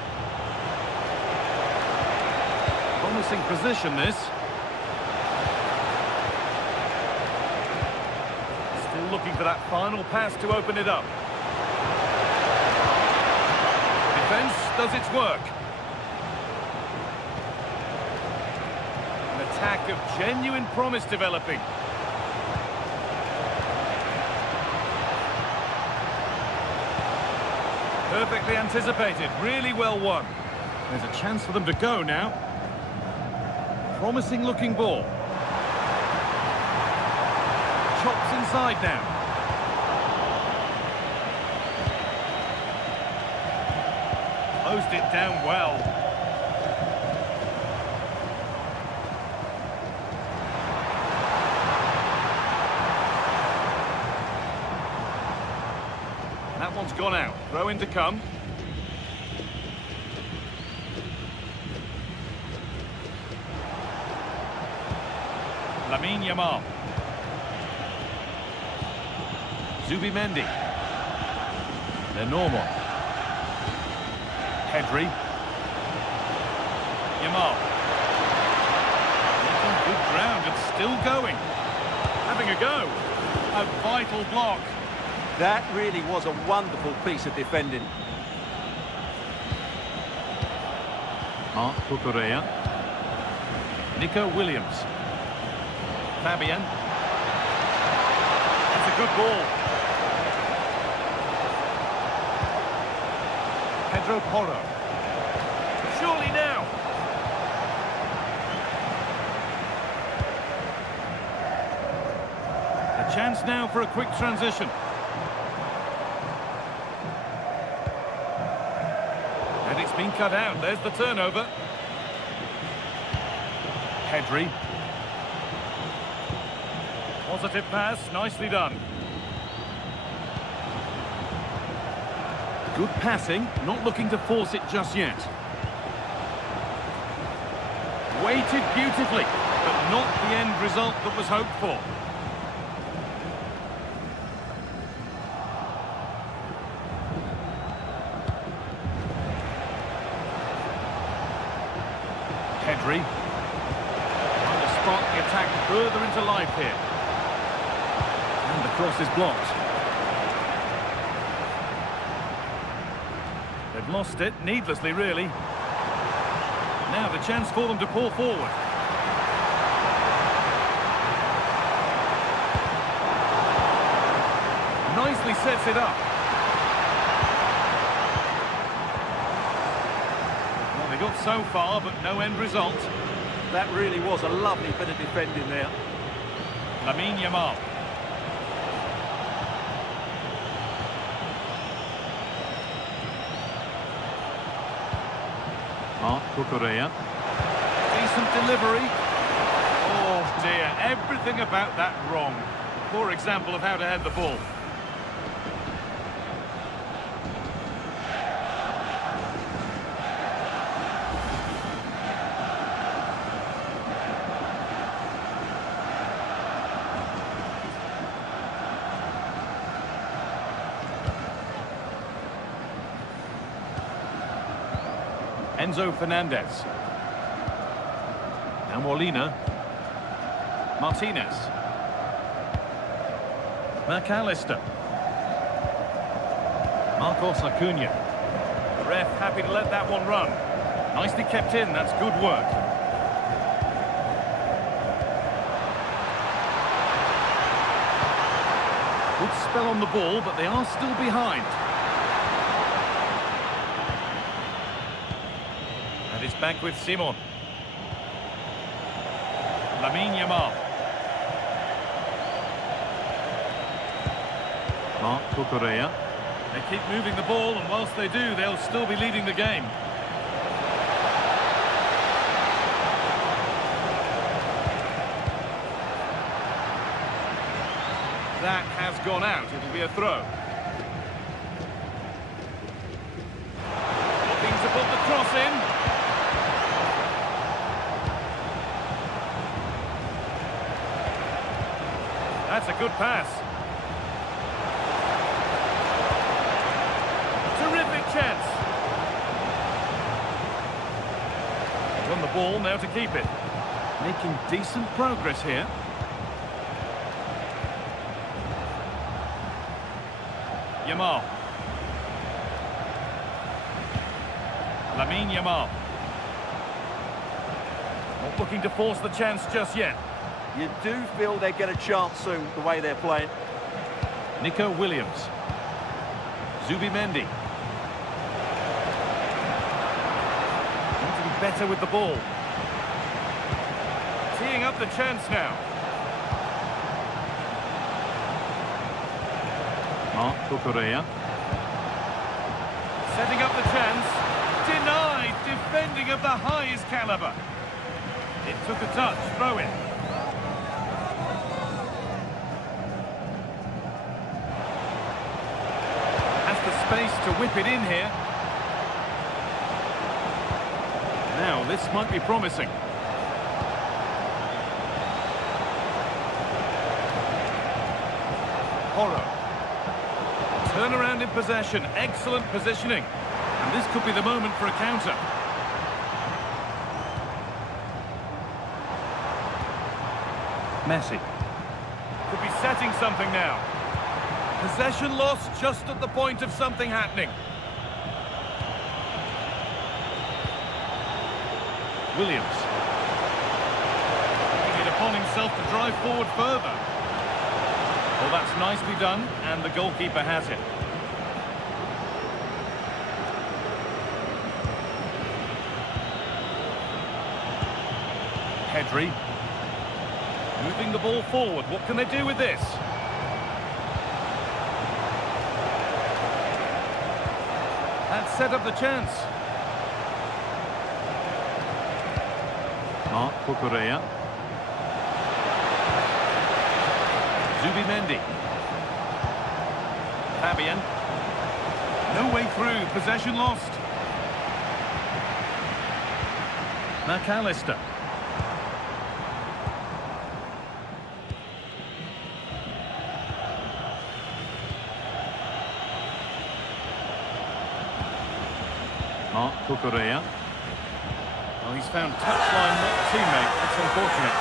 Promising position, this. Still looking for that final pass to open it up. Defence does its work. An attack of genuine promise developing. Perfectly anticipated, really well won. There's a chance for them to go now. Promising looking ball. Chops inside now. Closed it down well. That one's gone out. Throw in to come. Lamine Yamal. Zubimendi. Lenormand. Pedri. Yamal. Making good ground and still going. Having a go. A vital block. That really was a wonderful piece of defending. Marc Cucurella. Nico Williams. Fabian. That's a good ball. Pedro Porro. Surely now. A chance now for a quick transition. And it's been cut out. There's the turnover. Pedri. Positive pass, nicely done. Good passing, not looking to force it just yet. Weighted beautifully, but not the end result that was hoped for. Pedri. spark the attack further into life here. And the cross is blocked. They've lost it, needlessly really. Now the chance for them to pull forward. Nicely sets it up. Well, they got so far, but no end result. That really was a lovely bit of defending there. Lamine Yamal. Cucurella. Decent delivery. Oh dear, everything about that wrong. Poor example of how to head the ball. Enzo Fernandez. Now Molina. Martinez. McAllister. Marcos Acuna. The ref happy to let that one run. Nicely kept in, that's good work. Good spell on the ball, but they are still behind. And it's back with Simon. Lamine Yamal. Cucurella. They keep moving the ball, and whilst they do, they'll still be leading the game. That has gone out. It'll be a throw. Looking to put the cross in. That's a good pass. Terrific chance. Won the ball, now to keep it. Making decent progress here. Yamal. Lamine Yamal. Not looking to force the chance just yet. You do feel they get a chance soon, the way they're playing. Nico Williams. Zubimendi. Want to be better with the ball. Teeing up the chance now. Cucurella. Setting up the chance. Denied. Defending of the highest caliber. It took a touch. Throw in. Has the space to whip it in here. Now this might be promising. Horo. Turn around in possession, excellent positioning. And this could be the moment for a counter. Messi. Could be setting something now. Possession lost just at the point of something happening. Williams. Taking it upon himself to drive forward further. Well, that's nicely done, and the goalkeeper has it. Pedri. Moving the ball forward. What can they do with this? That set up the chance. Cucurella. Zubimendi. Fabian. No way through. Possession lost. McAllister. Cucurella. Well, he's found touchline, not teammate. That's unfortunate.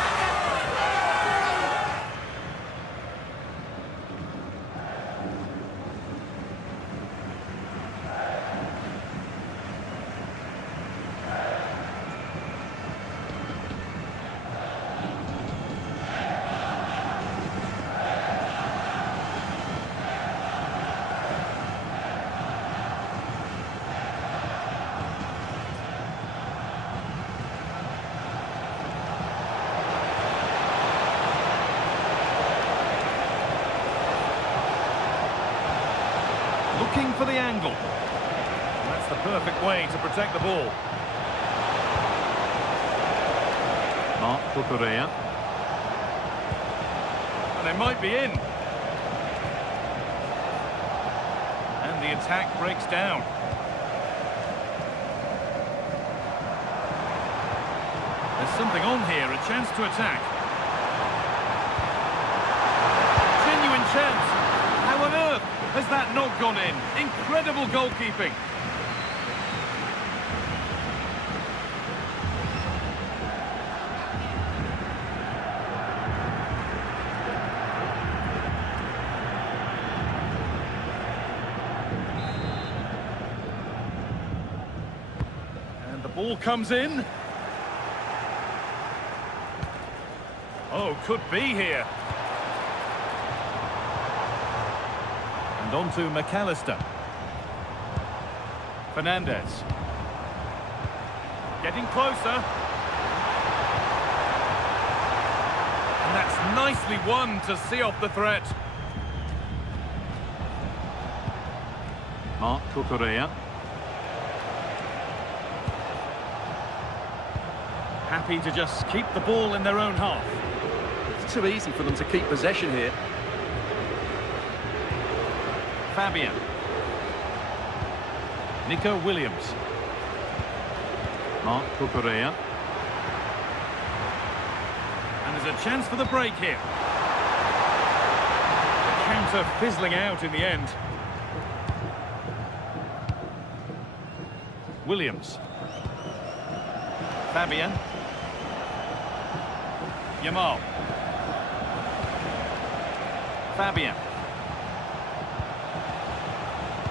looking for the angle. That's the perfect way to protect the ball. Correa. And they might be in. And the attack breaks down. There's something on here, a chance to attack. Genuine chance. How on earth has that not gone in? Incredible goalkeeping. Ball comes in. Oh, could be here. And on to McAllister. Fernandez. Getting closer. And that's nicely won to see off the threat. Correa. Happy to just keep the ball in their own half. It's too easy for them to keep possession here. Fabian. Nico Williams. Correa. And there's a chance for the break here. The counter fizzling out in the end. Williams. Fabian. Yamal. Fabian.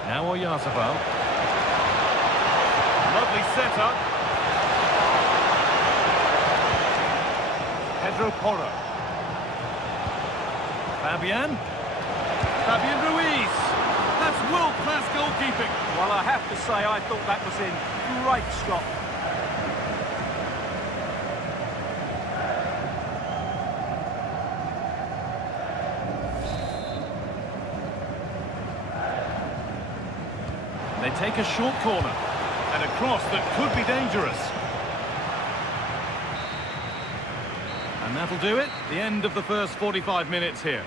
Now Oyarzabal. Lovely setup. Pedro Porro. Fabian. Fabian Ruiz. That's world-class goalkeeping. Well, I have to say, I thought that was in. Great stop. They take a short corner and a cross that could be dangerous. And that'll do it. The end of the first 45 minutes here.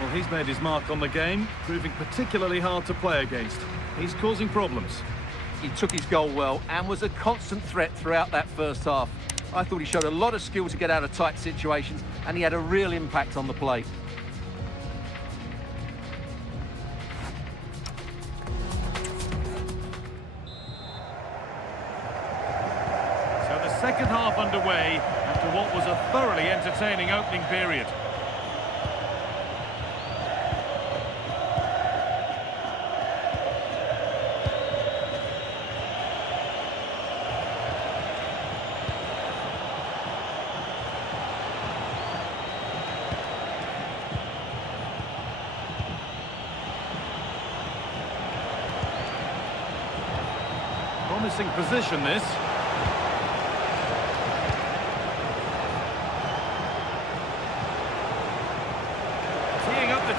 Well, he's made his mark on the game, proving particularly hard to play against. He's causing problems. He took his goal well and was a constant threat throughout that first half. I thought he showed a lot of skill to get out of tight situations, and he had a real impact on the play. Second half underway after what was a thoroughly entertaining opening period. Promising position this.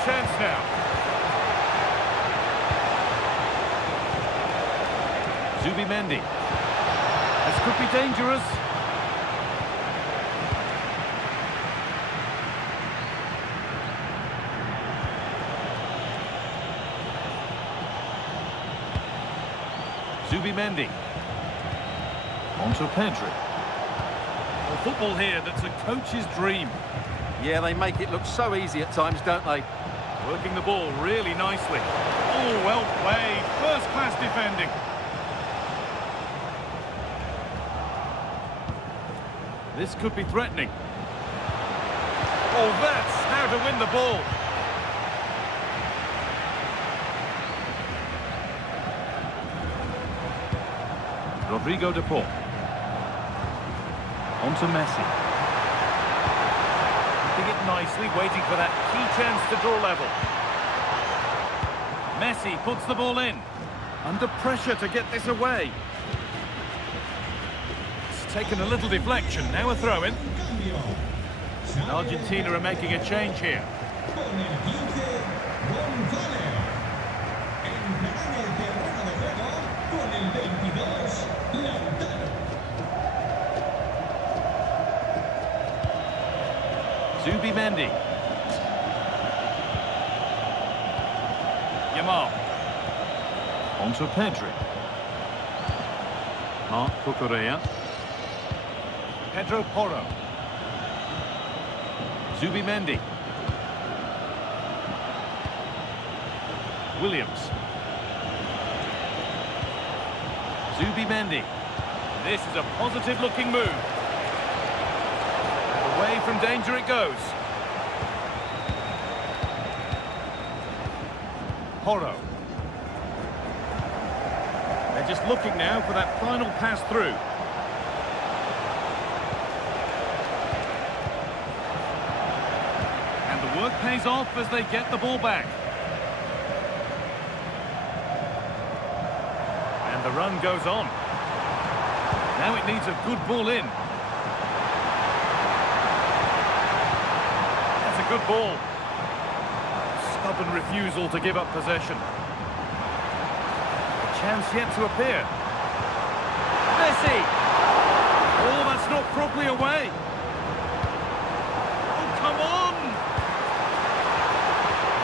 Chance now. Zubimendi. This could be dangerous. Zubimendi. On to Pedri. Well, football here that's a coach's dream. Yeah, they make it look so easy at times, don't they? Working the ball really nicely. Oh, well played. First-class defending. This could be threatening. Oh, that's how to win the ball. Rodrigo de Paul. On to Messi. It nicely, waiting for that key chance to draw level. Messi puts the ball in. Under pressure to get this away. It's taken a little deflection, now a throw-in. Argentina are making a change here. Con el 15, González. Entrará en el terreno de juego con el 22, Lautaro. Zubimendi. Yamal. On to Pedri. Cucurella. Pedro Porro. Zubimendi. Williams. Zubimendi. This is a positive-looking move. Away from danger it goes. Porro. They're just looking now for that final pass through. And the work pays off as they get the ball back. And the run goes on. Now it needs a good ball in. That's a good ball. Stubborn refusal to give up possession. A chance yet to appear. Messi! Oh, that's not properly away. Oh, come on!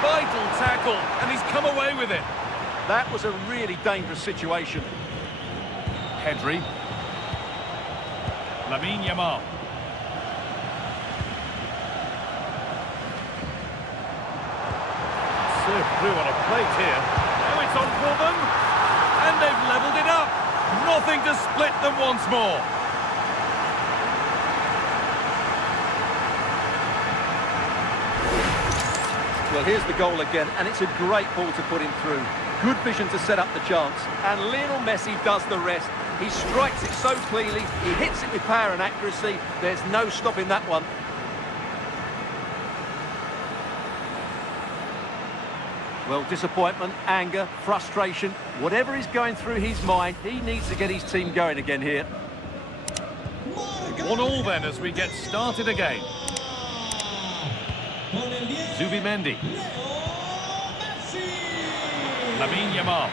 Vital tackle, and he's come away with it. That was a really dangerous situation. Pedri. Lamine Yamal. Served through on a plate here. Now it's on for them. And they've levelled it up. Nothing to split them once more. Well, here's the goal again, and it's a great ball to put him through. Good vision to set up the chance, and Lionel Messi does the rest. He strikes it so cleanly, he hits it with power and accuracy. There's no stopping that one. Well, disappointment, anger, frustration, whatever is going through his mind, he needs to get his team going again here. 1-1 then as we get started again. Zubimendi. Lamine Yamal.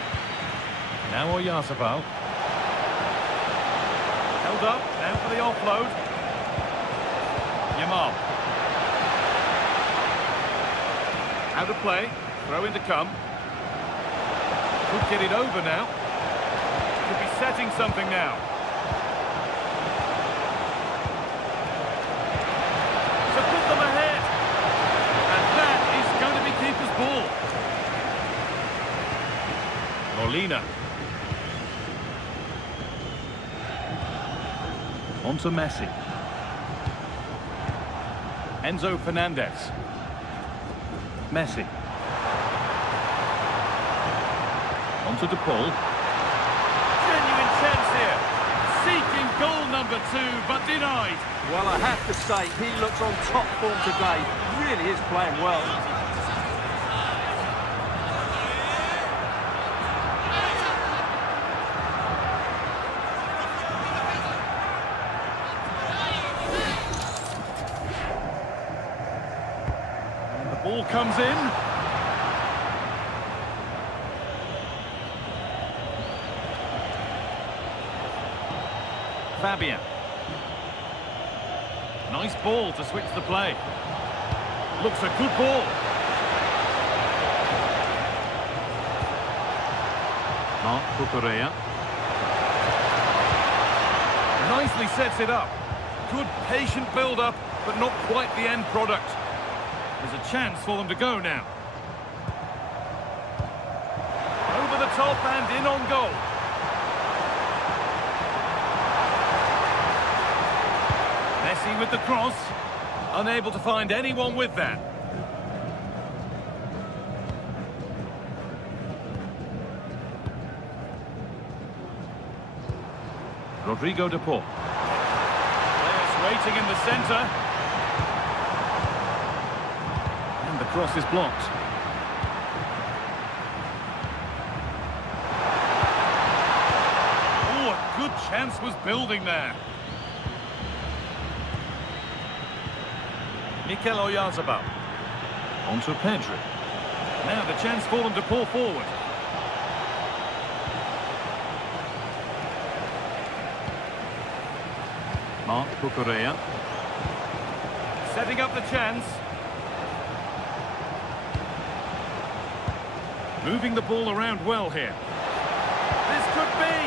Now Oyarzabal. Held up, now for the offload. Yamal. Out of play, throw in to come. Could get it over now. Could be setting something now. To put them ahead. And that is going to be keeper's ball. Molina. On to Messi. Enzo Fernandez. Messi. On to De Paul. Genuine chance here. Seeking goal number 2, but denied. Well, I have to say, he looks on top form today. Really is playing well. Ball comes in. Fabian. Nice ball to switch the play. Looks a good ball. Cucurella. Nicely sets it up. Good patient build-up, but not quite the end product. There's a chance for them to go now. Over the top and in on goal. Messi with the cross. Unable to find anyone with that. Rodrigo De Paul. Players waiting in the centre. The cross is blocked. Oh, a good chance was building there. Mikel Oyarzabal. On to Pedri. Now the chance for them to pull forward. Marc Cucurella. Setting up the chance. Moving the ball around well here. This could be.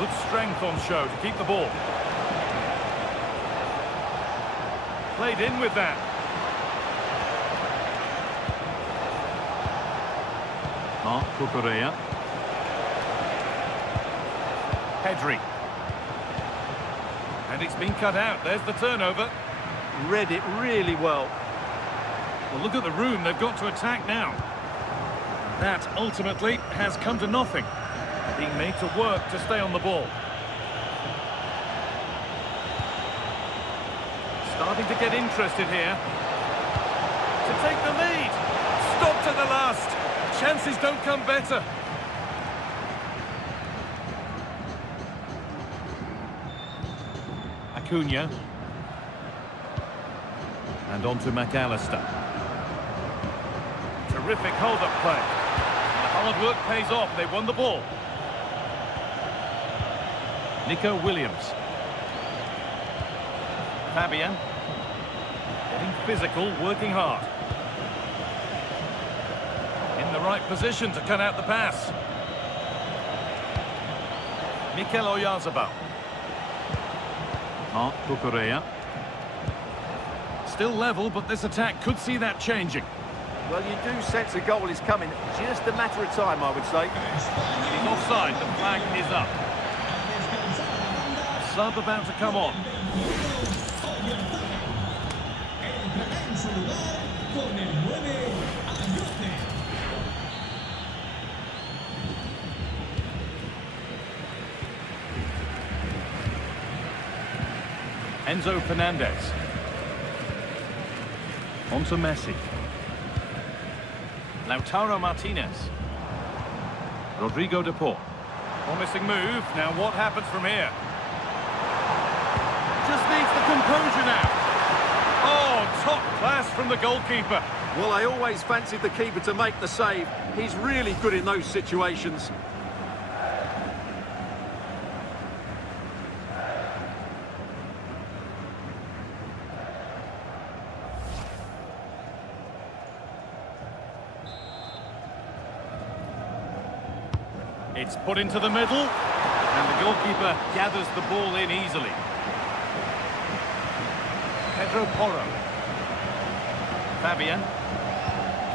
Good strength on show to keep the ball. Played in with that. Marc Cucurella. Pedri. And it's been cut out. There's the turnover. Read it really well. Well, look at the room they've got to attack now. That ultimately has come to nothing. Being made to work to stay on the ball. Starting to get interested here. To take the lead. Stopped at the last. Chances don't come better. Acuna. And on to McAllister. Terrific hold-up play. The hard work pays off. They won the ball. Nico Williams. Fabian. Getting physical, working hard. In the right position to cut out the pass. Mikel Oyarzabal. Marc Cucurella. Still level, but this attack could see that changing. Well, you do sense a goal is coming. Just a matter of time, I would say. He's offside. The flag is up. Sub about to come on. Enzo Fernandez. On to Messi. Lautaro Martinez. Rodrigo de Paul. Promising move. Now what happens from here? Just needs the composure now. Oh, top class from the goalkeeper. Well, I always fancied the keeper to make the save. He's really good in those situations. It's put into the middle, and the goalkeeper gathers the ball in easily. Pedro Porro. Fabian.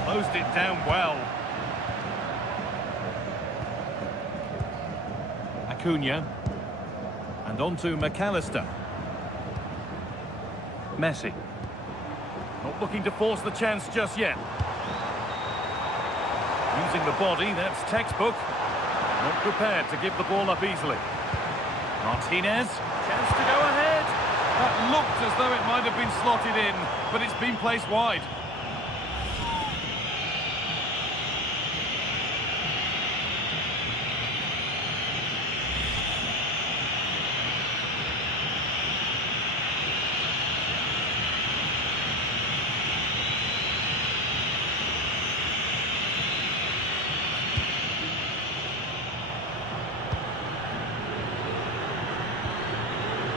Closed it down well. Acuna. And on to McAllister. Messi. Not looking to force the chance just yet. Using the body, that's textbook. Not prepared to give the ball up easily. Martinez, chance to go ahead. That looked as though it might have been slotted in, but it's been placed wide.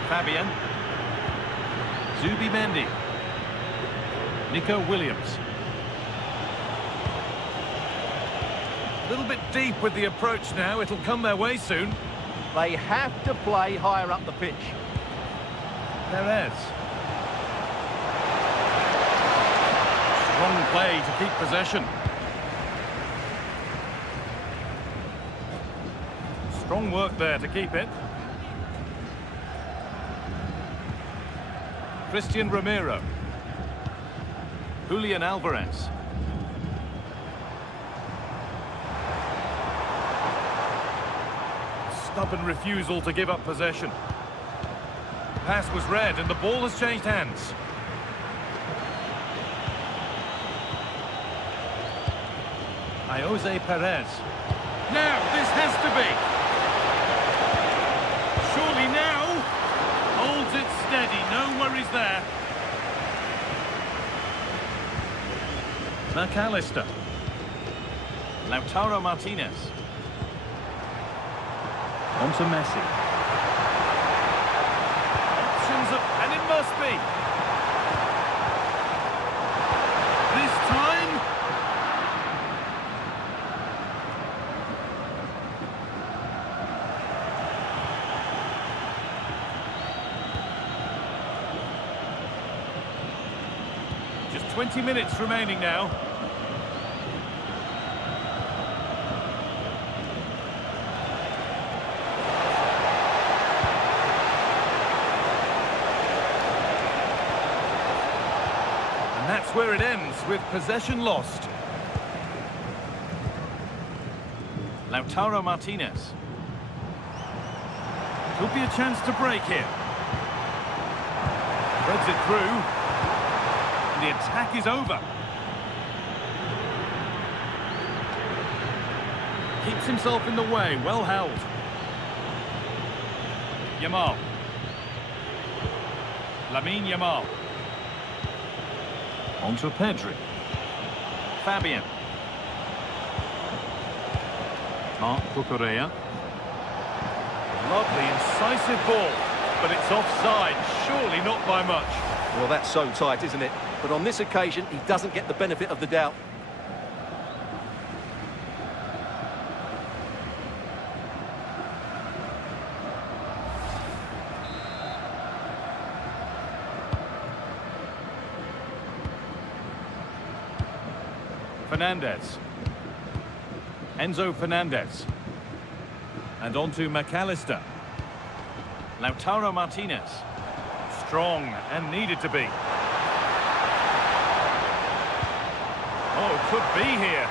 Fabian. Zubimendi. Nico Williams. A little bit deep with the approach now. It'll come their way soon. They have to play higher up the pitch. Perez. Strong play to keep possession. Strong work there to keep it. Christian Romero. Julian Alvarez. Stubborn refusal to give up possession. Pass was read and the ball has changed hands. Jose Perez. Now this has to be. Surely now holds it steady, no worries there. McAllister. Lautaro Martinez. On to Messi. Options up, and it must be. This time. Just 20 minutes remaining now. That's where it ends, with possession lost. Lautaro Martinez. Could be a chance to break here. Threads it through. And the attack is over. Keeps himself in the way, well held. Yamal. Lamine Yamal. On to Pedri. Fabian. Marc Cucurella. Lovely, incisive ball. But it's offside, surely not by much. Well, that's so tight, isn't it? But on this occasion, he doesn't get the benefit of the doubt. Fernandez. Enzo Fernandez. And on to McAllister. Lautaro Martinez. Strong and needed to be. Oh, could be here.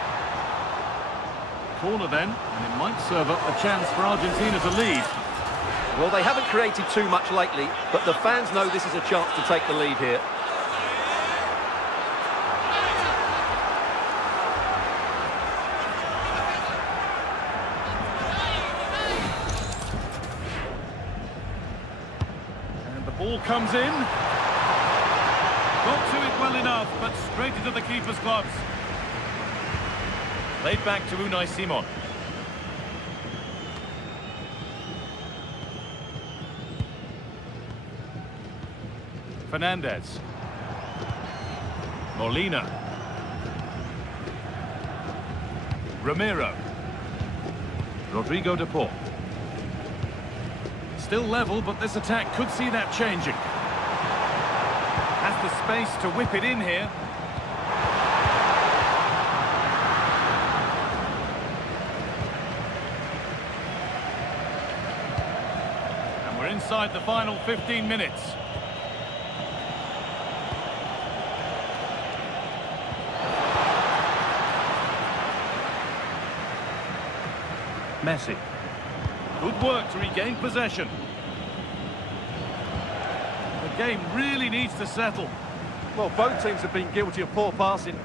Corner then, and it might serve up a chance for Argentina to lead. Well, they haven't created too much lately, but the fans know this is a chance to take the lead here. Ball comes in. Got to it well enough, but straight into the keeper's gloves. Laid back to Unai Simon. Fernandez. Molina. Romero. Rodrigo de Paul. Still level, but this attack could see that changing. Has the space to whip it in here. And we're inside the final 15 minutes. Messi. Good work to regain possession. The game really needs to settle. Well, both teams have been guilty of poor passing.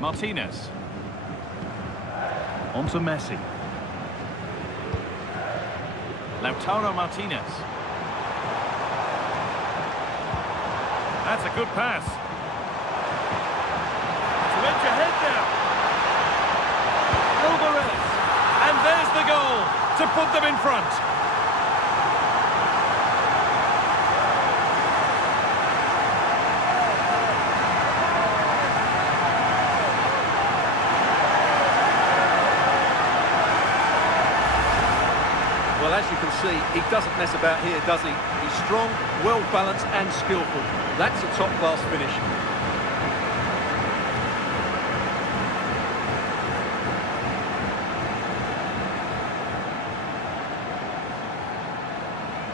Martinez. On to Messi. Lautaro Martinez. That's a good pass. To edge ahead now. And there's the goal to put them in front. Well, as you can see, he doesn't mess about here, does he? He's strong, well-balanced and skillful. That's a top-class finish.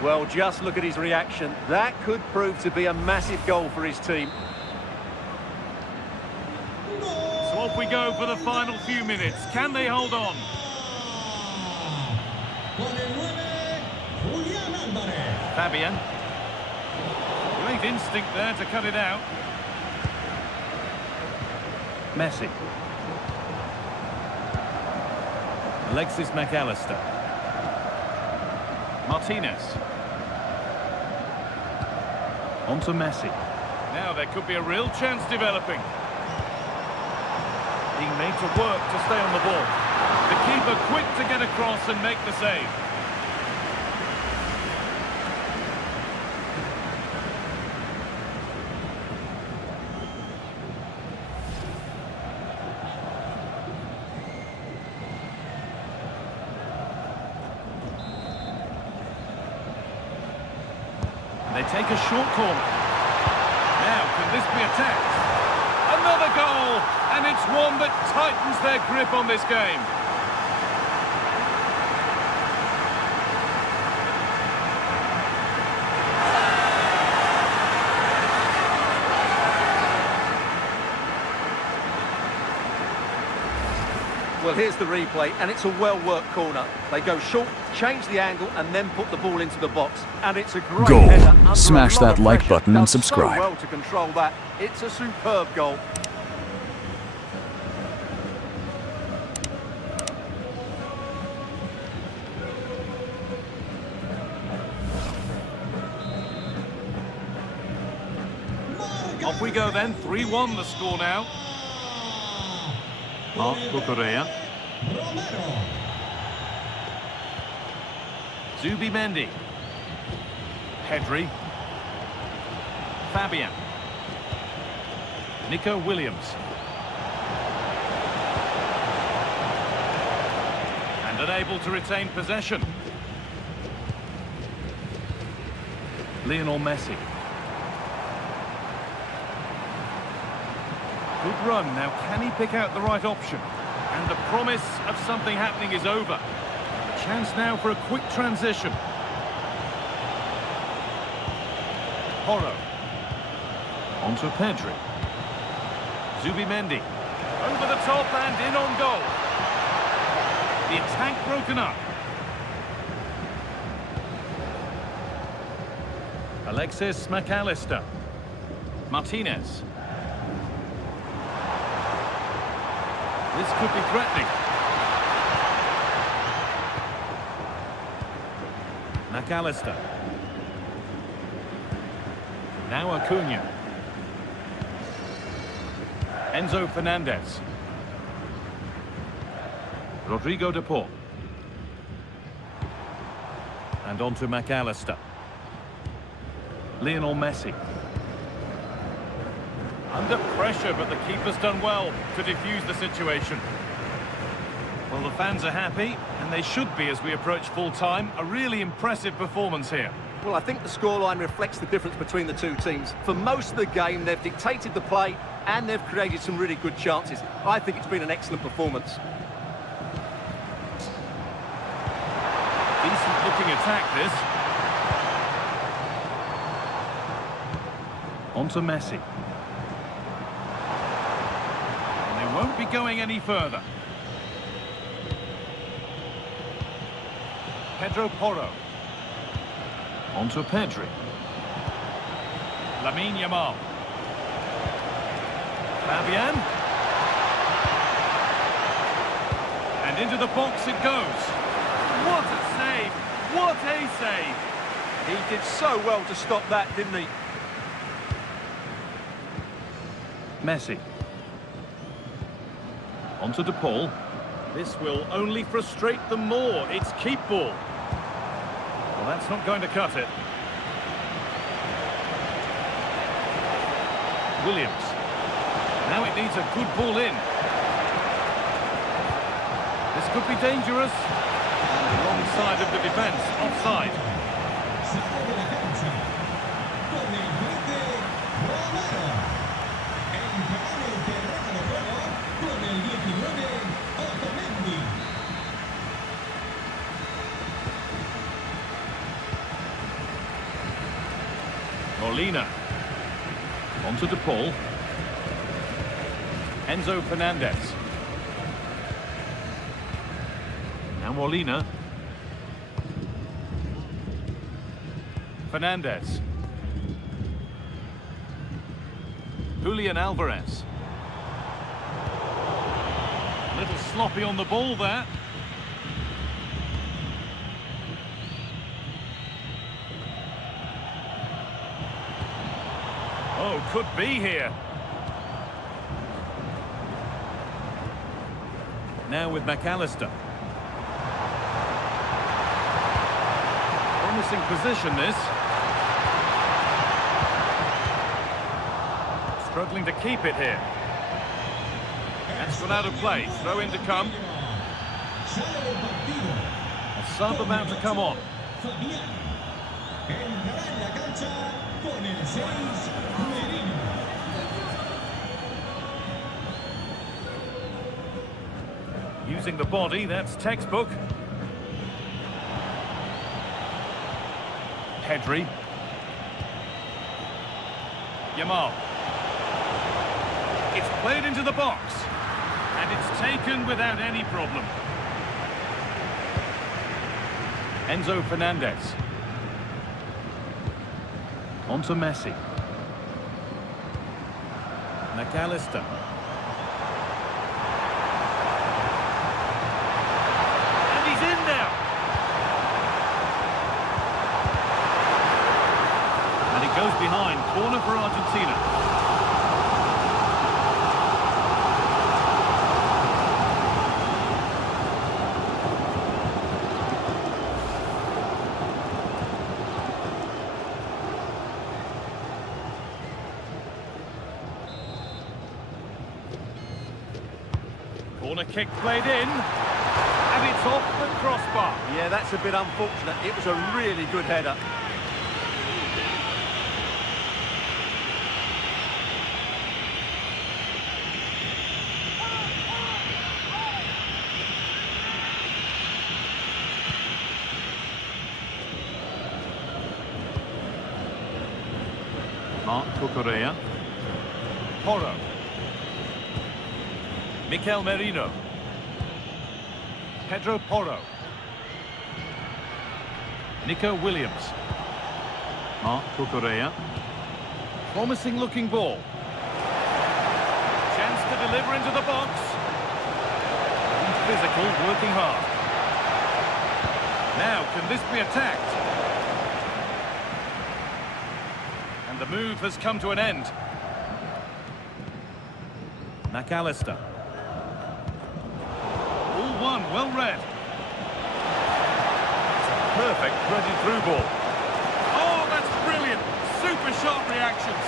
Well, just look at his reaction. That could prove to be a massive goal for his team. So off we go for the final few minutes. Can they hold on? Fabian. Great instinct there to cut it out. Messi. Alexis McAllister. Martinez. On to Messi. Now there could be a real chance developing. Being made to work to stay on the ball. The keeper quick to get across and make the save. They take a short corner. Now, can this be attacked? Another goal! And it's one that tightens their grip on this game. Well, here's the replay, and it's a well-worked corner. They go short, change the angle, and then put the ball into the box. And it's a great Goal. header under Smash a lot that of like pressure. button and Does so subscribe. well to control that. It's a superb goal. Off we go then, 3-1 the score now. Mark Cucurella. Romero. Zubimendi. Pedri. Fabian. Nico Williams. And unable to retain possession. Lionel Messi. Good run. Now, can he pick out the right option? And the promise of something happening is over. A chance now for a quick transition. Porro. On to Pedri. Zubimendi. Over the top and in on goal. The attack broken up. Alexis McAllister. Martinez. This could be threatening. McAllister. Now Acuna. Enzo Fernandez. Rodrigo de Paul. And on to McAllister. Lionel Messi. Under pressure, but the keeper's done well to defuse the situation. Well, the fans are happy, and they should be as we approach full-time. A really impressive performance here. Well, I think the scoreline reflects the difference between the two teams. For most of the game, they've dictated the play, and they've created some really good chances. I think it's been an excellent performance. Decent-looking attack, this. On to Messi. Won't be going any further. Pedro Porro. On to Pedri. Lamine Yamal. Fabian. And into the box it goes. What a save! What a save! He did so well to stop that, didn't he? Messi. On to De Paul. This will only frustrate them more. It's keep ball. Well, that's not going to cut it. Williams. Now it needs a good ball in. This could be dangerous. And the wrong side of the defence, offside. Sale de la cancha con el 20, Romero. Entrando en el terreno de juego con el 19, Otamendi. Molina. On to De Paul. Enzo Fernandez. Now Molina. Fernandez. Julian Alvarez. A little sloppy on the ball there. could be here. Now with McAllister. Promising position, this. Struggling to keep it here. That's gone out of play. Throw in to come. A sub about to come on. Using the body, that's textbook. Pedri. Yamal. It's played into the box. And it's taken without any problem. Enzo Fernandez. On to Messi. McAllister. And he's in now. And it goes behind. Corner for Argentina. Corner kick played in, and it's off the crossbar. Yeah, that's a bit unfortunate. It was a really good header. Marc Cucurella. Porro. Mikel Merino. Pedro Porro. Nico Williams. Marc Cucurella. Promising looking ball. Chance to deliver into the box. Physical, working hard. Now, can this be attacked? And the move has come to an end. McAllister. One, well read. It's a perfect threaded through ball. Oh, that's brilliant. Super sharp reactions.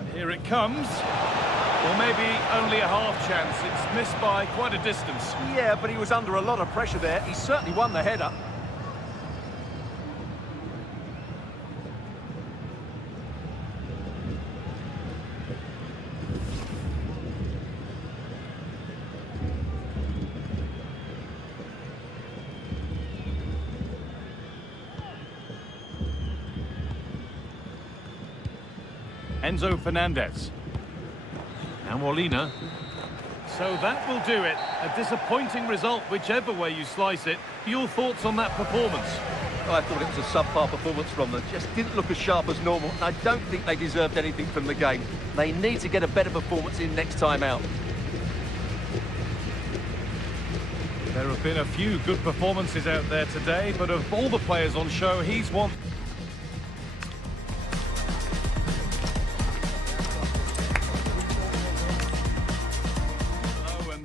And here it comes. Or maybe only a half chance. It's missed by quite a distance. Yeah, but he was under a lot of pressure there. He certainly won the header. Enzo Fernandez. Now Molina. So that will do it. A disappointing result, whichever way you slice it. Your thoughts on that performance? I thought it was a subpar performance from them. Just didn't look as sharp as normal. And I don't think they deserved anything from the game. They need to get a better performance in next time out. There have been a few good performances out there today, but of all the players on show, he's one.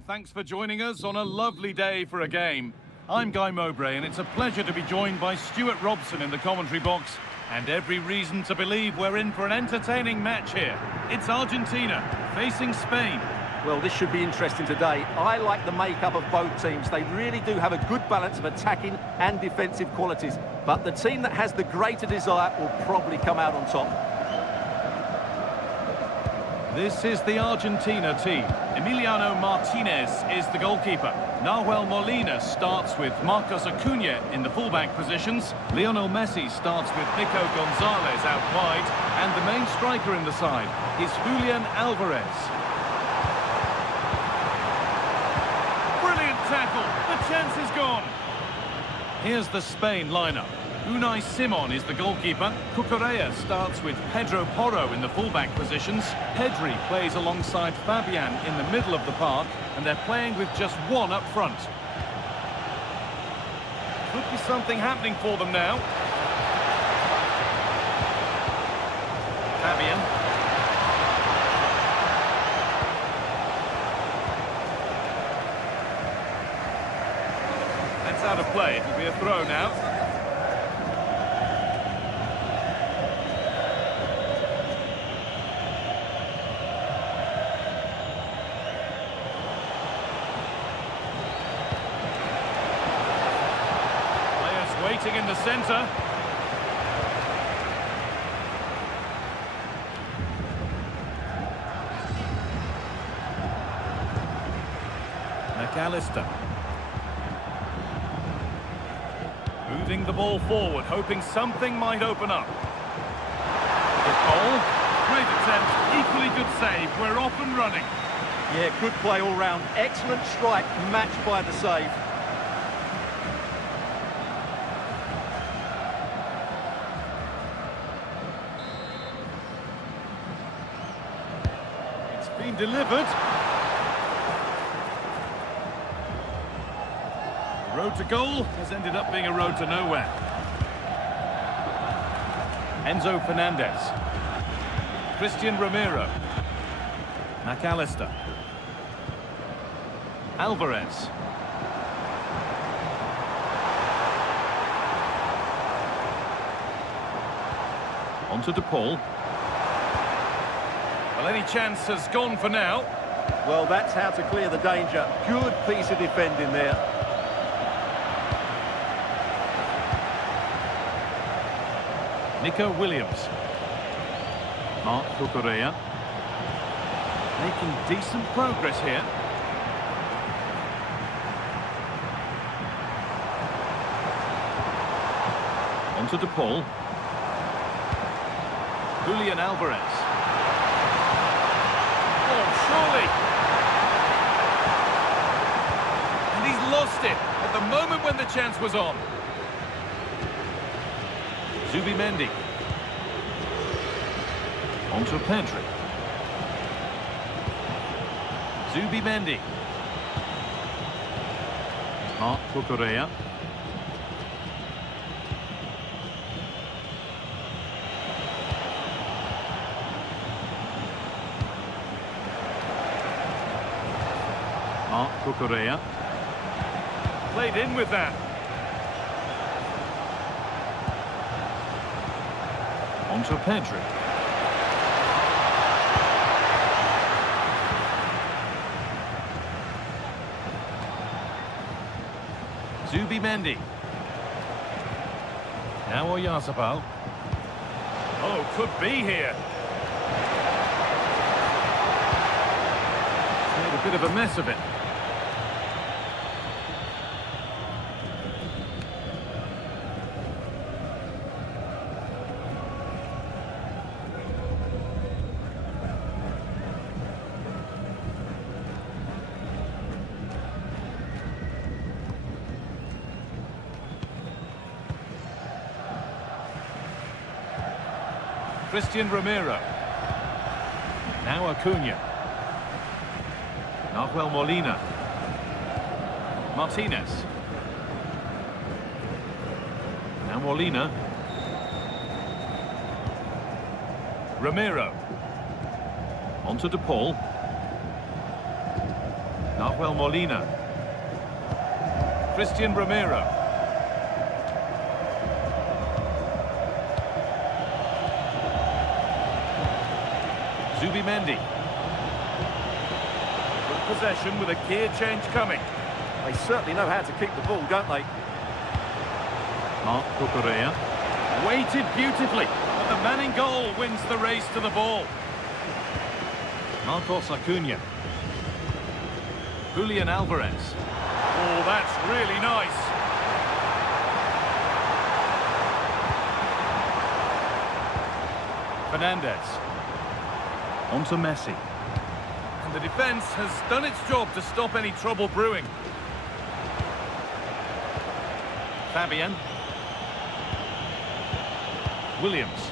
Thanks for joining us on a lovely day for a game. I'm Guy Mowbray, and it's a pleasure to be joined by Stuart Robson in the commentary box. And every reason to believe we're in for an entertaining match here. It's Argentina facing Spain. Well, this should be interesting today. I like the makeup of both teams. They really do have a good balance of attacking and defensive qualities. But the team that has the greater desire will probably come out on top. This is the Argentina team. Emiliano Martinez is the goalkeeper. Nahuel Molina starts with Marcos Acuna in the fullback positions. Lionel Messi starts with Nico Gonzalez out wide. And the main striker in the side is Julian Alvarez. Brilliant tackle. The chance is gone. Here's the Spain lineup. Unai Simon is the goalkeeper. Cucurella starts with Pedro Porro in the fullback positions. Pedri plays alongside Fabian in the middle of the park, and they're playing with just one up front. Could be something happening for them now. Fabian. That's out of play. It'll be a throw now. Waiting in the centre. McAllister. Moving the ball forward, hoping something might open up. Good ball. Great attempt, equally good save. We're off and running. Yeah, good play all round. Excellent strike, matched by the save. Been delivered. The road to goal has ended up being a road to nowhere. Enzo Fernandez. Christian Romero. McAllister. Alvarez. On to DePaul. Well, any chance has gone for now. Well, that's how to clear the danger. Good piece of defending there. Nico Williams. Marc Cucurella. Making decent progress here. On to DePaul. Julian Alvarez. Surely. And he's lost it at the moment when the chance was on. Zubimendi. On to Pedri. Zubimendi. Marc Cucurella. Marc Cucurella. Played in with that. On to Pedri. Zubimendi. Now Oyarzabal. Oh, could be here. Made a bit of a mess of it. Christian Romero. Now Acuna. Nahuel Molina. Martinez. Now Molina. Romero. On to DePaul. Nahuel Molina. Christian Romero. Zubimendi. Good possession with a gear change coming. They certainly know how to keep the ball, don't they? Marc Cucurella. Weighted beautifully, but the man in goal wins the race to the ball. Marcos Acuna. Julian Alvarez. Oh, that's really nice. Fernandez. On to Messi. And the defence has done its job to stop any trouble brewing. Fabian. Williams.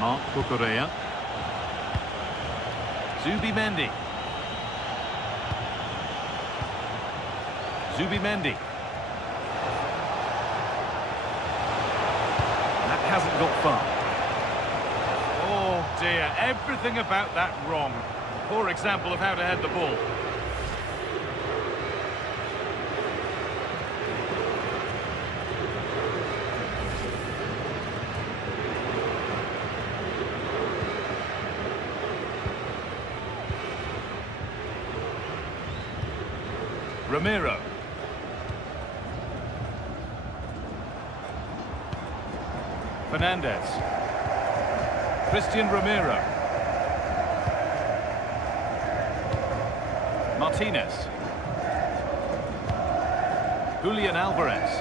Mark Cucurella. Zubimendi. Zubimendi. That hasn't got far. Oh dear, everything about that wrong. Poor example of how to head the ball. Ramiro. Fernandez. Christian Ramiro. Martinez. Julian Alvarez.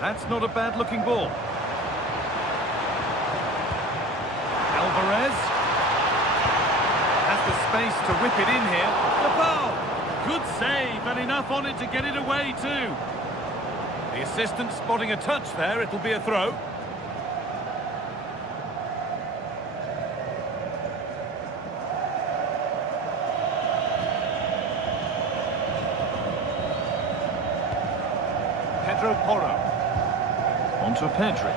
That's not a bad-looking ball. Alvarez has the space to whip it in here. The foul! Good save, and enough on it to get it away too. The assistant spotting a touch there, it'll be a throw. Pedro Porro. Onto Pedri.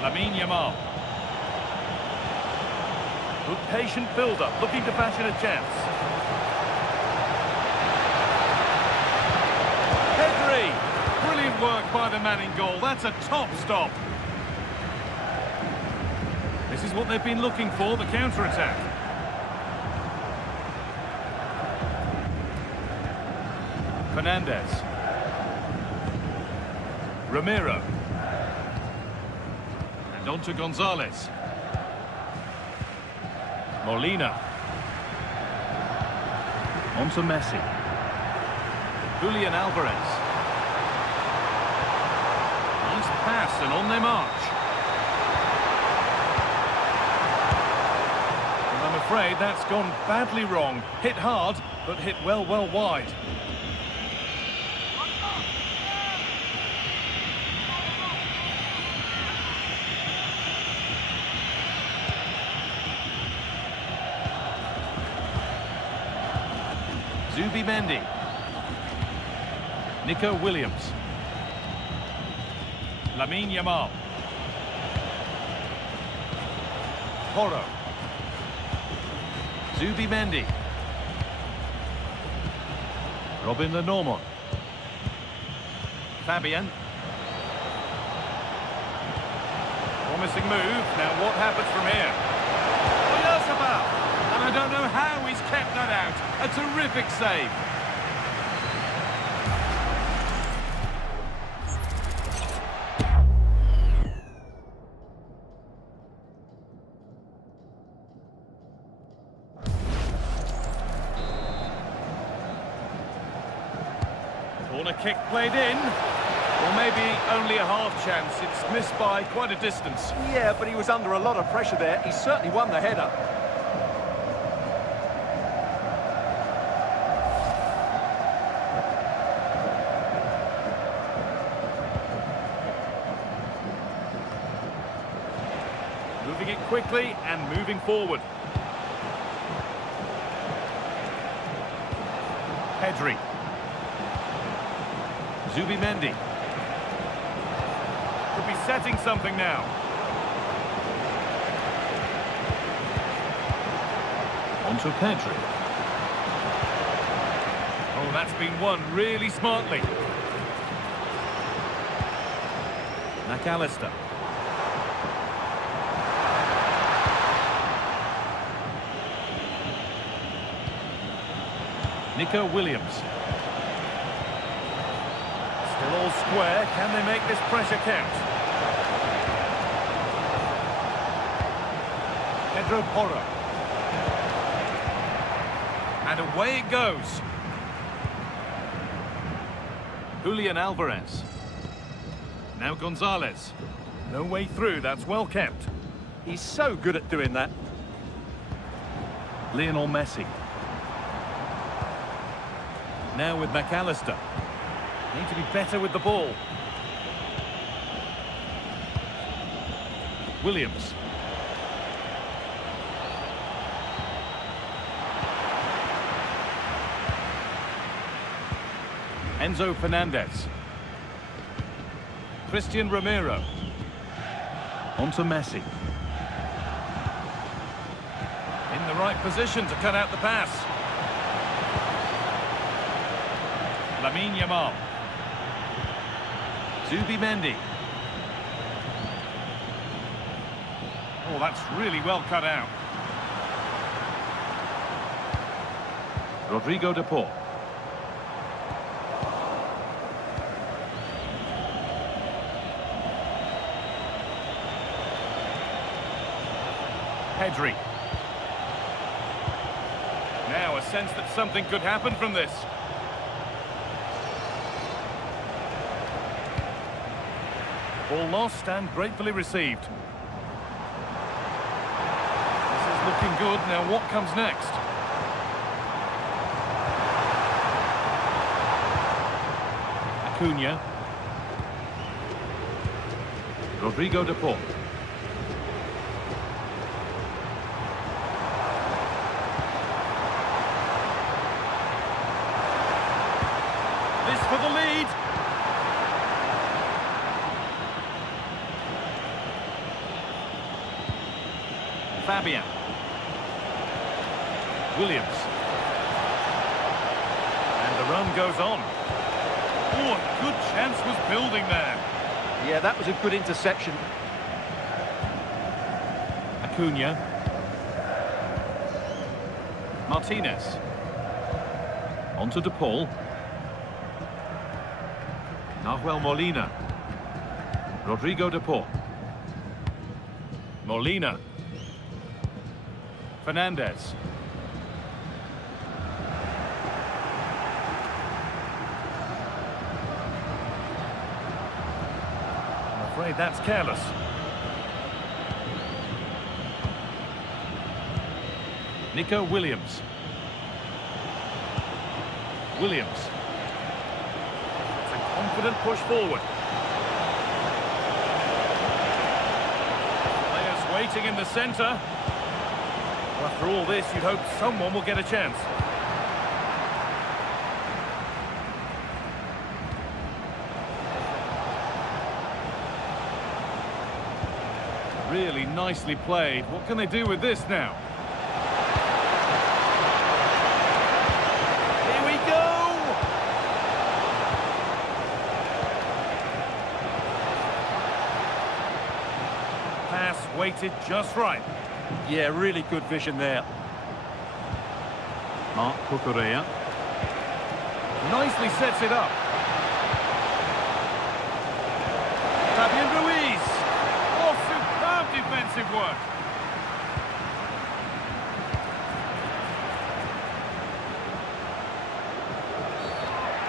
Lamine Yamal. Good patient build-up, looking to fashion a chance. Pedri! Brilliant work by the man in goal. That's a top stop. This is what they've been looking for, the counter-attack. Fernandez. Ramiro. And on to Gonzalez. Molina. On to Messi. Julian Alvarez. Nice pass and on they march. And I'm afraid that's gone badly wrong. Hit hard, but hit well wide. Zubimendi. Nico Williams. Lamine Yamal. Porro. Zubimendi. Robin Lenormand. Fabian. Promising move. Now what happens from here? Oyarzabal. And I don't know how he's kept that out. A terrific save. Corner kick played in. Or maybe only a half chance. It's missed by quite a distance. Yeah, but he was under a lot of pressure there. He certainly won the header. Moving it quickly and moving forward. Pedri. Zubimendi. Could be setting something now. Onto Pedri. Oh, that's been won really smartly. McAllister. Nico Williams. Still all square. Can they make this pressure count? Pedro Porro. And away it goes. Julian Alvarez. Now Gonzalez. No way through. That's well kept. He's so good at doing that. Lionel Messi. Now with McAllister. Need to be better with the ball. Williams. Enzo Fernandez. Christian Romero. On to Messi. In the right position to cut out the pass. Lamine Yamal. Zubimendi. Oh, that's really well cut out. Rodrigo de Paul. Pedri. Now a sense that something could happen from this. Ball lost and gratefully received. This is looking good. Now what comes next? Acuna. Rodrigo de Paul. This for the lead. Fabian. Williams. And the run goes on. Oh, a good chance was building there. Yeah, that was a good interception. Acuna. Martinez. On to De Paul. Nahuel Molina. Rodrigo de Paul. Molina. Fernandez. I'm afraid that's careless. Nico Williams. Williams. It's a confident push forward. Players waiting in the centre. After all this, you'd hope someone will get a chance. Really nicely played. What can they do with this now? Here we go! Pass weighted just right. Yeah, really good vision there. Marc Cucurella. Nicely sets it up. Fabian Ruiz. Oh, superb defensive work.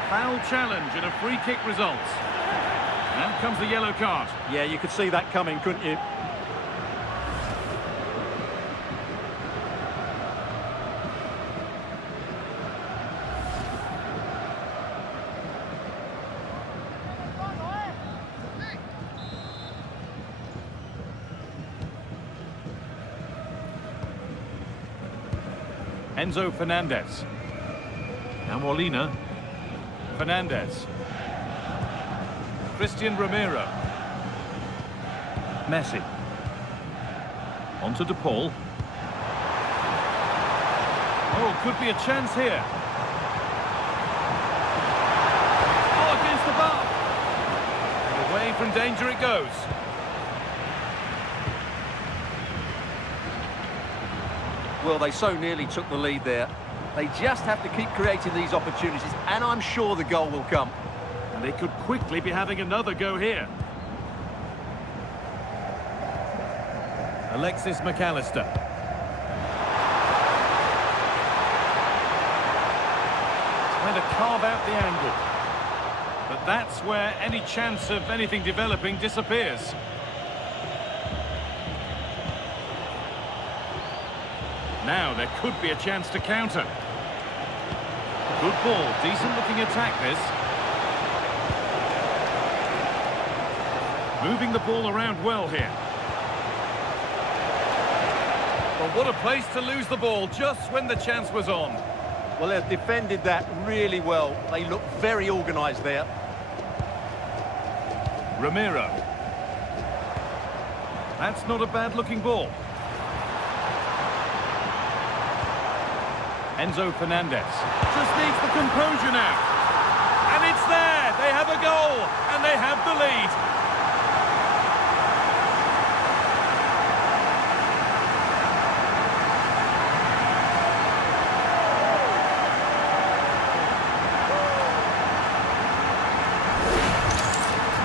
Foul challenge and a free kick results. Now comes the yellow card. Yeah, you could see that coming, couldn't you? Enzo Fernandez. Now Molina. Fernandez. Christian Romero. Messi. On to De Paul. Oh, could be a chance here. Oh, against the bar. And away from danger it goes. Well, they so nearly took the lead there. They just have to keep creating these opportunities, and I'm sure the goal will come. And they could quickly be having another go here. Alexis McAllister. Trying to carve out the angle. But that's where any chance of anything developing disappears. Now there could be a chance to counter. Good ball, decent looking attack this. Moving the ball around well here. But what a place to lose the ball just when the chance was on. Well, they've defended that really well. They look very organised there. Ramiro. That's not a bad-looking ball. Enzo Fernandez. Just needs the composure now. And it's there! They have a goal! And they have the lead!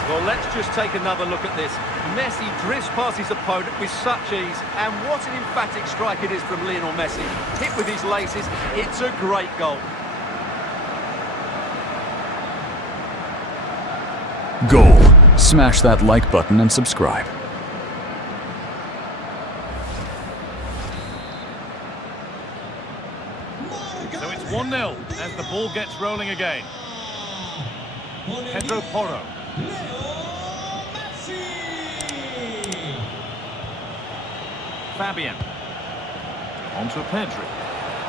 Well, let's just take another look at this. Messi drifts past his opponent with such ease, and what an emphatic strike it is from Lionel Messi. Hit with his laces, it's a great goal. Goal. Smash that like button and subscribe. So it's 1-0 as the ball gets rolling again. Pedro Porro. Fabian. On to Pedri.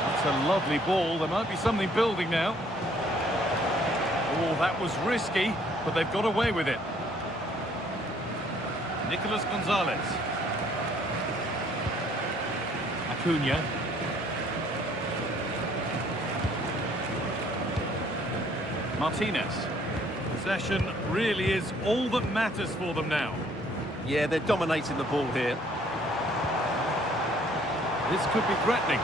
That's a lovely ball. There might be something building now. Oh, that was risky, but they've got away with it. Nicolas Gonzalez. Acuna. Martinez. Possession really is all that matters for them now. Yeah, they're dominating the ball here. This could be threatening.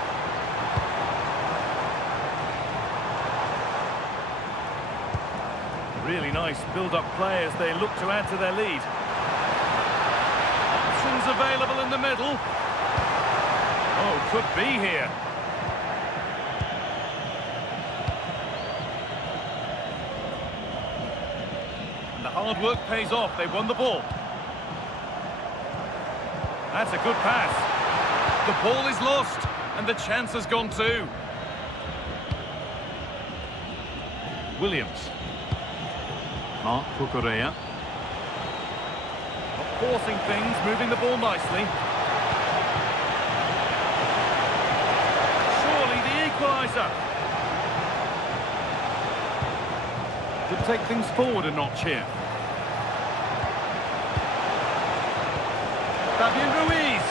Really nice build-up play as they look to add to their lead. Options available in the middle. Oh, could be here. And the hard work pays off. They won the ball. That's a good pass. The ball is lost, and the chance has gone too. Williams. Marc Cucurella. Not forcing things, moving the ball nicely. Surely the equaliser. Could take things forward a notch here. Fabian Ruiz.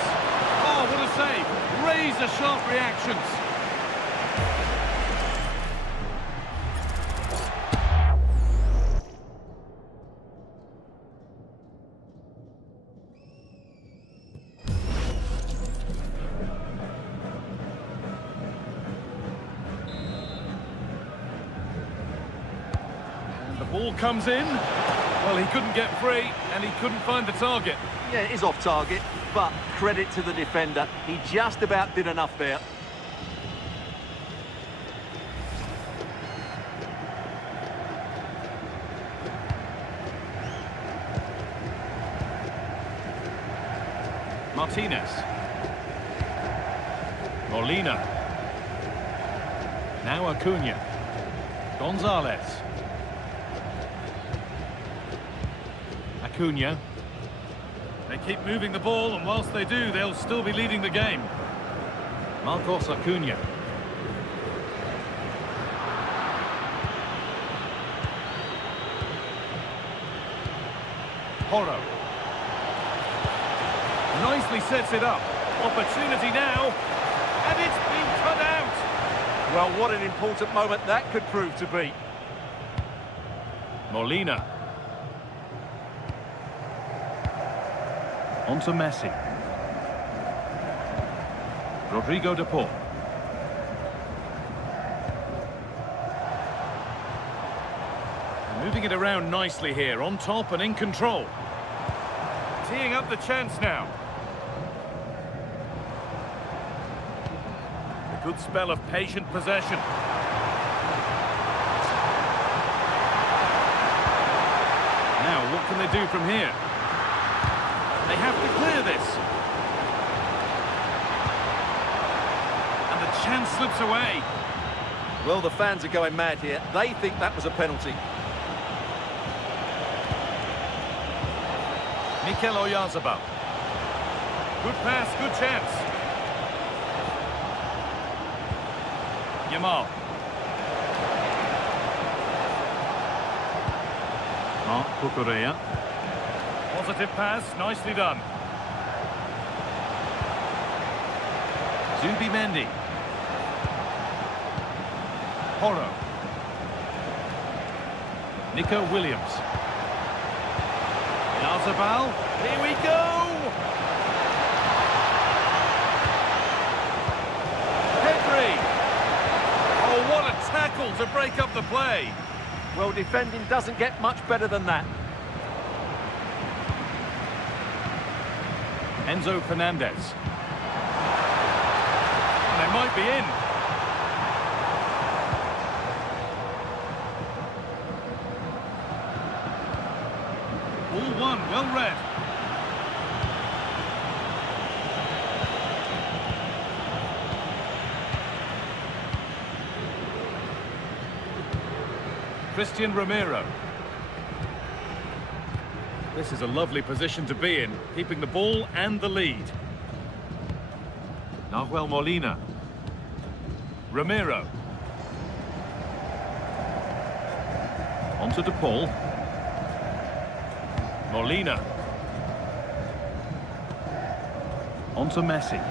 Oh, what a save. Razor-sharp reactions. And the ball comes in. Well, he couldn't get free, and he couldn't find the target. Yeah, it is off target, but credit to the defender. He just about did enough there. Martinez. Molina. Now Acuna. Gonzalez. Acuna. They keep moving the ball, and whilst they do, they'll still be leading the game. Marcos Acuna. Porro. Nicely sets it up. Opportunity now, and it's been cut out. Well, what an important moment that could prove to be. Molina. On to Messi. Rodrigo de Paul. Moving it around nicely here, on top and in control. Teeing up the chance now. A good spell of patient possession. Now, what can they do from here? They have to clear this. And the chance slips away. Well, the fans are going mad here. They think that was a penalty. Mikel Oyarzabal. Good pass, good chance. Yamal. Kukurea. Positive pass, nicely done. Zubimendi. Porro. Nico Williams. Yarzabal. Here we go! Pedri. Oh, what a tackle to break up the play. Well, defending doesn't get much better than that. Enzo Fernandez. And they might be in. All one, well read. Christian Romero. This is a lovely position to be in, keeping the ball and the lead. Nahuel Molina. Romero. On to De Paul. Molina. On to Messi.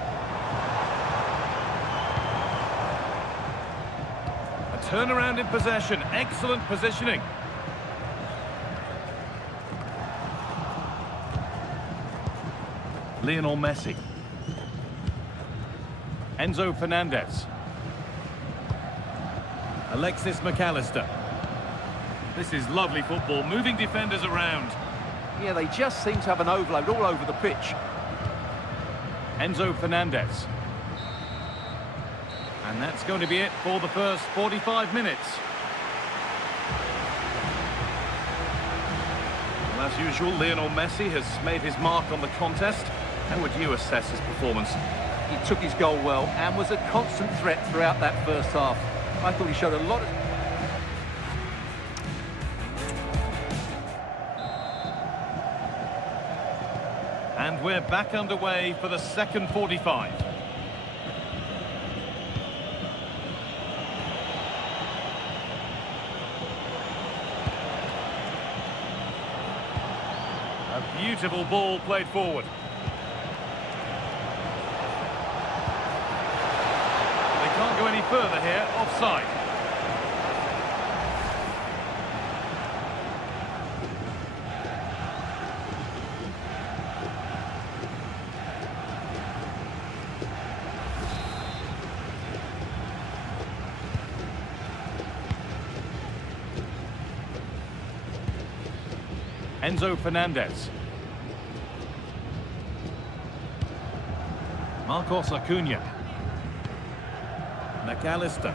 A turnaround in possession, excellent positioning. Lionel Messi. Enzo Fernandez. Alexis McAllister. This is lovely football, moving defenders around. Yeah, they just seem to have an overload all over the pitch. Enzo Fernandez. And that's going to be it for the first 45 minutes. Well, as usual, Lionel Messi has made his mark on the contest. How would you assess his performance? He took his goal well and was a constant threat throughout that first half. I thought he showed a lot of... And we're back underway for the second 45. A beautiful ball played forward. They can't go any further here, offside. Enzo Fernandez. Marcos Acuna. McAllister.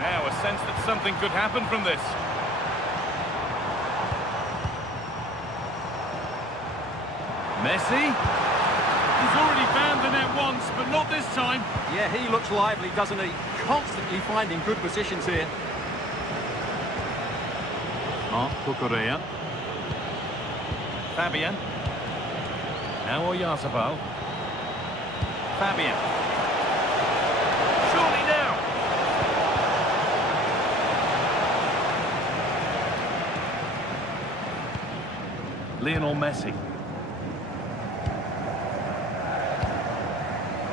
Now a sense that something could happen from this. Messi. He's already found the net once, but not this time. Yeah, he looks lively, doesn't he? Constantly finding good positions here. Kukurea. Fabian. Now Oyarzabal. Fabian. Surely now. Lionel Messi.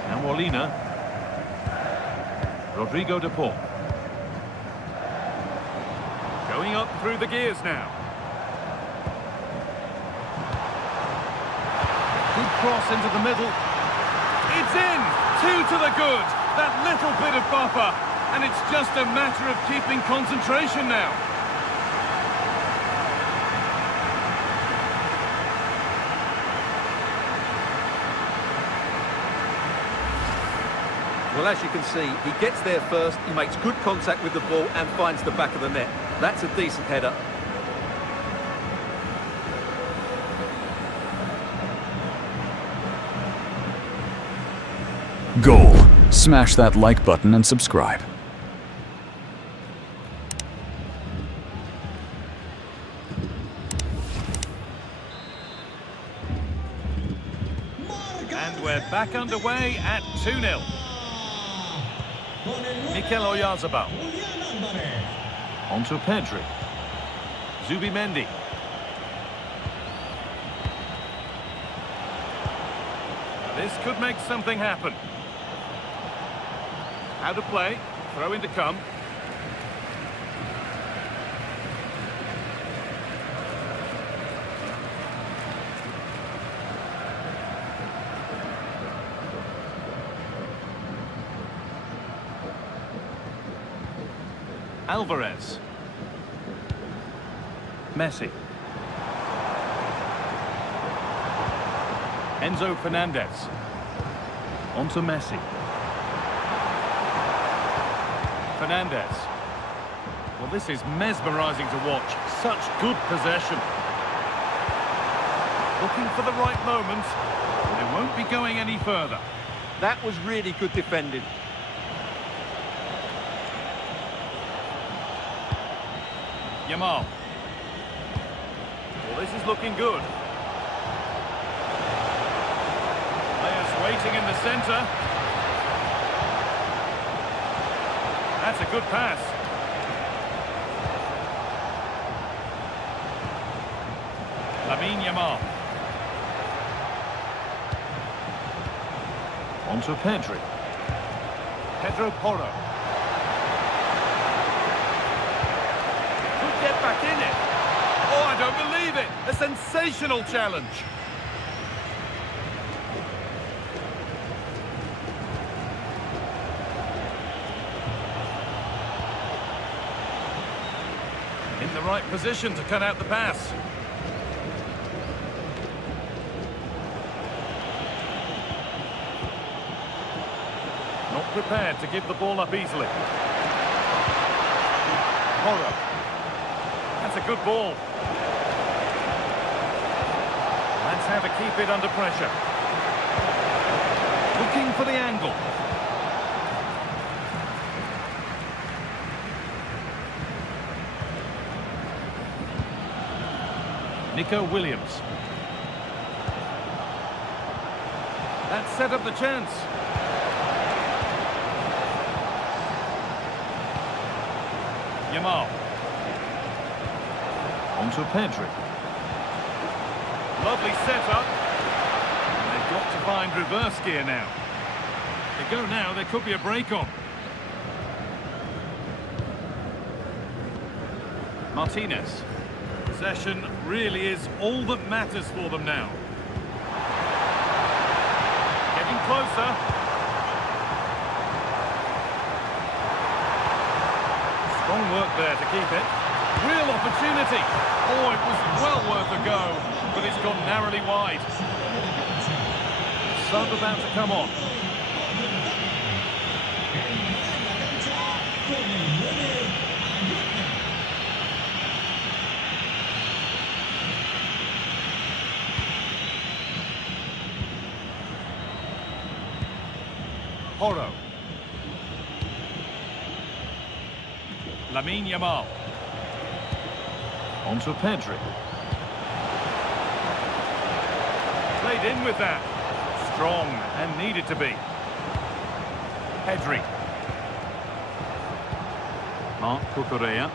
Now Molina. Rodrigo De Paul. Going up through the gears now. Good cross into the middle. It's in! 2 to the good. That little bit of buffer. And it's just a matter of keeping concentration now. Well, as you can see, he gets there first, he makes good contact with the ball and finds the back of the net. That's a decent header. Goal. Smash that like button and subscribe. Back underway at 2-0. Con el Mikel Oyarzabal. Julián Álvarez. On to Pedri. Zubimendi. This could make something happen. How to play. Throw in to come. Alvarez. Messi. Enzo Fernandez. On to Messi. Fernandez. Well, this is mesmerising to watch. Such good possession. Looking for the right moment. They won't be going any further. That was really good defending. Yamal. Well, this is looking good. Players waiting in the centre. That's a good pass. Lamine Yamal. On to Pedri. Pedro Porro. Could get back in it. Oh, I don't believe it. A sensational challenge. In the right position to cut out the pass. Not prepared to give the ball up easily. Porro. That's a good ball. That's how to keep it under pressure. Looking for the angle. Nico Williams. That set up the chance. Yamal. On to Pedri. Lovely setup. And they've got to find reverse gear now. They go now, there could be a break on. Martinez. Possession really is all that matters for them now. Getting closer. Strong work there to keep it. Real opportunity. Oh, it was well worth a go, but it's gone narrowly wide. Sub about to come on. Porro. Lamine Yamal. On to Pedri. Played in with that. Strong and needed to be. Pedri. Marc Cucurella.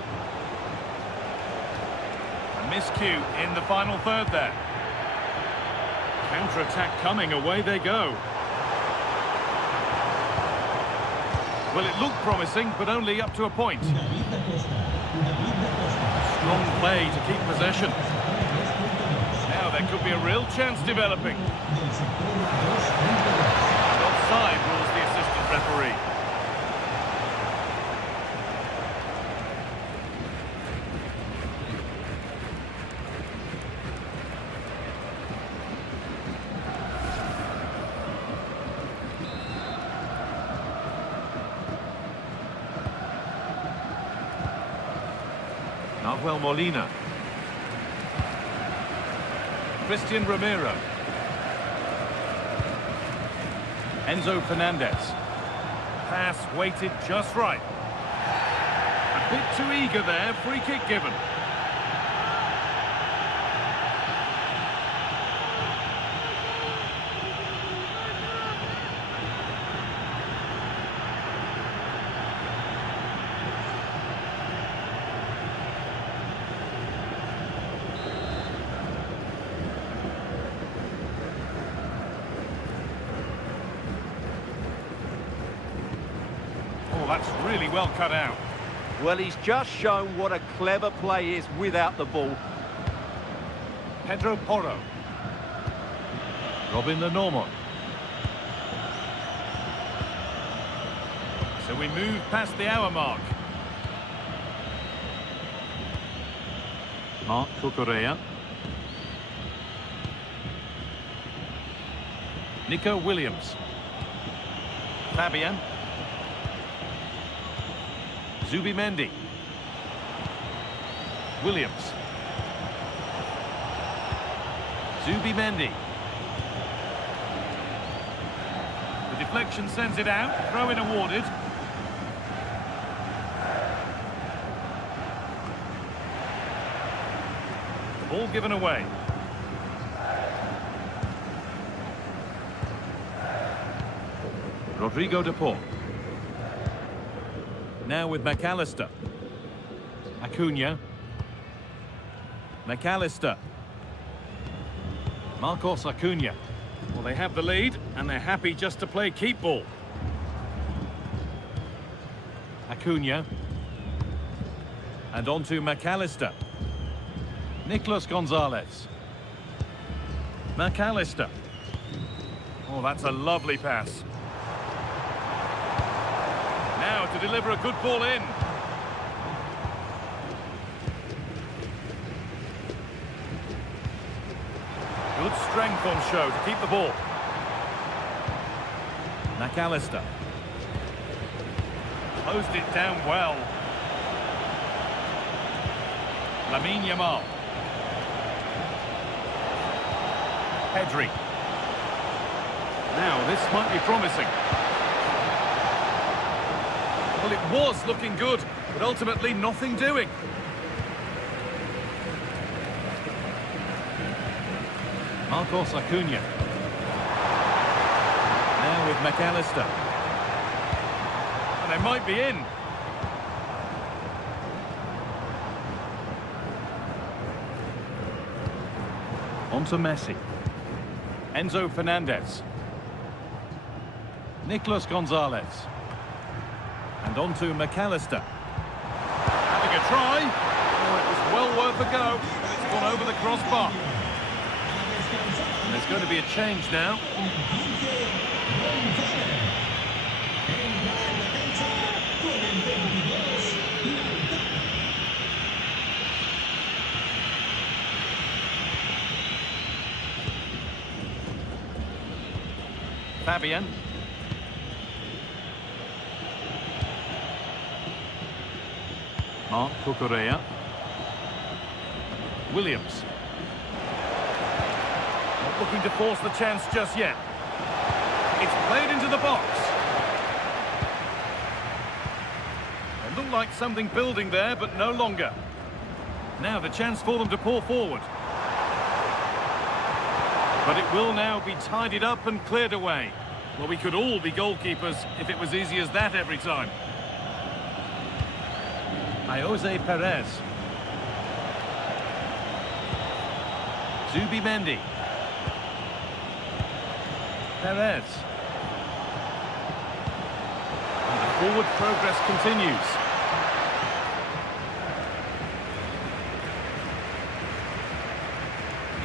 A miscue in the final third there. Counter-attack coming, away they go. Well, it looked promising, but only up to a point. Strong play to keep possession. Now there could be a real chance developing. Offside rules the assistant referee. Nahuel Molina. Christian Romero. Enzo Fernandez. Pass weighted just right. A bit too eager there, free kick given. Oh, that's really well cut out. Well, he's just shown what a clever play is without the ball. Pedro Porro. Robin Lenormand. So we move past the hour mark. Marc Cucurella. Nico Williams. Fabian. Zubimendi. Williams. Zubimendi. The deflection sends it out. Throw-in awarded. Ball given away. Rodrigo de Paul. Now with McAllister. Acuna. McAllister. Marcos Acuna. Well, they have the lead, and they're happy just to play keep ball. Acuna. And on to McAllister. Nicolas Gonzalez. McAllister. Oh, that's a lovely pass. Now to deliver a good ball in. Good strength on show to keep the ball. McAllister. Closed it down well. Lamine Yamal. Pedri. Now this might be promising. Well, it was looking good, but ultimately nothing doing. Marcos Acuna. Now with McAllister. And they might be in. On to Messi. Enzo Fernandez. Nicolas Gonzalez. And on to McAllister. Having a try. Oh, it was well worth a go. It's gone over the crossbar. And there's going to be a change now. Fabian. Marc Cucurella. Williams. Not looking to force the chance just yet. It's played into the box. It looked like something building there, but no longer. Now the chance for them to pour forward. But it will now be tidied up and cleared away. Well, we could all be goalkeepers if it was easy as that every time. Jose Perez. Zubimendi. Perez. And the forward progress continues.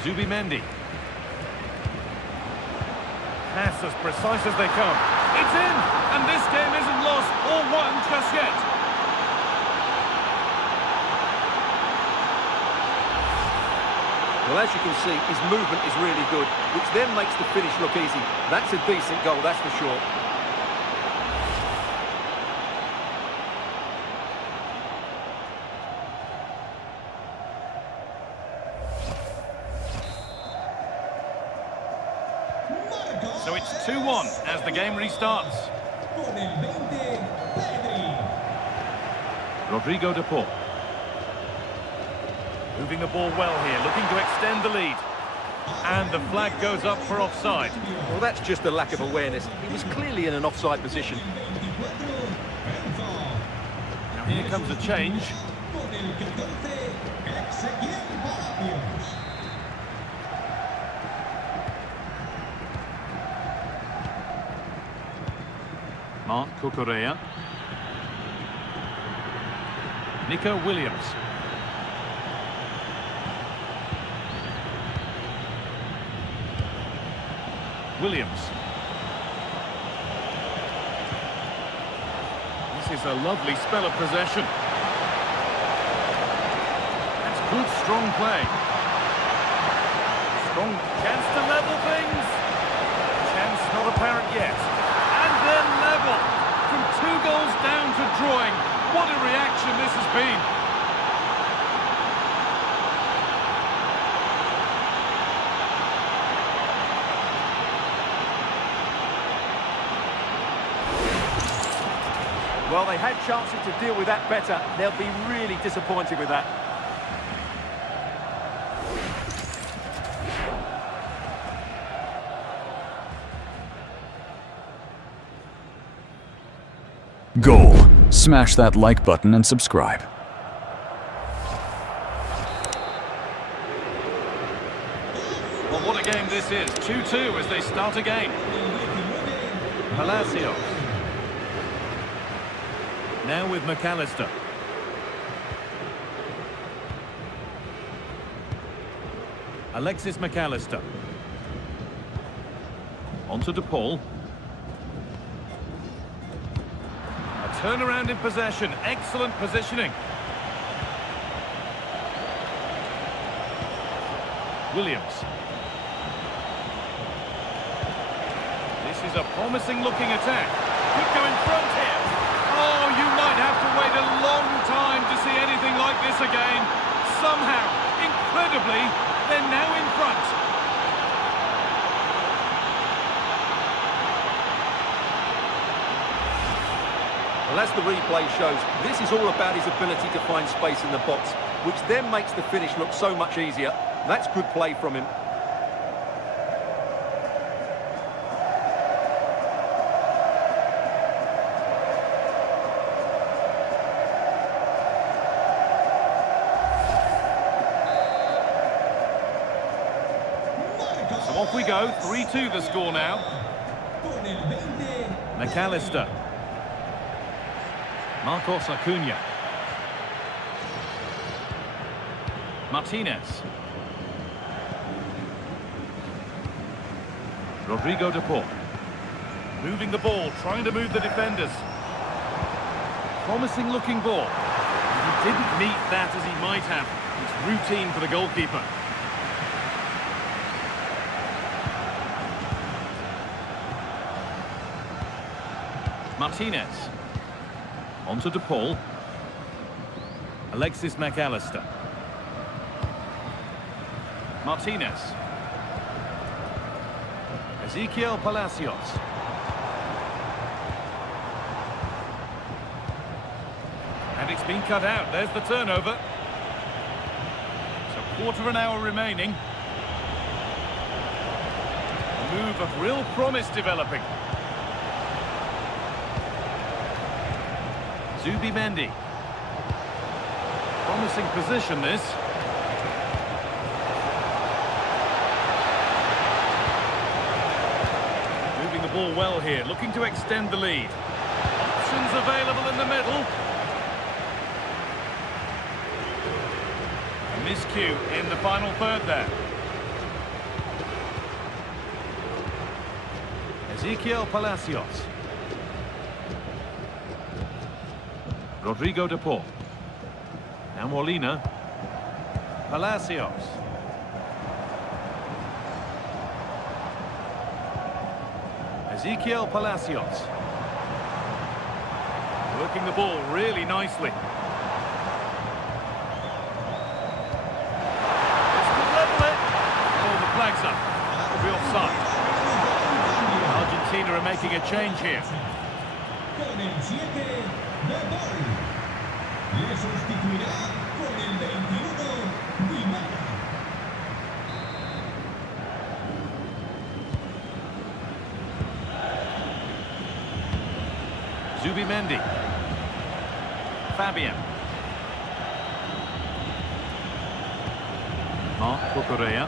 Zubimendi. Pass as precise as they come. It's in! And this game isn't lost or won just yet. Well, as you can see, his movement is really good, which then makes the finish look easy. That's a decent goal, that's for sure. So it's 2-1 as the game restarts. Rodrigo de Paul. Moving the ball well here, looking to extend the lead. And the flag goes up for offside. Well, that's just a lack of awareness. He was clearly in an offside position. Now here comes a change. Marc Cucurella. Nico Williams. Williams. This is a lovely spell of possession. That's good, strong play. Strong chance to level things. Chance not apparent yet. And then level. From 2 goals down to drawing. What a reaction this has been. Well, they had chances to deal with that better. They'll be really disappointed with that. Goal. Smash that like button and subscribe. Well, what a game this is. 2-2 as they start again. Palacios. Now with McAllister. Alexis McAllister. On to DePaul. A turnaround in possession. Excellent positioning. Williams. This is a promising looking attack. Could go in front here. Oh, you might have to wait a long time to see anything like this again. Somehow, incredibly, they're now in front. Well, as the replay shows, this is all about his ability to find space in the box, which then makes the finish look so much easier. That's good play from him. So off we go, 3-2 the score now. McAllister. Marcos Acuna. Martinez. Rodrigo de Paul. Moving the ball, trying to move the defenders. Promising looking ball. He didn't meet that as he might have. It's routine for the goalkeeper. Martinez. On to DePaul. Alexis McAllister. Martinez. Ezequiel Palacios. And it's been cut out. There's the turnover. So quarter of an hour remaining. A move of real promise developing. Zubimendi. Promising position this. Moving the ball well here, looking to extend the lead. Options available in the middle. A miscue in the final third there. Ezequiel Palacios. Rodrigo de Paul. Now Molina. Palacios. Ezequiel Palacios. Working the ball really nicely. This could level it. Oh, the flag's up. That'll be offside. Argentina are making a change here. Con el 7, Yamal. Le sustituirá con el 21, Yamal. Zubimendi. Fabian. Marc Cucurella.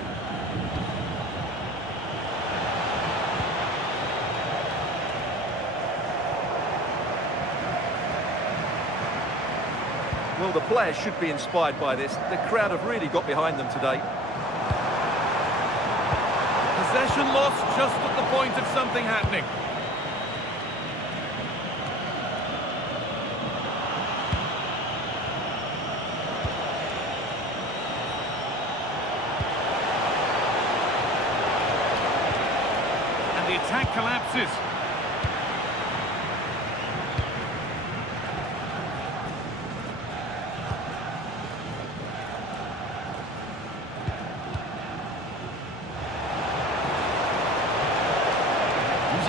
Well, the players should be inspired by this. The crowd have really got behind them today. Possession lost just at the point of something happening. And the attack collapses.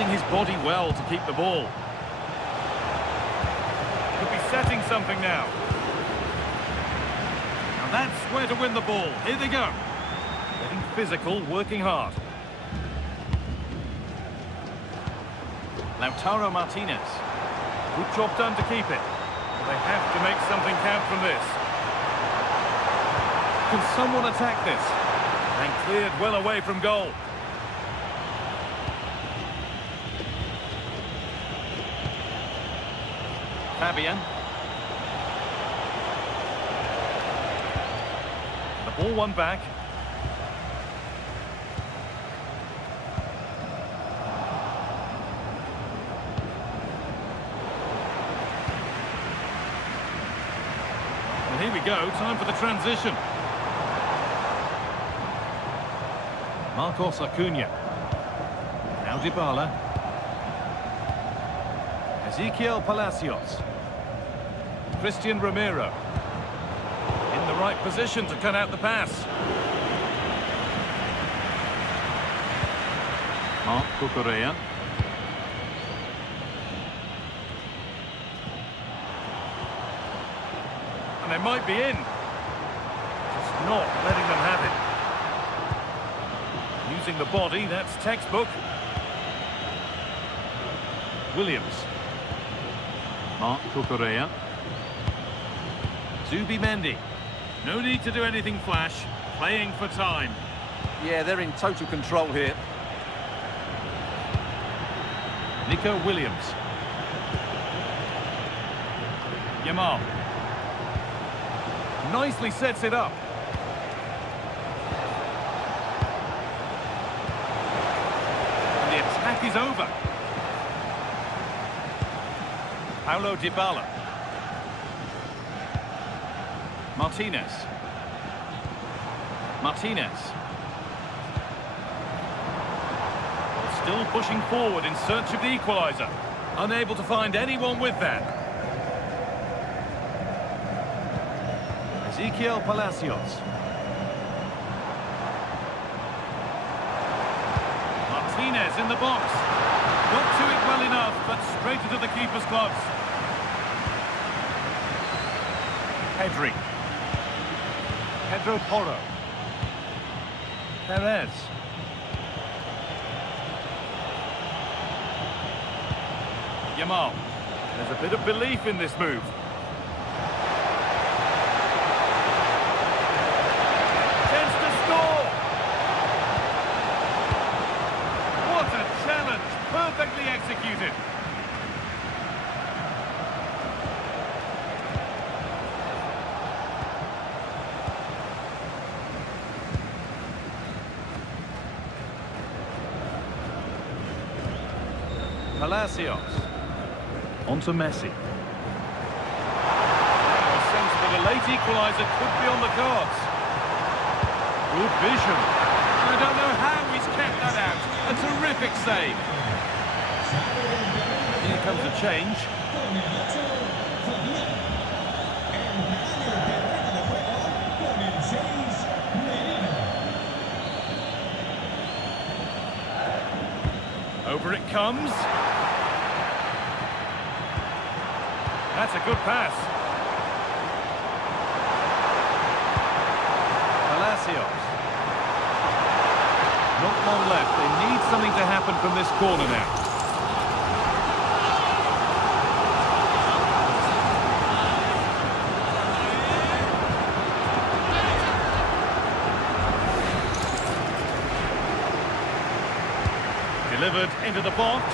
His body well to keep the ball. Could be setting something now. And that's where to win the ball. Here they go. Getting physical, working hard. Lautaro Martinez. Good job done to keep it. But they have to make something count from this. Can someone attack this? And cleared well away from goal. Fabian. The ball won back. And here we go, time for the transition. Marcos Acuna. Now Dybala. Ezequiel Palacios. Christian Romero. In the right position to cut out the pass. Marc Cucurella. And they might be in. Just not letting them have it. Using the body, that's textbook. Williams. Marc Cucurella. Zubimendi. No need to do anything flash. Playing for time. Yeah, they're in total control here. Nico Williams. Yamal. Nicely sets it up. And the attack is over. Paulo Dybala. Martinez. Still pushing forward in search of the equaliser. Unable to find anyone with that. Ezequiel Palacios. Martinez in the box. Got to it well enough, but straight into the keeper's gloves. Pedro Porro. Perez. Yamal. There's a bit of belief in this move. Chance to score! What a challenge! Perfectly executed. Palacios. On to Messi. A sense that a late equaliser could be on the cards. Good vision. I don't know how he's kept that out. A terrific save. Here comes a change. Over it comes. That's a good pass. Palacios. Not long left. They need something to happen from this corner now. Delivered into the box.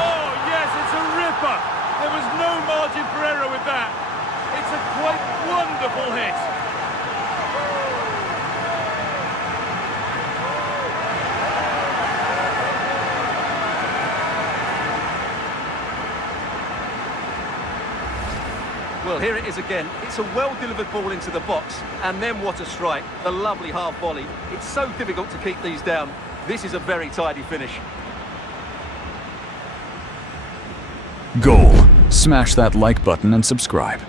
Oh, yes, it's a ripper. There was no Well, here it is again. It's a well-delivered ball into the box. And then what a strike. The lovely half volley. It's so difficult to keep these down. This is a very tidy finish. Goal. Smash that like button and subscribe.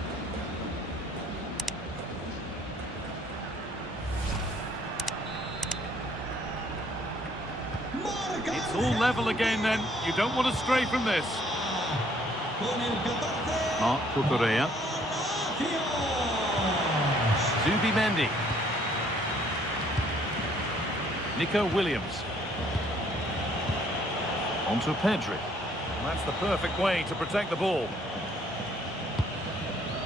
It's all level again then. You don't want to stray from this. Con el 14, Marc Cucurella. Zubimendi. Nico Williams. On to Pedri. That's the perfect way to protect the ball.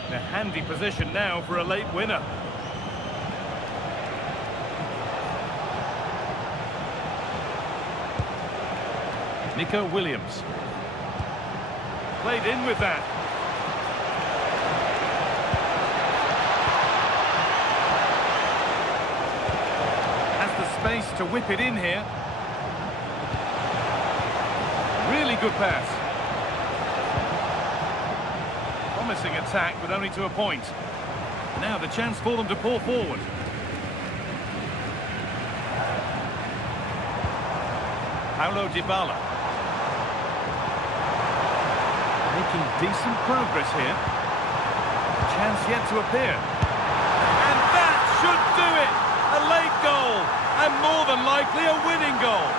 In a handy position now for a late winner. Nico Williams. Played in with that. Has the space to whip it in here. Really good pass. Promising attack, but only to a point. Now the chance for them to pour forward. Paulo Dybala. Making decent progress here. Chance yet to appear. And that should do it! A late goal, and more than likely a winning goal.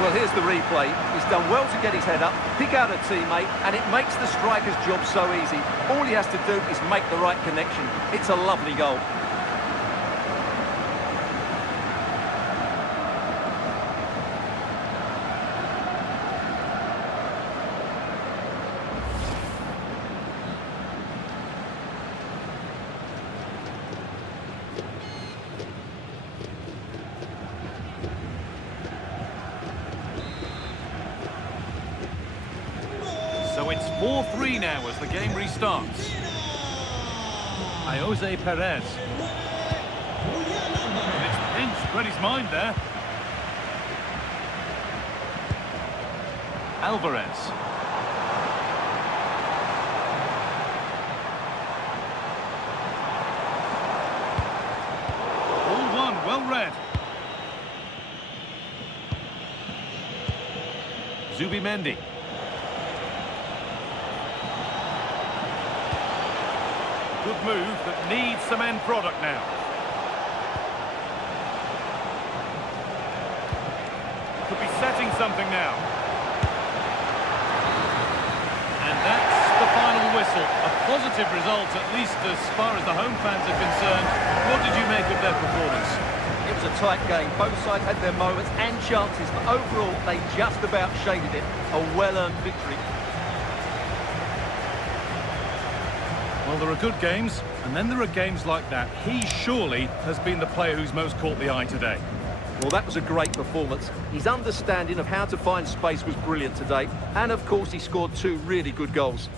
Well, here's the replay. He's done well to get his head up, pick out a teammate, and it makes the striker's job so easy. All he has to do is make the right connection. It's a lovely goal. So it's 4-3 now as the game restarts. Jose Perez. And it's pinched, read his mind there. Alvarez. All one, well read. Zubimendi. Good move that needs some end product now. Could be setting something now. And that's the final whistle. A positive result, at least as far as the home fans are concerned. What did you make of their performance? It was a tight game. Both sides had their moments and chances, but overall they just about shaded it. A well-earned victory. Well, there are good games, and then there are games like that. He surely has been the player who's most caught the eye today. Well, that was a great performance. His understanding of how to find space was brilliant today. And, of course, he scored two really good goals.